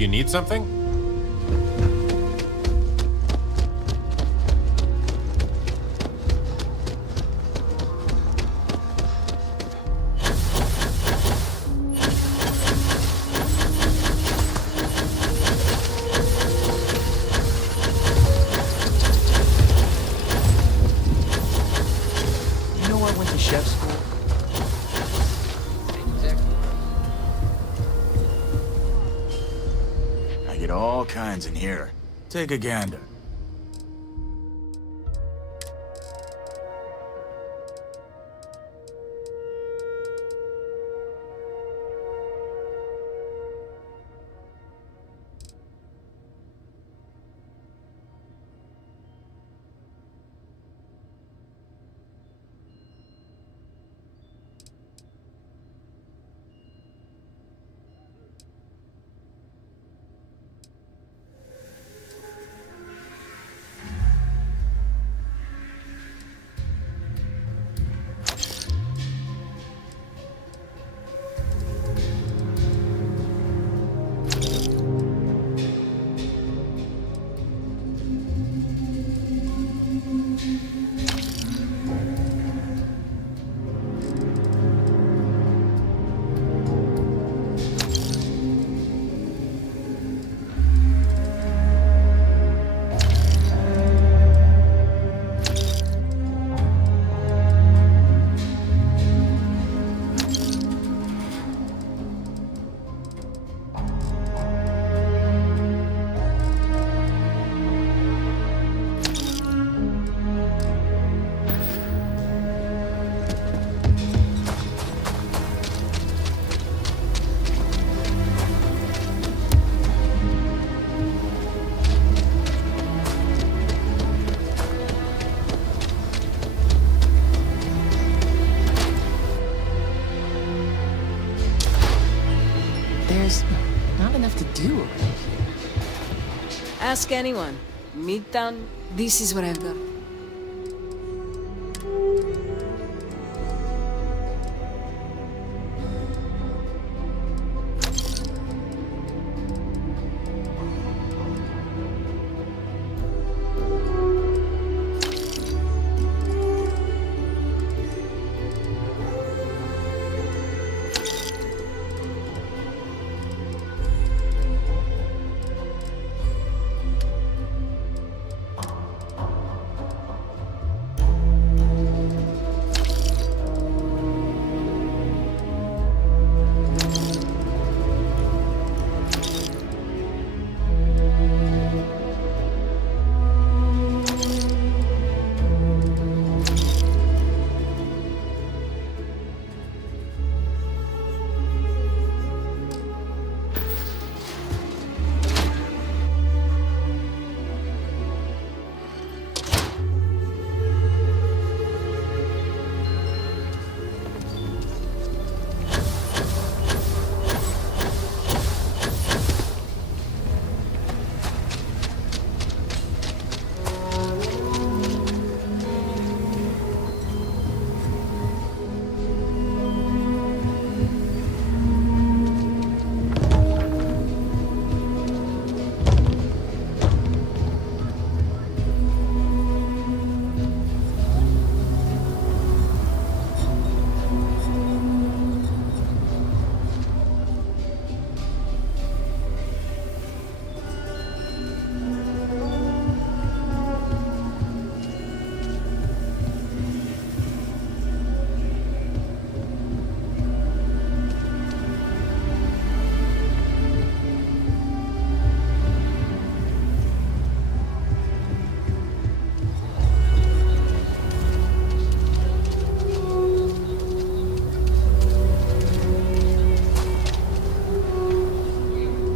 you need something? You know I went to chef school? I get all kinds in here. Take a gander. There's not enough to do around here. Ask anyone. Midtown, this is what I've got.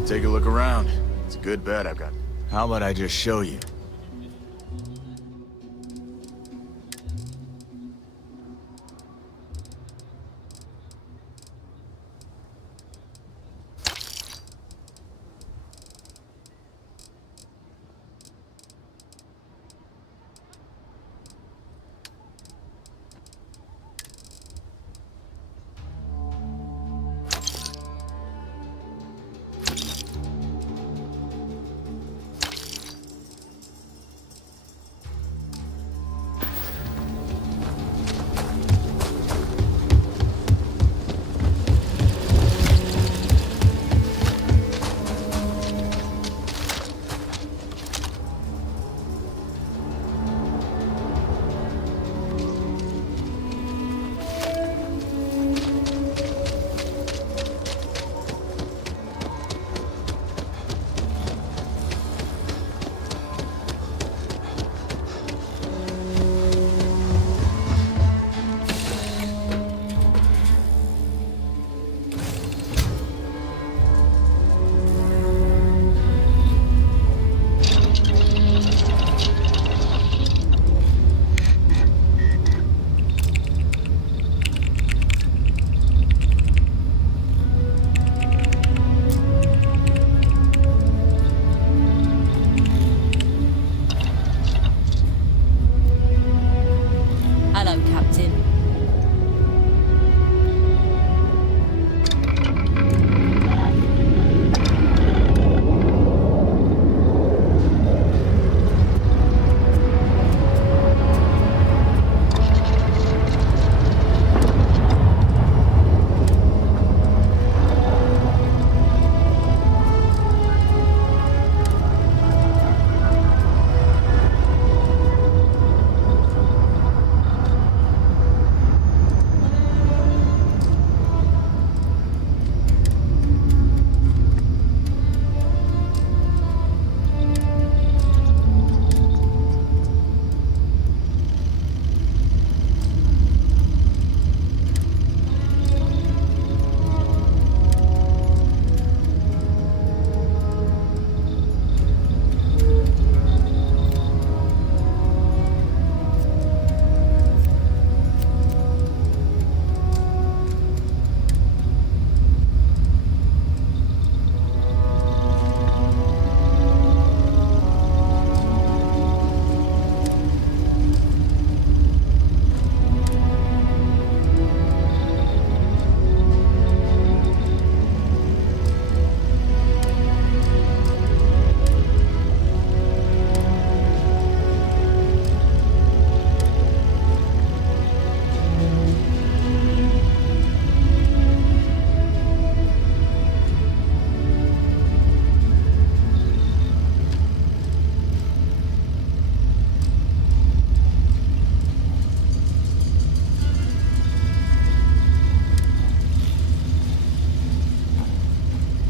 Take a look around. It's a good bed I've got. How about I just show you?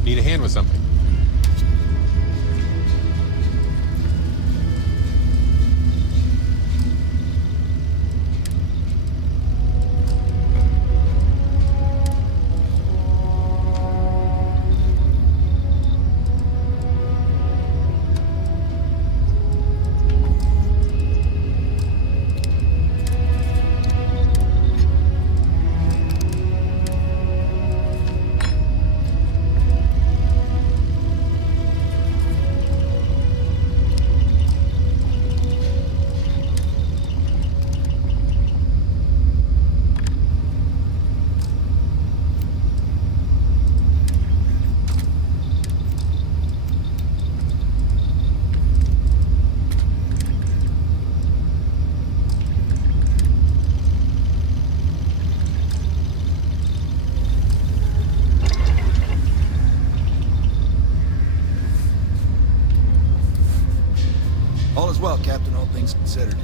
Need a hand with something? All is well, Captain, all things considered.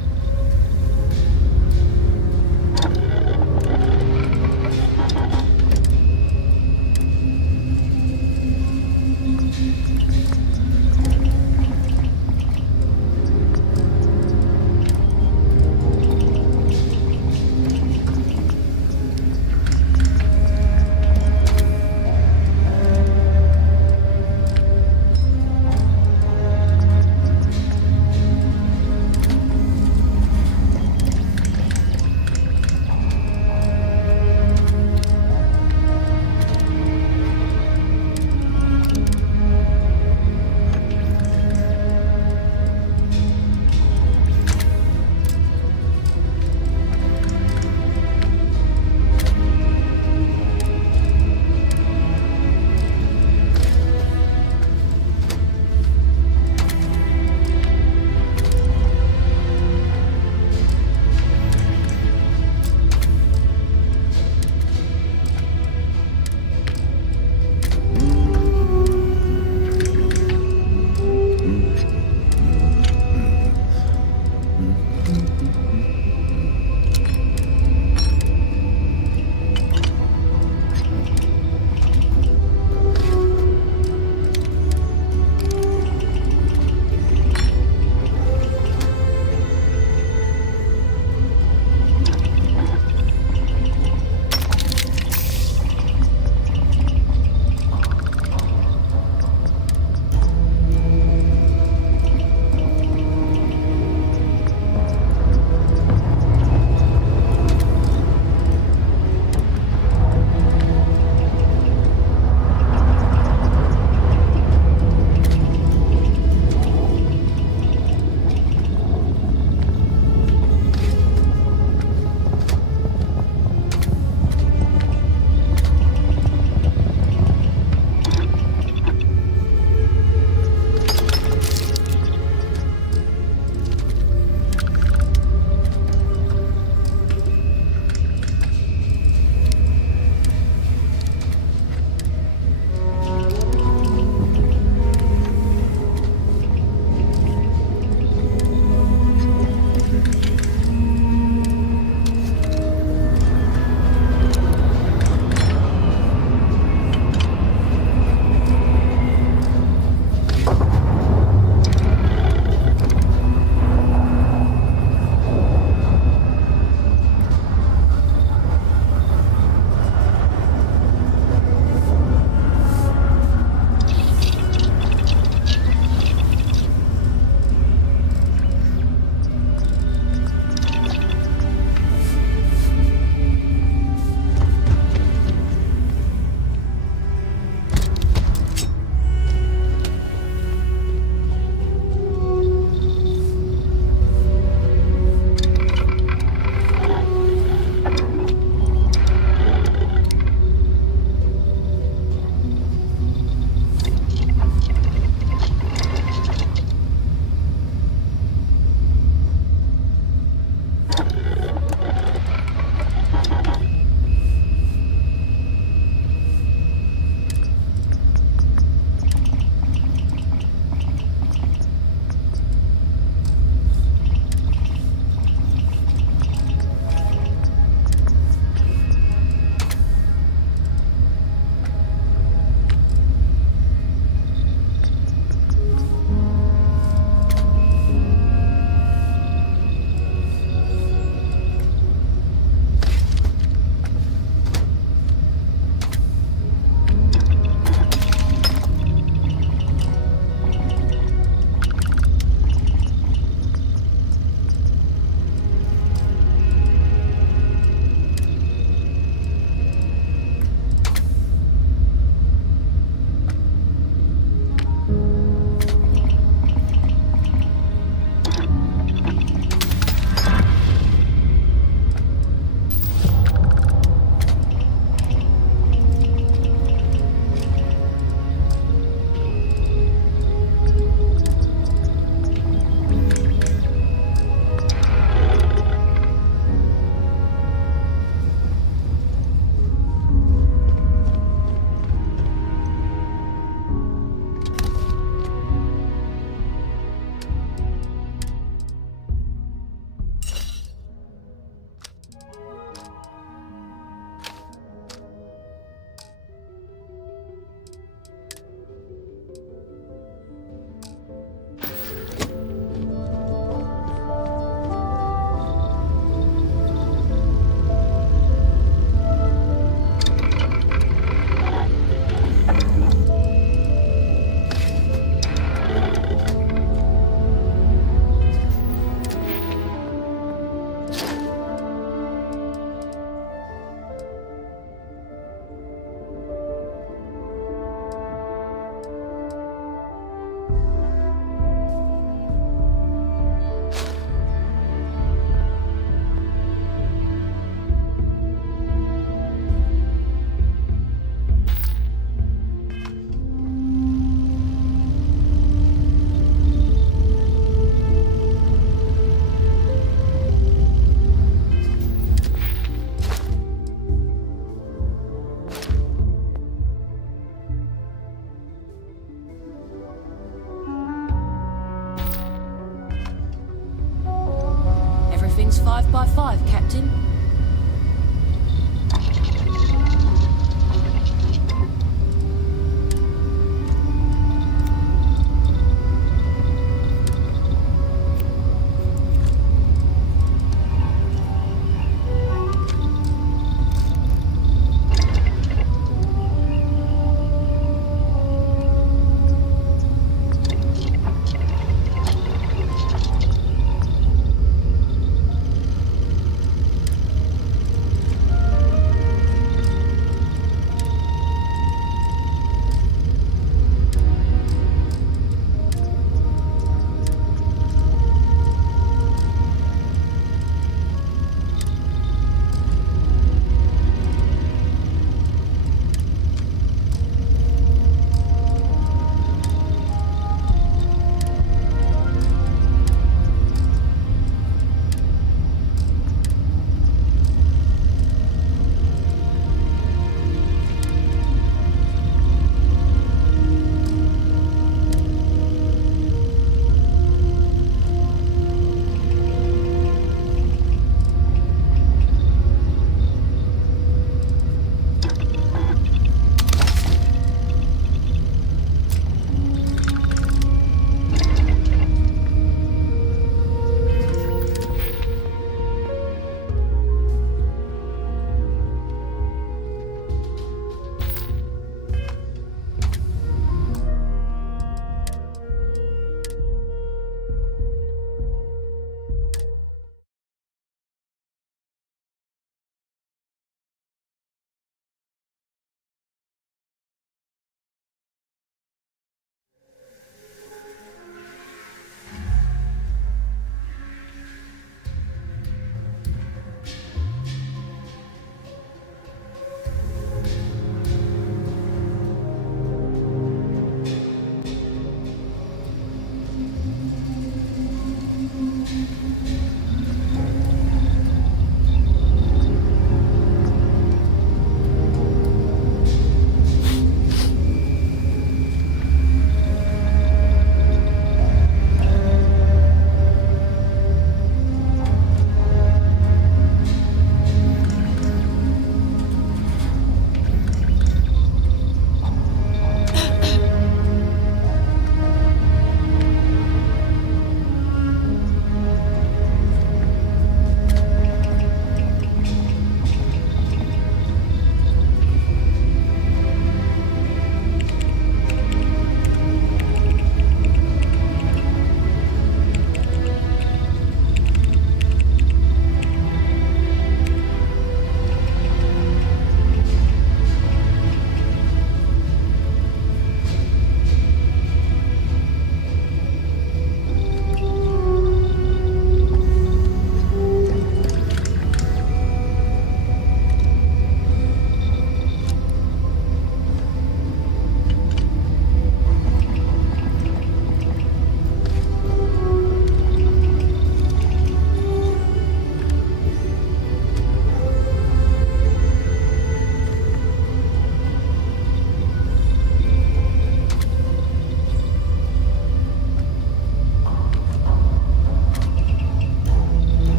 by 5, Captain.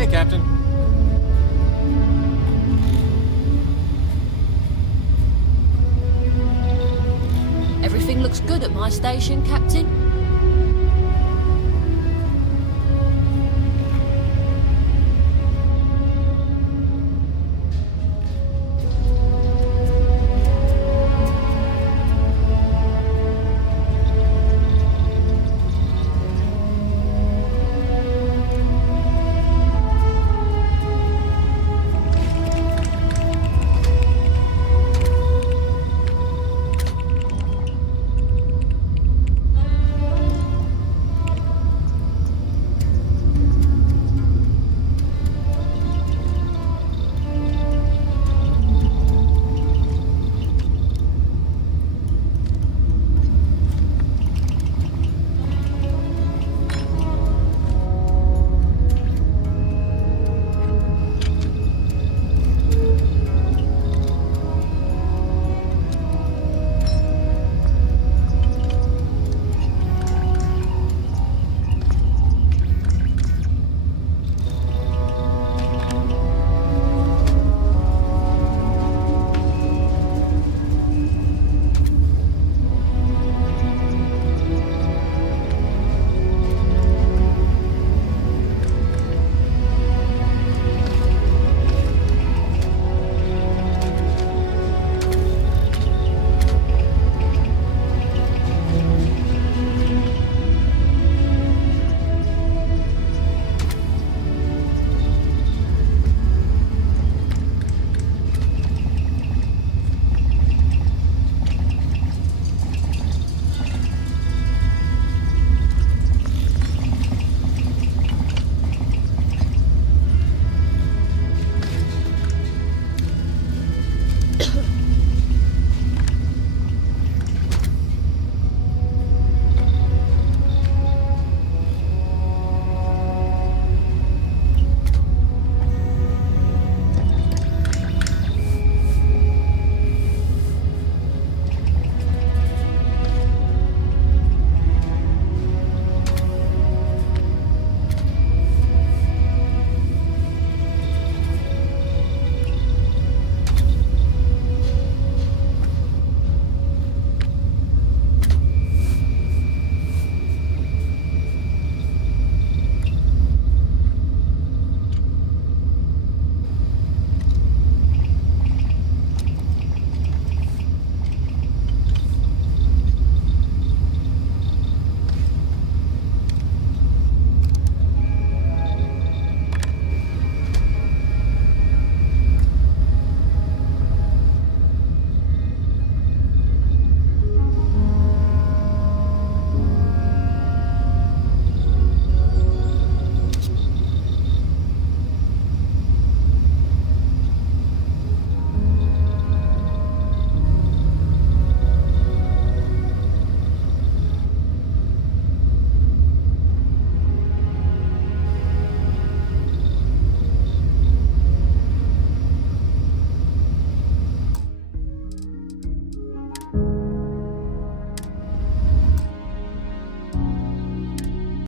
Hey, Captain. Everything looks good at my station, Captain?